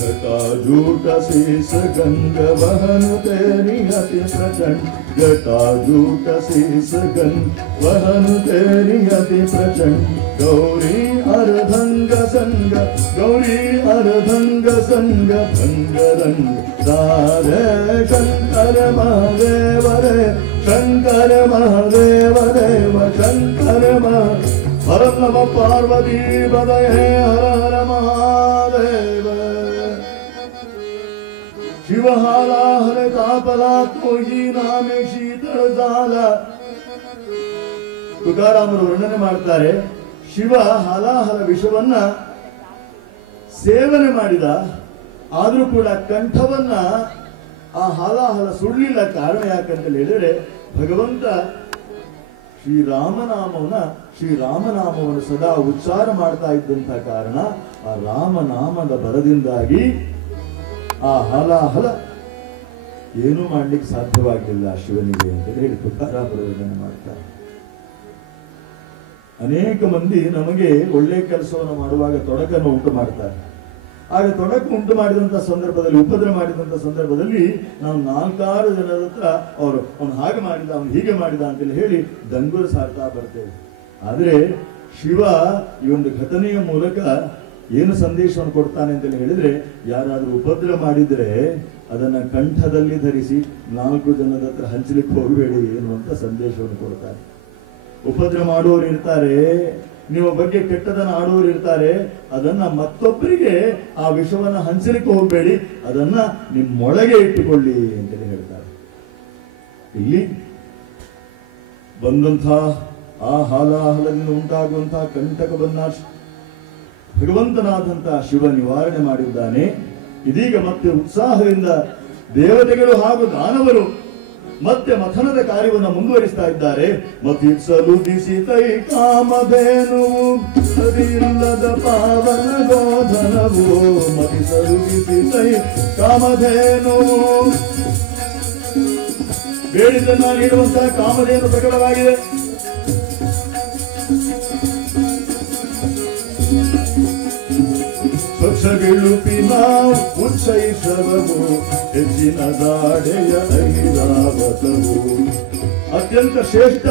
जटाजूट शीस गंग वहन तेरी अति प्रचंड जटाजूट शीस गंग वहन तेरी अति प्रचंड गौरी अर्धंग संग गौरी अर्धंग संग भंग रंग राधे शंकर महादेव रे शंकर महादेव देव शंकर हर नम पार्वती पदये हर हर महादेव शिव हालाहल तापला तो ही नामे शीतल ಜಾಲ. ತುಕಾರಾಮರು ವರ್ಣನೆ ಮಾಡ್ತಾರೆ, ಶಿವ ಹಾಲಾಹಲ ವಿಷವನ್ನ ಸೇವನೆ ಮಾಡಿದ, ಆದ್ರೂ ಕೂಡ ಕಂಠವನ್ನ ಆ ಹಾಲಾಹಲ ಸುಳ್ಳಿಲ್ಲ. ಕಾರಣ ಯಾಕಂತ ಹೇಳಿದ್ರೆ ಭಗವಂತ ಶ್ರೀರಾಮನಾಮವನ್ನು ಸದಾ ಉಚ್ಚಾರ ಮಾಡ್ತಾ ಇದ್ದಂತ ಕಾರಣ ಆ ರಾಮನಾಮದ ಬಲದಿಂದಾಗಿ ಆ ಹಾಲಾಹಲ ಏನೂ ಮಾಡ್ಲಿಕ್ಕೆ ಸಾಧ್ಯವಾಗಲಿಲ್ಲ ಶಿವನಿಗೆ ಅಂತ ಹೇಳಿ ತುಕಾರಾಮರು ವರ್ಣನೆ ಮಾಡ್ತಾರೆ. ಅನೇಕ ಮಂದಿ ನಮಗೆ ಒಳ್ಳೆ ಕೆಲಸವನ್ನು ಮಾಡುವಾಗ ತೊಡಕನ್ನು ಉಂಟು ಮಾಡ್ತಾರೆ. ಆಗ ತೊಡಕು ಉಂಟು ಮಾಡಿದಂತ ಸಂದರ್ಭದಲ್ಲಿ, ಉಪದ್ರ ಮಾಡಿದಂತ ಸಂದರ್ಭದಲ್ಲಿ ನಾವು 4-6 ಜನರ ಹತ್ರ ಅವನು ಹಾಗೆ ಮಾಡಿದ, ಅವನು ಹೀಗೆ ಮಾಡಿದ ಅಂತೇಳಿ ಹೇಳಿ ದಂಗುರು ಸಾರ್ತಾ ಬರ್ತೇವೆ. ಆದ್ರೆ ಶಿವ ಈ ಒಂದು ಘಟನೆಯ ಮೂಲಕ ಏನು ಸಂದೇಶವನ್ನು ಕೊಡ್ತಾನೆ ಅಂತ ಹೇಳಿದ್ರೆ, ಯಾರಾದ್ರೂ ಉಪದ್ರ ಮಾಡಿದ್ರೆ ಅದನ್ನ ಕಂಠದಲ್ಲಿ ಧರಿಸಿ 4 ಜನದ ಹತ್ರ ಹಂಚಲಿಕ್ಕೆ ಹೋಗಬೇಡಿ ಎನ್ನುವಂತ ಸಂದೇಶವನ್ನು ಕೊಡ್ತಾರೆ. ಉಪದ್ರ ಮಾಡುವವರು ಇರ್ತಾರೆ, ನಿಮ್ಮ ಬಗ್ಗೆ ಕೆಟ್ಟದನ್ನ ಆಡುವವರು ಇರ್ತಾರೆ, ಅದನ್ನ ಮತ್ತೊಬ್ಬರಿಗೆ ಆ ವಿಷವನ್ನ ಹಂಚಲಿಕ್ಕೆ ಹೋಗಬೇಡಿ, ಅದನ್ನ ನಿಮ್ಮೊಳಗೆ ಇಟ್ಟುಕೊಳ್ಳಿ ಅಂತೇಳಿ ಹೇಳ್ತಾರೆ. ಇಲ್ಲಿ ಬಂದಂತಹ ಆ ಹಾಲಾಹಲದಿಂದ ಉಂಟಾಗುವಂತಹ ಕಂಟಕವನ್ನ ಭಗವಂತನಾದಂತಹ ಶಿವ ನಿವಾರಣೆ ಮಾಡಿದ್ದಾನೆ. ಇದೀಗ ಮತ್ತೆ ಉತ್ಸಾಹದಿಂದ ದೇವತೆಗಳು ಹಾಗೂ ದಾನವರು ಮತ್ತೆ ಮಥನದ ಕಾರ್ಯವನ್ನು ಮುಂದುವರಿಸ್ತಾ ಇದ್ದಾರೆ. ಮತಿಸಲು ದಿಸಿತೈ ಕಾಮಧೇನು ಸರಿಯಿಲ್ಲದ ಪಾವನ ಗೋಧನವು ಮತಿಸಲು ದಿಸಿತೈ ಕಾಮಧೇನು ಬೇಡಿದನ್ನ ನೀಡುವಂತಹ ಕಾಮಧೇನು ಪ್ರಕಟವಾಗಿದೆ. ಸ್ವಚ್ಛ ಬೀಳು ಉಚ್ಚೈಷವವು ಹೆಚ್ಚಿನ ದಾಡೆಯ ಐರಾವತವು. ಅತ್ಯಂತ ಶ್ರೇಷ್ಠ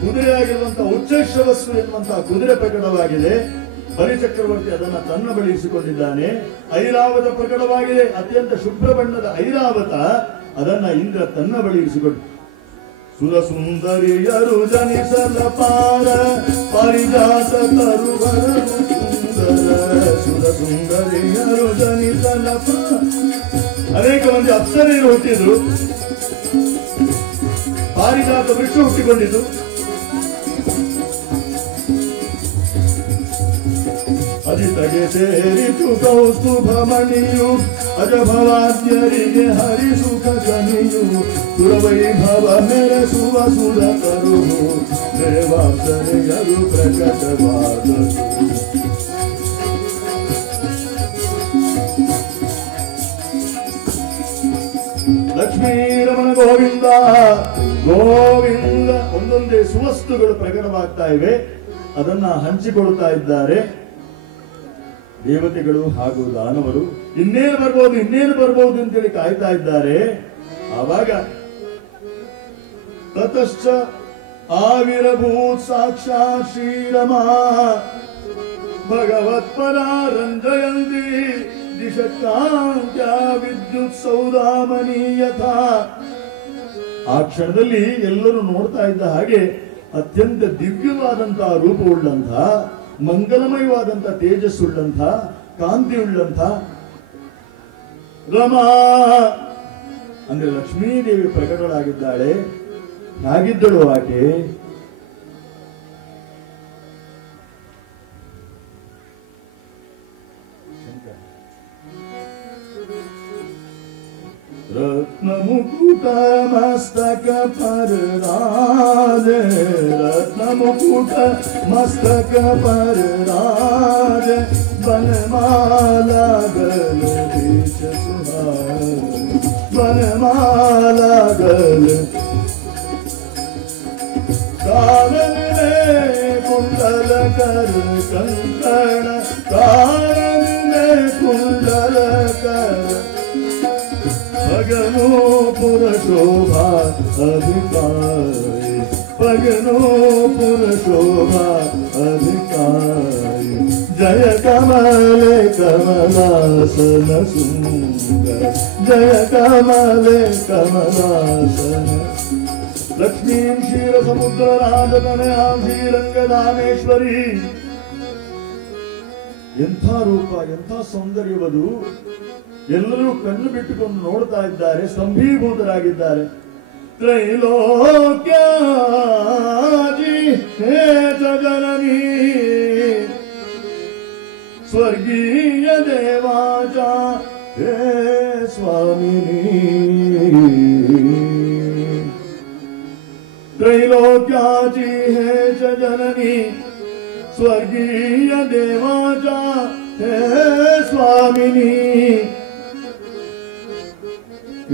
ಕುದುರೆಯಾಗಿರುವಂತಹ ಉಚ್ಚೈಷವಸ್ಸು ಎನ್ನುವಂತಹ ಕುದುರೆ ಪ್ರಕಟವಾಗಿದೆ. ಬಲಿಚಕ್ರವರ್ತಿ ಅದನ್ನ ತನ್ನ ಬಳಿ ಇರಿಸಿಕೊಂಡಿದ್ದಾನೆ. ಐರಾವತ ಪ್ರಕಟವಾಗಿದೆ. ಅತ್ಯಂತ ಶುಭ್ರ ಬಣ್ಣದ ಐರಾವತ ಅದನ್ನ ಇಂದ್ರ ತನ್ನ ಬಳಿ ಇರಿಸಿಕೊಂಡು ಸುರಸುಂದರಿಯರು ಜನಿಸಲ ಪಾರ ಪರಿಜಾತ ತರುವರ ಸುರಸುಂದರಿಯರು ಜನಿಸಲ ಪಾರ. ಅನೇಕ ಮಂದಿ ಅಪ್ಸರೆಯರು ಹುಟ್ಟಿದ್ರು. ಪಾರಿಜಾತ ವೃಕ್ಷ ಹುಟ್ಟಿಕೊಂಡಿದ್ದು. ಅಜಿತಗೆ ಸೇರಿತು ಕೌಸ್ತುಭ ಮಣಿಯು ಅಜಭವಾದ್ಯರಿಗೆ ಹರಿಸುಖ ಕನಿಯು ಸುರವೈಭವ ಮೆರೆಸುವ ಸುರತರು ದೇವಾಪ್ಸರೆಯರು ಪ್ರಕಟವಾದರು. ಲಕ್ಷ್ಮೀರಮಣ ಗೋವಿಂದ ಗೋವಿಂದ. ಒಂದೊಂದೇ ಸುವಸ್ತುಗಳು ಪ್ರಕಟವಾಗ್ತಾ ಇವೆ. ಅದನ್ನ ಹಂಚಿಕೊಳ್ತಾ ಇದ್ದಾರೆ ದೇವತೆಗಳು ಹಾಗೂ ದಾನವರು. ಇನ್ನೇನು ಬರ್ಬೋದು ಅಂತೇಳಿ ಕಾಯ್ತಾ ಇದ್ದಾರೆ. ಆವಾಗ ತತಶ್ಚ ಆವಿರಭೂತ್ ಸಾಕ್ಷಾತ್ ಶ್ರೀರಮಾ ಭಗವತ್ಪರ ರಂಜಯಂತಿ ದಿಶಕಾಂತ್ಯ ವಿದ್ಯುತ್ ಸೌದಾಮನಿ ಯಥಾ. ಆ ಕ್ಷಣದಲ್ಲಿ ಎಲ್ಲರೂ ನೋಡ್ತಾ ಇದ್ದ ಹಾಗೆ ಅತ್ಯಂತ ದಿವ್ಯವಾದಂತಹ ರೂಪವುಳ್ಳಂಥ, ಮಂಗಲಮಯವಾದಂಥ, ತೇಜಸ್ಸುಳ್ಳಂಥ, ಕಾಂತಿಯುಳ್ಳಂಥ ರಮಾ ಅಂದ್ರೆ ಲಕ್ಷ್ಮೀದೇವಿ ಪ್ರಕಟಳಾಗಿದ್ದಾಳೆ. ಹಾಗಿದ್ದಳು ಆಕೆ. ರತ್ನ ಮುಕುಟ ಮಸ್ತಕ ಪರರಾಜ ರತ್ನ ಮುಕುಟ ಮಸ್ತಕ ಪರರಾಜ ಬನಮಾಲಾಗಲು ದೇಶ ಸುಹಾರ ಬನಮಾಲಾಗಲು ಕಾರಣ ಕುಂಡಲ ಕರ ಕಂಕಣ ಕಾರಣ ಕುಂಡಲ ಕರ भगनो पुरशोभा अधिकारी भगनो पुरशोभा अधिकारी जय कमले कमलासन सुंदर जय कमले कमलासन. लक्ष्मीं क्षीर समुद्र राजतनयां ಶ್ರೀರಂಗಧಾಮೇಶ್ವರಿ. ಎಂಥ ರೂಪ, ಎಂಥ ಸೌಂದರ್ಯವದು. ಎಲ್ಲರೂ ಕಣ್ಣು ಬಿಟ್ಟುಕೊಂಡು ನೋಡ್ತಾ ಇದ್ದಾರೆ, ಸ್ತಂಭೀಭೂತರಾಗಿದ್ದಾರೆ. ತ್ರೈಲೋಕ್ಯಾಜಿ ಹೇ ಜನನಿ ಸ್ವರ್ಗೀಯ ದೇವಾಚ ಹೇ ಸ್ವಾಮಿನಿ. ತ್ರೈಲೋಕ್ಯಾಜಿ ಹೇ ಜನನಿ ಸ್ವರ್ಗೀಯ ದೇವಾಚ ಹೇ ಸ್ವಾಮಿನಿ.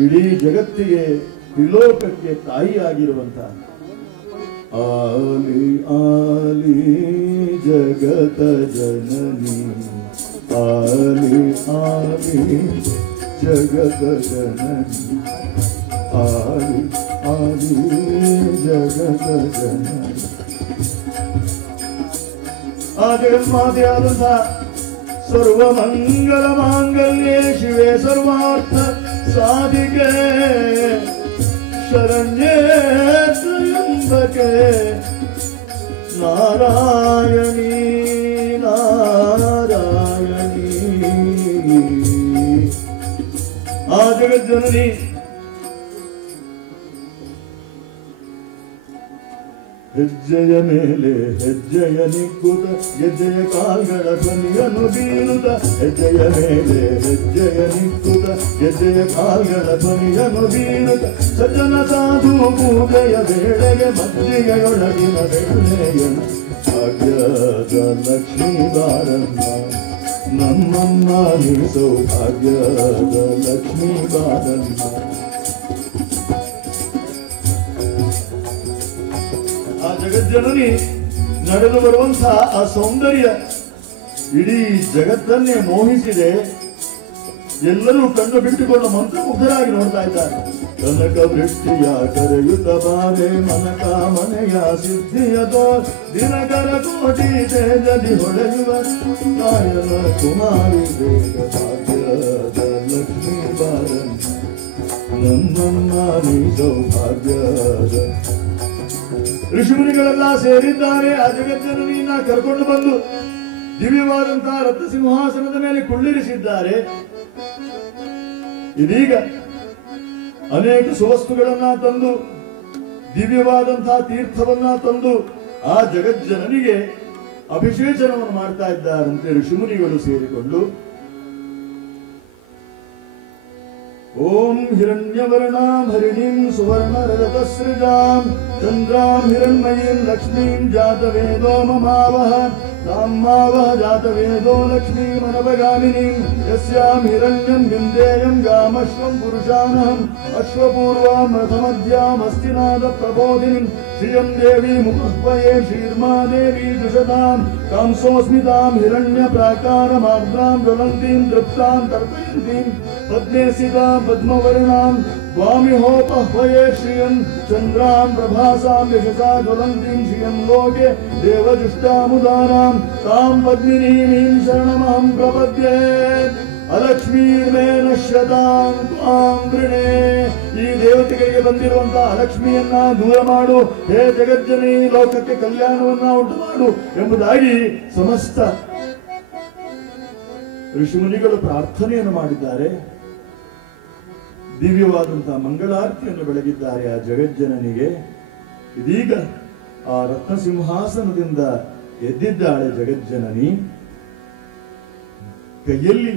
ಇಡೀ ಜಗತ್ತಿಗೆ, ತ್ರಿಲೋಕಕ್ಕೆ ತಾಯಿಯಾಗಿರುವಂತ ಆಲಿ ಆಲಿ ಜಗತ ಜನನಿ ಆಲಿ ಆಲಿ ಜಗತ ಜನನಿ ಆಲಿ ಆಲಿ ಜಗತ ಜನನಿ. ಆ ಜಗನ್ಮಾತೆಯಾದಂಥ ಸರ್ವಮಂಗಲ ಮಾಂಗಲ್ಯೆ ಶಿವೆ ಸರ್ವಾರ್ಥ ಸಾಧಿಕೆ ಶರಣ್ಯೇ ತ್ರ್ಯಂಬಕೆ ನಾರಾಯಣಿ ನಾರಾಯಣಿ. ಆ ಜಗಜ್ಜನನಿ ಹೆಜ್ಜೆಯ ಮೇಲೆ ಹೆಜ್ಜೆಯ ನಿಕ್ಕುತ ಹೆಜ್ಜೆಯ ಕಾಲ್ಗಳ ಧ್ವನಿಯನ್ನು ಬೀರುತ್ತ ಹೆಜ್ಜೆಯ ಮೇಲೆ ಹೆಜ್ಜೆಯ ನಿಕ್ಕುತ ಹೆಜ್ಜೆಯ ಕಾಲ್ಗಳ ಧ್ವನಿಯನ್ನು ಬೀರುತ್ತ ಸಜ್ಜನ ಸಾಧು ಪೂಜೆಯ ವೇಳೆಗೆ ಮಜ್ಜಿಗೆಯೊಳಗಿನ ಬೆಣ್ಣೆಯನ್ನು ಭಾಗ್ಯದ ಲಕ್ಷ್ಮೀ ಬಾರಮ್ಮ ನಮ್ಮಮ್ಮ ನೀ ಸೌಭಾಗ್ಯದ ಲಕ್ಷ್ಮೀ ಬಾರಮ್ಮ. ಆ ಜಗಜ್ಜನನಿ ನಡೆದು ಬರುವಂತಹ ಆ ಸೌಂದರ್ಯ ಇಡೀ ಜಗತ್ತನ್ನೇ ಮೋಹಿಸಿದೆ. ಎಲ್ಲರೂ ಕಣ್ಣು ಬಿಟ್ಟುಕೊಂಡು ಮಂತ್ರಮುಗ್ಧರಾಗಿ ನೋಡ್ತಾ ಇದ್ದಾರೆ. ಕನಕ ವೃಷ್ಟಿಯ ಕರೆಯುತ್ತ ಬಾರೆ ಮನಕ ಮನೆಯ ಸಿದ್ಧಿಯದೋ ದಿನಕರ ಕೋಟಿ ತೇಜದಿ ಹೊಳೆಯುವ ಕಾಯನ ಕುಮಾರಿ ಬೇಗ ಭಾಗ್ಯದ ಲಕ್ಷ್ಮೀ ಬಾರನ್ ನಮ್ಮಮ್ಮ ನೀ ಸೌಭಾಗ್ಯದ. ಋಷಿಮುನಿಗಳೆಲ್ಲ ಸೇರಿದ್ದಾರೆ. ಆ ಜಗಜ್ಜನನಿಯನ್ನ ಕರ್ಕೊಂಡು ಬಂದು ದಿವ್ಯವಾದಂತಹ ರತ್ನ ಸಿಂಹಾಸನದ ಮೇಲೆ ಕುಳ್ಳಿರಿಸಿದ್ದಾರೆ. ಇದೀಗ ಅನೇಕ ಸುವಸ್ತುಗಳನ್ನ ತಂದು ದಿವ್ಯವಾದಂತಹ ತೀರ್ಥವನ್ನ ತಂದು ಆ ಜಗಜ್ಜನನಿಗೆ ಅಭಿಷೇಚನವನ್ನು ಮಾಡ್ತಾ ಇದ್ದಾರಂತೆ ಋಷಿಮುನಿಗಳು ಸೇರಿಕೊಂಡು. ಓಂ ಹಿರಣ್ಯವರ್ಣಾಂ ಹರಿಣೀಂ ಸುವರ್ಣರಜತಸ್ಸೃಜಾಂ ಚಂದ್ರಾಂ ಹಿರಣ್ಮಯೀಂ ಲಕ್ಷ್ಮೀಂ ಜಾತವೇದೋ ಮಮಾವಹ ತಾಮ್ಮಾವಹ ಜಾತವೇದೋ ಲಕ್ಷ್ಮೀಮನವಗಾಮಿನೀಂ ಯಸ್ಯಾಂ ಹಿರಣ್ಯಂ ವಿಂದೇಯಂ ಗಾಮಶ್ವಂ ಪುರುಷಾನಹಂ ಅಶ್ವಪೂರ್ವಾಂ ರಥಮಧ್ಯಾಂ ಅಸ್ತಿನಾದ ಪ್ರಬೋಧಿನಿಂ ಶ್ರಿಯಂ ದೇವಿ ಮುಖುಸ್ವಯೇ ಶ್ರೀರ್ಮಾ ದೇವಿ ದುಷತಾಂ ಕಾಂಸೋಸ್ಮಿತಾಂ ಹಿರಣ್ಯ ಪ್ರಾಕಾರಮಾರ್ದ್ರಾಂ ಜ್ವಲಂತೀಂ ತೃಪ್ತಾಂ ತರ್ಪಯಂತೀಂ ಪದ್ಮೇ ಸ್ಥಿತಾಂ ಪದ್ಮವರ್ಣಾಂ ದ್ವಾಮಿಹೋಪಹ್ವಯೇ ಶ್ರಿಯಂ ಚಂದ್ರಾಂ ಪ್ರಭಾಸಾಂ ಯಶಸಾ ಜ್ವಲಂತೀಂ ಶ್ರಿಯಂ ಲೋಕೆ ದೇವಜುಷ್ಟಾಮುದಾನಾಂ ತಾಂ ಪದ್ಮಿನೀಂ ಶರಣಮಹಂ ಪ್ರಪದ್ಯೆ ಅಲಕ್ಷ್ಮೀರ್ಮೇ ನಶ್ಯತಾಂ ತ್ವಾಂ ವೃಣೇ. ಈ ದೇವತೆಗಳಿಗೆ ಬಂದಿರುವಂತಹ ಅಲಕ್ಷ್ಮಿಯನ್ನ ದೂರ ಮಾಡು, ಹೇ ಜಗಜ್ಜನಿ, ಲೋಕಕ್ಕೆ ಕಲ್ಯಾಣವನ್ನ ಉಂಟು ಮಾಡು ಎಂಬುದಾಗಿ ಸಮಸ್ತ ಋಷಿಮುನಿಗಳು ಪ್ರಾರ್ಥನೆಯನ್ನು ಮಾಡಿದ್ದಾರೆ. ದಿವ್ಯವಾದಂತಹ ಮಂಗಳಾರತಿಯನ್ನು ಬೆಳಗಿದ್ದಾರೆ ಆ ಜಗಜ್ಜನನಿಗೆ. ಇದೀಗ ಆ ರತ್ನ ಸಿಂಹಾಸನದಿಂದ ಎದ್ದಿದ್ದಾಳೆ ಜಗಜ್ಜನನಿ. ಕೈಯಲ್ಲಿ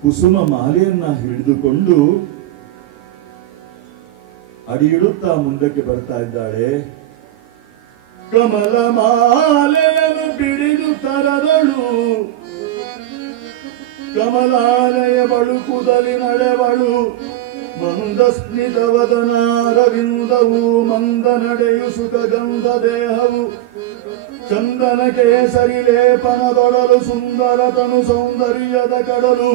ಕುಸುಮ ಮಾಲೆಯನ್ನ ಹಿಡಿದುಕೊಂಡು ಅಡಿಯಿಡುತ್ತಾ ಮುಂದಕ್ಕೆ ಬರ್ತಾ ಇದ್ದಾಳೆ. ಕಮಲ ಮಾಲೆಯನ್ನು ಬಿಡಿದು ತರದಳು, ಕಮಲಾಲಯ ಬಳುಕುದಲಿ ನಡೆವಳು, ಮಂದಸ್ಮಿತವದನಾರವಿಂದವು ಮಂದ ನಡೆಯು ಸುಖಗಂಧ ದೇಹವು, ಚಂದನ ಕೇಸರಿ ಲೇಪನದೊಡಲು ಸುಂದರ ತನು ಸೌಂದರ್ಯದ ಕಡಲು.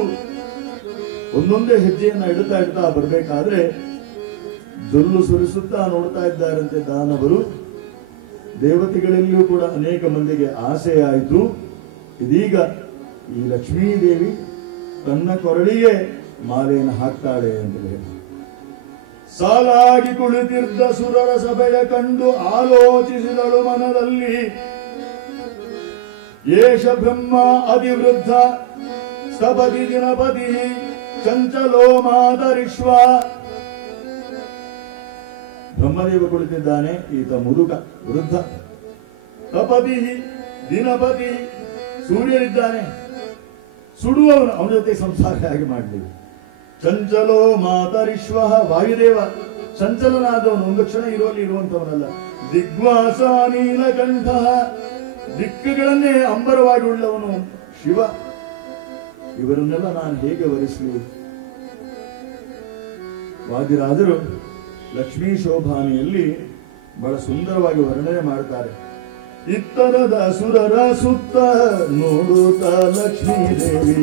ಒಂದೊಂದೇ ಹೆಜ್ಜೆಯನ್ನ ಇಡ್ತಾ ಬರಬೇಕಾದ್ರೆ ಜೊಲ್ಲು ಸುರಿಸುತ್ತಾ ನೋಡ್ತಾ ಇದ್ದಾರಂತೆ ದಾನವರು. ದೇವತೆಗಳಲ್ಲಿಯೂ ಕೂಡ ಅನೇಕ ಮಂದಿಗೆ ಆಸೆ ಆಯಿತು. ಇದೀಗ ಈ ಲಕ್ಷ್ಮೀದೇವಿ ತನ್ನ ಕೊರಳಿಗೆ ಮಾಲೆಯನ್ನು ಹಾಕ್ತಾಳೆ ಅಂತ ಹೇಳಿ ಸಾಲಾಗಿ ಕುಳಿತಿದ್ದ ಸುರರ ಸಭೆಯ ಕಂಡು ಆಲೋಚಿಸಿದಳು ಮನದಲ್ಲಿ. ಏಷ ಬ್ರಹ್ಮ ಅಧಿವೃದ್ಧ ಸ್ತಪತಿ ದಿನಪತಿ ಚಂಚಲೋ ಮಾತರಿಶ್ವ. ಬ್ರಹ್ಮದೇವ ಕುಳಿತಿದ್ದಾನೆ, ಈತ ಮುದುಕ ವೃದ್ಧ. ತಪತಿ ದಿನಪತಿ ಸೂರ್ಯನಿದ್ದಾನೆ, ಸುಡುವವನು, ಅವನ ಜೊತೆ ಸಂಸಾರ ಹೇಗೆ ಮಾಡಲಿ. ಚಂಚಲೋ ಮಾತರಿಶ್ವ ವಾಯುದೇವ, ಚಂಚಲನಾದವನು, ಒಂದು ಕ್ಷಣ ಇರುವಲ್ಲಿ ಇರುವಂತವನಲ್ಲ. ದಿಗ್ವಾಸ ನೀಲಕಂಠ, ದಿಕ್ಕುಗಳನ್ನೇ ಅಂಬರವಾಗಿ ಉಳ್ಳವನು ಶಿವ. ಇವರನ್ನೆಲ್ಲ ನಾನು ಹೇಗೆ ವರಿಸಲಿ? ವಾದಿರಾದರು ಲಕ್ಷ್ಮೀ ಶೋಭಾನಿಯಲ್ಲಿ ಬಹಳ ಸುಂದರವಾಗಿ ವರ್ಣನೆ ಮಾಡ್ತಾರೆ. ಇತ್ತರದ ಸುರರ ಸುತ್ತ ನೋಡುತ್ತ ಲಕ್ಷ್ಮೀ ದೇವಿ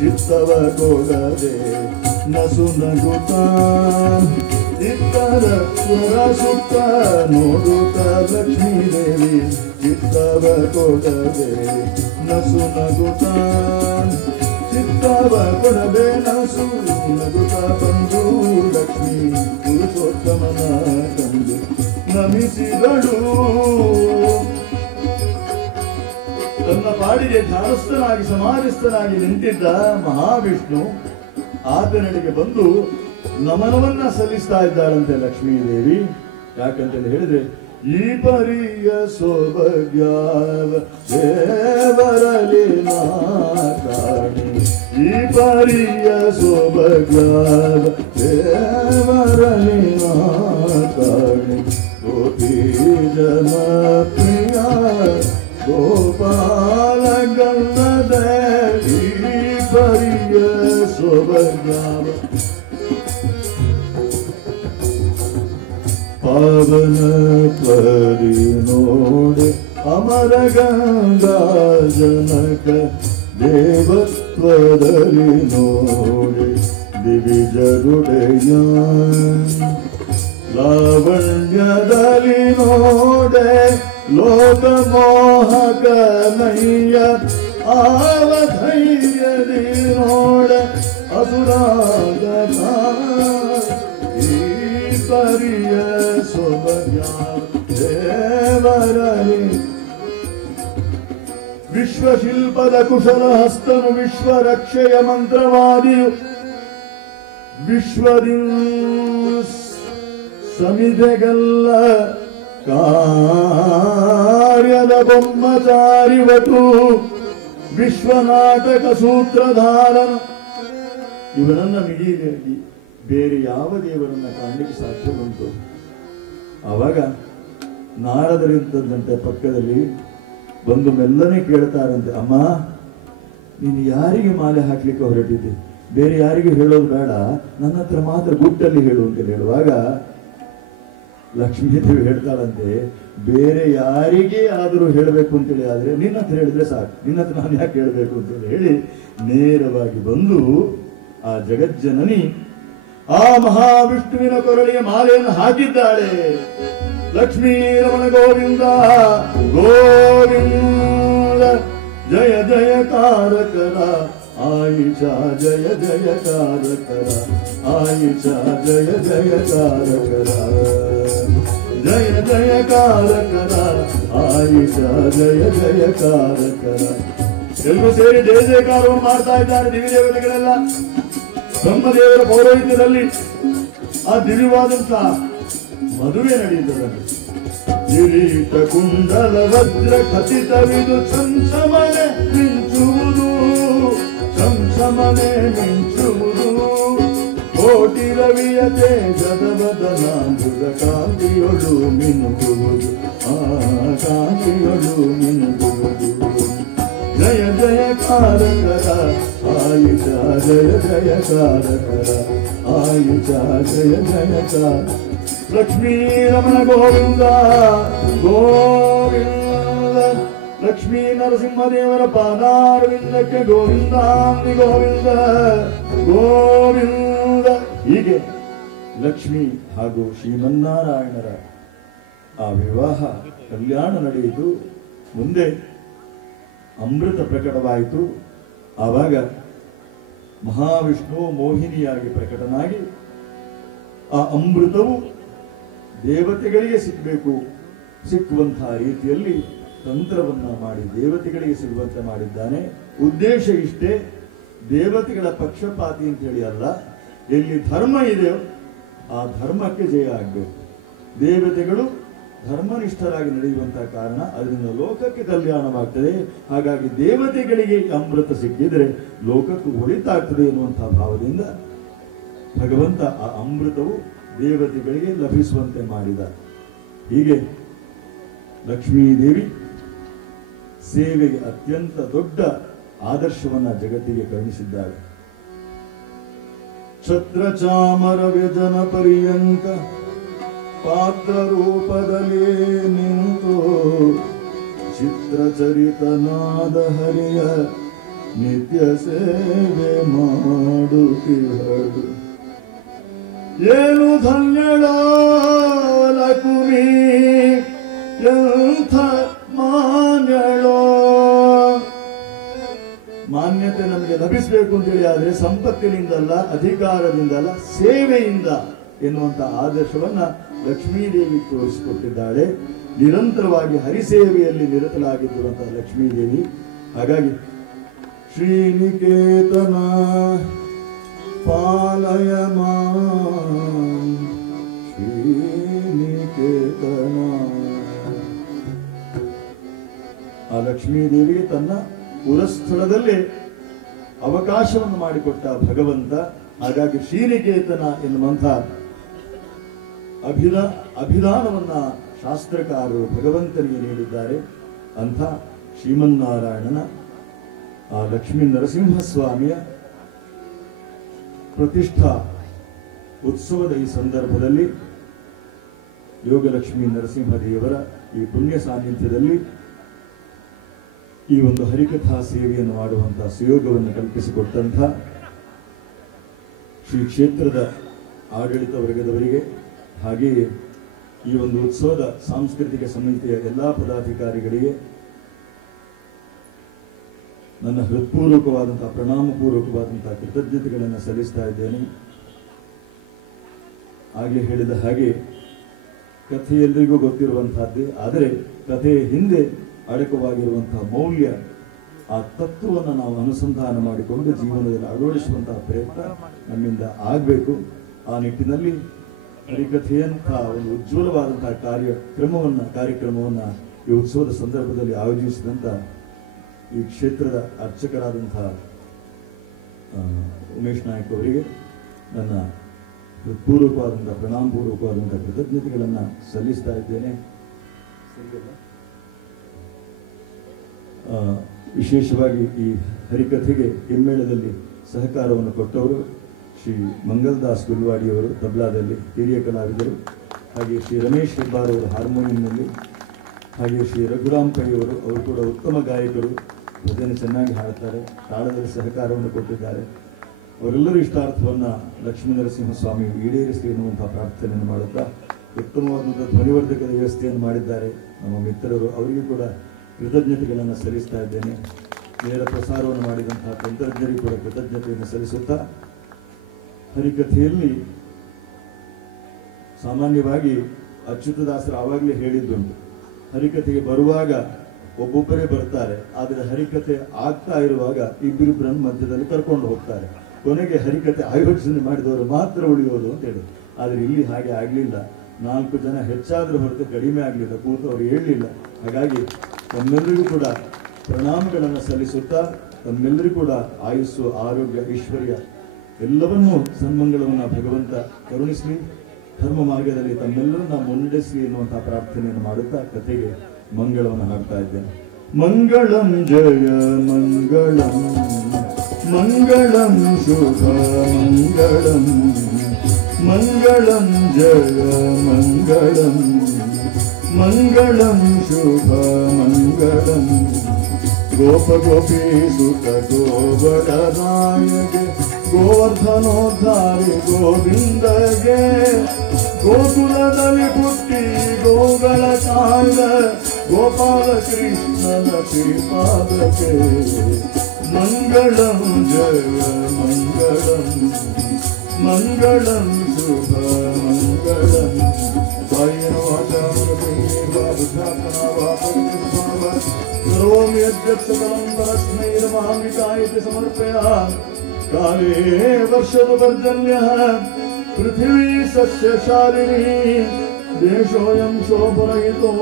ಚಿತ್ತವ ಕೊಡದೆ ನಸು ನಗುತ್ತ. ಇತ್ತರ ಸುರ ಸುತ್ತ ನೋಡುತ್ತ ಲಕ್ಷ್ಮೀ ದೇವಿ ಚಿತ್ತವ ಕೊಡದೆ ನಸು ನಗುತ್ತ. ಚಿತ್ತವ ಕೊಡದೆ ನಸು ನಗುತ್ತ ಬಂದು ಲಕ್ಷ್ಮೀ ಪುರುಷೋತ್ತಮನ ಕಂಡು ನಮಿಸಿದಳು. ತನ್ನ ಪಾಡಿಗೆ ಧ್ಯಾನಸ್ಥನಾಗಿ ಸಮಾಧಿಸ್ಥನಾಗಿ ನಿಂತಿದ್ದ ಮಹಾವಿಷ್ಣು ಆತನಿಗೆ ಬಂದು ನಮನವನ್ನ ಸಲ್ಲಿಸ್ತಾ ಇದ್ದಾಳಂತೆ ಲಕ್ಷ್ಮೀದೇವಿ. ಯಾಕಂತೇಳಿ ಹೇಳಿದ್ರೆ, ಈ ಪರಿಯ ಸೌಭಾಗ್ಯಾವ ದೇವರಲಿ ಕಾಣಿ, ಈ ಪರಿಯ ಸೌಭಾಗ್ಯಾವ ದೇವರಲಿ ಕಾಣಿ. ಗೋಪಿ ಜನ ಪ್ರಿಯ ಗೋಪಾಲ ಗಂಗದ ಈ ಪರಿಯ ಸೌಭಾಗ್ಯಾವ. ಪಾವನ ಪರಿ ನೋಡೆ ಅಮರ ಗಂಗಾ ಜನಕ ದೇವ ಸತ್ವದಲ್ಲಿ ನೋಡಿ ದಿವಿಜರುಡೆಯ ಲಾವಣ್ಯದಲ್ಲಿ ನೋಡೆ ಲೋಕಮೋಹಕನಯ್ಯ ಆವಧೈರ್ಯದಿ ನೋಡ ಅಸುರಾಗತ ಈ ಪರಿಯ ಸೊಬಗ್ಯ ದೇವರನಿ ವಿಶ್ವಶಿಲ್ಪದ ಕುಶಲ ಹಸ್ತನು ವಿಶ್ವರಕ್ಷೆಯ ಮಂತ್ರವಾದಿಯು ವಿಶ್ವದಿಂದ ಸಮಿಧೆಗಲ್ಲ ಕಾರ್ಯದ ಬೊಮ್ಮಚಾರಿವಟು ವಿಶ್ವನಾಟಕ ಸೂತ್ರಧಾರನ ಇವನನ್ನ ಮಿಗಿಲಾಗಿ ಬೇರೆ ಯಾವ ದೇವರನ್ನ ಕಾಣಲಿಕ್ಕೆ ಸಾಧ್ಯ ಉಂಟು? ಆವಾಗ ನಾರದರಿಂತಂತೆ ಪಕ್ಕದಲ್ಲಿ ಬಂದು ಮೆಲ್ಲನೆ ಕೇಳ್ತಾರಂತೆ, ಅಮ್ಮ ನೀನು ಯಾರಿಗೆ ಮಾಲೆ ಹಾಕ್ಲಿಕ್ಕೆ ಹೊರಟಿದ್ದೆ? ಬೇರೆ ಯಾರಿಗೂ ಹೇಳೋದು ಬೇಡ, ನನ್ನ ಹತ್ರ ಮಾತ್ರ ಗುಟ್ಟಲ್ಲಿ ಹೇಳು ಅಂತ ಹೇಳುವಾಗ ಲಕ್ಷ್ಮೀದೇವಿ ಹೇಳ್ತಾಳಂತೆ, ಬೇರೆ ಯಾರಿಗೇ ಆದರೂ ಹೇಳಬೇಕು ಅಂತೇಳಿ ಆದ್ರೆ ನಿನ್ನ ಹತ್ರ ಹೇಳಿದ್ರೆ ಸಾಕು, ನಿನ್ನ ಹತ್ರ ನಾನು ಯಾಕೆ ಹೇಳಬೇಕು ಅಂತೇಳಿ ಹೇಳಿ ನೇರವಾಗಿ ಬಂದು ಆ ಜಗಜ್ಜನನಿ ಆ ಮಹಾವಿಷ್ಣುವಿನ ಕೊರಳಿಗೆ ಮಾಲೆಯನ್ನು ಹಾಕಿದ್ದಾಳೆ. ಲಕ್ಷ್ಮೀ ರಮಣ ಗೋವಿಂದ ಗೋವಿಂದ ಜಯ ಜಯಕಾರಕರ ಆಯಿಷಾ ಜಯ ಜಯಕಾರಕರ ಆಯಿಷಾ ಜಯ ಜಯಕಾರಕರ ಜಯ ಜಯಕಾರಕರ ಆಯಿಷಾ ಜಯ ಜಯಕಾರಕರ. ಎಲ್ಲರೂ ಸೇರಿ ಜಯ ಜಯಕಾರವನ್ನು ಮಾಡ್ತಾ ಇದ್ದಾರೆ ದಿವ್ಯ ದೇವತೆಗಳೆಲ್ಲ. ಬ್ರಹ್ಮದೇವರ ಪೌರೋಹಿತ್ಯದಲ್ಲಿ ಆ ದಿವ್ಯವಾದಂತಹ ಮದುವೆ ನಡೆಯುತ್ತದೆ. ಕಿರೀಟ ಕುಂಡಲ ವಜ್ರ ಖಚಿತವಿದು ಸಂಸಮನೆ ಮಿಂಚುವುದು, ಸಂಸಮನೆ ಮಿಂಚುವುದು. ಕೋಟಿ ರವಿಯ ತೇಜದ ಬದಲಾಂಬುದ ಕಾಂತಿಯೊಳು ಮಿನುಗುವುದು, ಆ ಕಾಂತಿಯೊಳು ಮಿನುಗುವುದು. ಜಯ ಜಯಕಾರಕರ ಆಯುಷಾ ಜಯ ಜಯಕಾರಕರ ಆಯುಷಾ ಜಯ ಜಯಕಾರ. ಲಕ್ಷ್ಮೀ ರಮಣ ಗೋವಿಂದ ಗೋವಿಂದ. ಲಕ್ಷ್ಮೀ ನರಸಿಂಹದೇವರ ಪಾದಾರವಿಂದಕ್ಕೆ ಗೋವಿಂದಾಂದಿ ಗೋವಿಂದ ಗೋವಿಂದ. ಹೀಗೆ ಲಕ್ಷ್ಮೀ ಹಾಗೂ ಶ್ರೀಮನ್ನಾರಾಯಣರ ಆ ವಿವಾಹ ಕಲ್ಯಾಣ ನಡೆಯಿತು. ಮುಂದೆ ಅಮೃತ ಪ್ರಕಟವಾಯಿತು. ಆವಾಗ ಮಹಾವಿಷ್ಣು ಮೋಹಿನಿಯಾಗಿ ಪ್ರಕಟನಾಗಿ ಆ ಅಮೃತವು ದೇವತೆಗಳಿಗೆ ಸಿಕ್ಕಬೇಕು, ಸಿಕ್ಕುವಂತಹ ರೀತಿಯಲ್ಲಿ ತಂತ್ರವನ್ನ ಮಾಡಿ ದೇವತೆಗಳಿಗೆ ಸಿಗುವಂತೆ ಮಾಡಿದ್ದಾನೆ. ಉದ್ದೇಶ ಇಷ್ಟೇ, ದೇವತೆಗಳ ಪಕ್ಷಪಾತಿ ಅಂತ ಹೇಳಿ ಅಲ್ಲ, ಎಲ್ಲಿ ಧರ್ಮ ಇದೆಯೋ ಆ ಧರ್ಮಕ್ಕೆ ಜಯ ಆಗಬೇಕು. ದೇವತೆಗಳು ಧರ್ಮನಿಷ್ಠರಾಗಿ ನಡೆಯುವಂತಹ ಕಾರಣ ಅದರಿಂದ ಲೋಕಕ್ಕೆ ಕಲ್ಯಾಣವಾಗ್ತದೆ. ಹಾಗಾಗಿ ದೇವತೆಗಳಿಗೆ ಅಮೃತ ಸಿಕ್ಕಿದ್ರೆ ಲೋಕಕ್ಕೂ ಒಳಿತಾಗ್ತದೆ ಎನ್ನುವಂತಹ ಭಾವದಿಂದ ಭಗವಂತ ಆ ಅಮೃತವು ದೇವತೆಗಳಿಗೆ ಲಭಿಸುವಂತೆ ಮಾಡಿದ. ಹೀಗೆ ಲಕ್ಷ್ಮೀದೇವಿ ಸೇವೆಗೆ ಅತ್ಯಂತ ದೊಡ್ಡ ಆದರ್ಶವನ್ನ ಜಗತ್ತಿಗೆ ಕರುಣಿಸಿದ್ದಾಳೆ. ಛತ್ರ ಚಾಮರ ವ್ಯಜನ ಪರ್ಯಂಕ ಪಾತ್ರ ರೂಪದಲ್ಲಿ ನಿಂತು ಚಿತ್ರಚರಿತನಾದ ಹರಿಯ ನಿತ್ಯ ಸೇವೆ ಮಾಡುತ್ತಿಹಳು. ಏನು ಧನ್ಯಳೋ ಲಕ್ಷ್ಮೀ, ಎಂಥ ಮಾನ್ಯಳೋ. ಮಾನ್ಯತೆ ನಮಗೆ ಲಭಿಸಬೇಕು ಅಂತೇಳಿ ಆದ್ರೆ ಸಂಪತ್ತಿನಿಂದಲ್ಲ, ಅಧಿಕಾರದಿಂದಲ್ಲ, ಸೇವೆಯಿಂದ ಎನ್ನುವಂತ ಆದರ್ಶವನ್ನ ಲಕ್ಷ್ಮೀದೇವಿ ತೋರಿಸಿಕೊಟ್ಟಿದ್ದಾಳೆ. ನಿರಂತರವಾಗಿ ಹರಿಸೇವೆಯಲ್ಲಿ ನಿರತಲಾಗಿದ್ದುವಂತಹ ಲಕ್ಷ್ಮೀದೇವಿ. ಹಾಗಾಗಿ ಶ್ರೀನಿಕೇತನ ಪಾಲಯ ಮಾಂ, ಶ್ರೀನಿಕೇತನ. ಆ ಲಕ್ಷ್ಮೀದೇವಿಗೆ ತನ್ನ ಪುರಸ್ಥಳದಲ್ಲೇ ಅವಕಾಶವನ್ನು ಮಾಡಿಕೊಟ್ಟ ಭಗವಂತ. ಹಾಗಾಗಿ ಶ್ರೀನಿಕೇತನ ಎನ್ನುವಂಥ ಅಭಿಧಾನವನ್ನ ಶಾಸ್ತ್ರಕಾರರು ಭಗವಂತನಿಗೆ ನೀಡಿದ್ದಾರೆ. ಅಂಥ ಶ್ರೀಮನ್ನಾರಾಯಣನ ಆ ಲಕ್ಷ್ಮೀ ನರಸಿಂಹಸ್ವಾಮಿಯ ಪ್ರತಿಷ್ಠಾ ಉತ್ಸವದ ಈ ಸಂದರ್ಭದಲ್ಲಿ ಯೋಗಲಕ್ಷ್ಮೀ ನರಸಿಂಹದೇವರ ಈ ಪುಣ್ಯ ಸಾನ್ನಿಧ್ಯದಲ್ಲಿ ಈ ಒಂದು ಹರಿಕಥಾ ಸೇವೆಯನ್ನು ಮಾಡುವಂತಹ ಸುಯೋಗವನ್ನು ಕಲ್ಪಿಸಿಕೊಟ್ಟಂಥ ಶ್ರೀ ಕ್ಷೇತ್ರದ ಆಡಳಿತ ವರ್ಗದವರಿಗೆ ಹಾಗೆಯೇ ಈ ಒಂದು ಉತ್ಸವದ ಸಾಂಸ್ಕೃತಿಕ ಸಮಿತಿಯ ಎಲ್ಲಾ ಪದಾಧಿಕಾರಿಗಳಿಗೆ ನನ್ನ ಹೃತ್ಪೂರ್ವಕವಾದಂತಹ ಪ್ರಣಾಮಪೂರ್ವಕವಾದಂತಹ ಕೃತಜ್ಞತೆಗಳನ್ನು ಸಲ್ಲಿಸ್ತಾ ಇದ್ದೇನೆ. ಹಾಗೆ ಹೇಳಿದ ಹಾಗೆ ಕಥೆ ಎಲ್ರಿಗೂ ಗೊತ್ತಿರುವಂತಹದ್ದೇ, ಆದರೆ ಕಥೆಯ ಹಿಂದೆ ಅಡಕವಾಗಿರುವಂತಹ ಮೌಲ್ಯ, ಆ ತತ್ವವನ್ನು ನಾವು ಅನುಸಂಧಾನ ಮಾಡಿಕೊಂಡು ಜೀವನದಲ್ಲಿ ಅಳವಡಿಸುವಂತಹ ಪ್ರಯತ್ನ ನಮ್ಮಿಂದ ಆಗಬೇಕು. ಆ ನಿಟ್ಟಿನಲ್ಲಿ ಹರಿಕಥೆಯಂತಹ ಒಂದು ಉಜ್ವಲವಾದಂತಹ ಕಾರ್ಯಕ್ರಮವನ್ನ ಈ ಉತ್ಸವದ ಸಂದರ್ಭದಲ್ಲಿ ಆಯೋಜಿಸಿದಂತ ಈ ಕ್ಷೇತ್ರದ ಅರ್ಚಕರಾದಂತಹ ಉಮೇಶ್ ನಾಯಕ್ ಅವರಿಗೆ ನನ್ನ ಪೂರ್ವಕವಾದಂತಹ ಪ್ರಣಾಮಪೂರ್ವಕವಾದಂತಹ ಕೃತಜ್ಞತೆಗಳನ್ನು ಸಲ್ಲಿಸ್ತಾ ಇದ್ದೇನೆ. ವಿಶೇಷವಾಗಿ ಈ ಹರಿಕಥೆಗೆ ಹಿಮ್ಮೇಳದಲ್ಲಿ ಸಹಕಾರವನ್ನು ಕೊಟ್ಟವರು ಶ್ರೀ ಮಂಗಲ್ದಾಸ್ ಗುಲ್ವಾಡಿಯವರು ತಬ್ಲಾದಲ್ಲಿ ಹಿರಿಯ ಕಲಾವಿದರು, ಹಾಗೆ ಶ್ರೀ ರಮೇಶ್ ಹೆಬ್ಬಾರ್ ಅವರು ಹಾರ್ಮೋನಿಯಂನಲ್ಲಿ, ಹಾಗೆ ಶ್ರೀ ರಘುರಾಮ್ ಪೈ ಅವರು ಕೂಡ ಉತ್ತಮ ಗಾಯಕರು, ಭಜನೆ ಚೆನ್ನಾಗಿ ಹಾಡ್ತಾರೆ, ತಾಳದಲ್ಲಿ ಸಹಕಾರವನ್ನು ಕೊಟ್ಟಿದ್ದಾರೆ. ಅವರೆಲ್ಲರೂ ಇಷ್ಟಾರ್ಥವನ್ನು ಲಕ್ಷ್ಮೀ ನರಸಿಂಹಸ್ವಾಮಿ ಈಡೇರಿಸಲಿ ಎನ್ನುವಂತಹ ಪ್ರಾರ್ಥನೆಯನ್ನು ಮಾಡುತ್ತಾ ಉತ್ತಮವಾದಂತಹ ಧ್ವನಿವರ್ಧಕದ ವ್ಯವಸ್ಥೆಯನ್ನು ಮಾಡಿದ್ದಾರೆ ನಮ್ಮ ಮಿತ್ರರು, ಅವರಿಗೂ ಕೂಡ ಕೃತಜ್ಞತೆಗಳನ್ನು ಸಲ್ಲಿಸ್ತಾ ಇದ್ದೇನೆ. ನೇರ ಪ್ರಸಾರವನ್ನು ಮಾಡಿದಂತಹ ತಂತ್ರಜ್ಞರಿಗೂ ಕೂಡ ಕೃತಜ್ಞತೆಯನ್ನು ಸಲ್ಲಿಸುತ್ತಾ, ಹರಿಕಥೆಯಲ್ಲಿ ಸಾಮಾನ್ಯವಾಗಿ ಅಚ್ಯುತದಾಸರು ಆವಾಗಲೇ ಹೇಳಿದ್ದುಂಟು, ಹರಿಕಥೆಗೆ ಬರುವಾಗ ಒಬ್ಬೊಬ್ಬರೇ ಬರ್ತಾರೆ, ಆದರೆ ಹರಿಕಥೆ ಆಗ್ತಾ ಇರುವಾಗ ಇಬ್ಬರಿಬ್ಬರನ್ನು ಮಧ್ಯದಲ್ಲಿ ಕರ್ಕೊಂಡು ಹೋಗ್ತಾರೆ, ಕೊನೆಗೆ ಹರಿಕಥೆ ಆಯೋಜನೆ ಮಾಡಿದವರು ಮಾತ್ರ ಉಳಿಯೋದು ಅಂತ ಹೇಳಿ. ಆದರೆ ಇಲ್ಲಿ ಹಾಗೆ ಆಗಲಿಲ್ಲ, 4 ಜನ ಹೆಚ್ಚಾದರೂ ಹೊರತು ಕಡಿಮೆ ಆಗಲಿಲ್ಲ, ಕೂತವರು ಹೇಳಲಿಲ್ಲ. ಹಾಗಾಗಿ ತಮ್ಮೆಲ್ಲರಿಗೂ ಕೂಡ ಪ್ರಣಾಮಗಳನ್ನು ಸಲ್ಲಿಸುತ್ತಾ, ತಮ್ಮೆಲ್ಲರಿಗೂ ಕೂಡ ಆಯುಸ್ಸು, ಆರೋಗ್ಯ, ಐಶ್ವರ್ಯ ಎಲ್ಲವನ್ನೂ ಸನ್ಮಂಗಳವನ್ನು ಭಗವಂತ ಕರುಣಿಸಲಿ, ಧರ್ಮ ಮಾರ್ಗದಲ್ಲಿ ತಮ್ಮೆಲ್ಲರನ್ನ ಮುನ್ನಡೆಸಲಿ ಎನ್ನುವಂತಹ ಪ್ರಾರ್ಥನೆಯನ್ನು ಮಾಡುತ್ತಾ ಕಥೆಗೆ ಮಂಗಳವನ್ನು ಹಾಡ್ತಾ ಇದ್ದೇನೆ. ಮಂಗಳಂ ಜಯ ಮಂಗಳಂ, ಮಂಗಳಂ ಶುಭ ಮಂಗಳಂ, ಮಂಗಳಂ ಜಯ ಮಂಗಳಂ, ಮಂಗಳಂ ಶುಭ ಮಂಗಳಂ. ಗೋಪ ಗೋಪೀ ಸುತ ಗೋವರ್ಧನಾಯಗೆ, ಗೋವರ್ಧನೋದ್ಧಾರಿ ಗೋವಿಂದಗೆ, ಗೋಕುಲದಲ್ಲಿ ಹುಟ್ಟಿ ಗೋಗಳ ಕಾಯ್ದ ಗೋಪಾಲ ಕೃಷ್ಣನ ಶ್ರೀಪಾದಕ್ಕೆ. ಮಂಗಳಂ ಜಯ ಮಂಗಳಂ, ಮಂಗಳಂ ಶುಭ ಮಂಗಳಂ. ಸರ್ವೋಮಿ ಯದ್ಯತ್ಸಕಲಂ ಪರಸ್ಮೈ ನಮಾಮಿಕಾಯ ಸಮರ್ಪಯಾಮಿ. ಕಾಲೇ ವರ್ಷದು ಪರ್ಜನ್ಯಃ ಪೃಥಿವೀ ಸಸ್ಯಶಾಲಿನಿ, ದೇಶೋಯಂ ಶೋಭರಹಿತೋ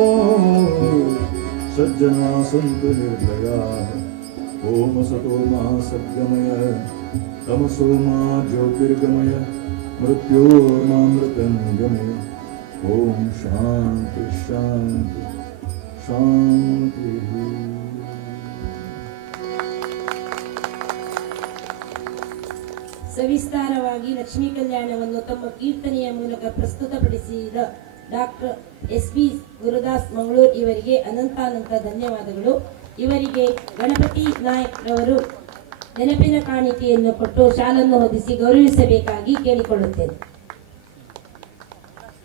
ಸಜ್ಜನಾ ಸಂತು ನಿರ್ಭಯಾಃ. ಓಂ ಸತೋ ಮಾ ಸದ್ಗಮಯ, ತಮಸೋ ಮಾ ಜ್ಯೋತಿರ್ಗಮಯ, ಮೃತ್ಯೋರ್ಮಾಮೃತಂಗಮಯ. ಓಂ ಶಾಂತಿ ಶಾಂತಿ ಶಾಂತಿ. ಸವಿಸ್ತಾರವಾಗಿ ಲಕ್ಷ್ಮೀ ಕಲ್ಯಾಣವನ್ನು ತಮ್ಮ ಕೀರ್ತನೆಯ ಮೂಲಕ ಪ್ರಸ್ತುತಪಡಿಸಿದ ಡಾಕ್ಟರ್ ಎಸ್.ಬಿ. ಗುರುದಾಸ್ ಮಂಗಳೂರು ಇವರಿಗೆ ಅನಂತಾನಂತ ಧನ್ಯವಾದಗಳು. ಇವರಿಗೆ ಗಣಪತಿ ನಾಯಕ್ ರವರು ನೆನಪಿನ ಕಾಣಿಕೆಯನ್ನು ಕೊಟ್ಟು ಶಾಲನ್ನು ಹೊದಿಸಿ ಗೌರವಿಸಬೇಕಾಗಿ ಕೇಳಿಕೊಳ್ಳುತ್ತೇನೆ.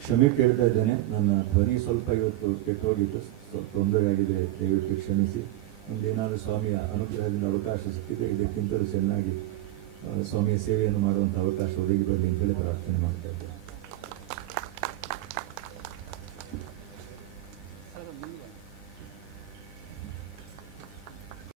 ಕ್ಷಮೆ ಕೇಳ್ತಾ ಇದ್ದೇನೆ, ನನ್ನ ಧ್ವನಿ ಸ್ವಲ್ಪ ಇವತ್ತು ಕೆಟ್ಟೋಗಿತ್ತು, ಸ್ವಲ್ಪ ತೊಂದರೆ ಆಗಿದೆ, ದಯವಿಟ್ಟು ಕ್ಷಮಿಸಿ. ಮುಂದೇನಾದರೂ ಸ್ವಾಮಿಯ ಅನುಗ್ರಹದಿಂದ ಅವಕಾಶ ಸಿಕ್ಕಿದೆ, ಇದಕ್ಕಿಂತಲೂ ಚೆನ್ನಾಗಿ ಸ್ವಾಮಿಯ ಸೇವೆಯನ್ನು ಮಾಡುವಂಥ ಅವಕಾಶ ಒದಗಿ ಬರಲಿ ಅಂತೇಳಿ ಪ್ರಾರ್ಥನೆ ಮಾಡ್ತಾ ಇದ್ದೇನೆ.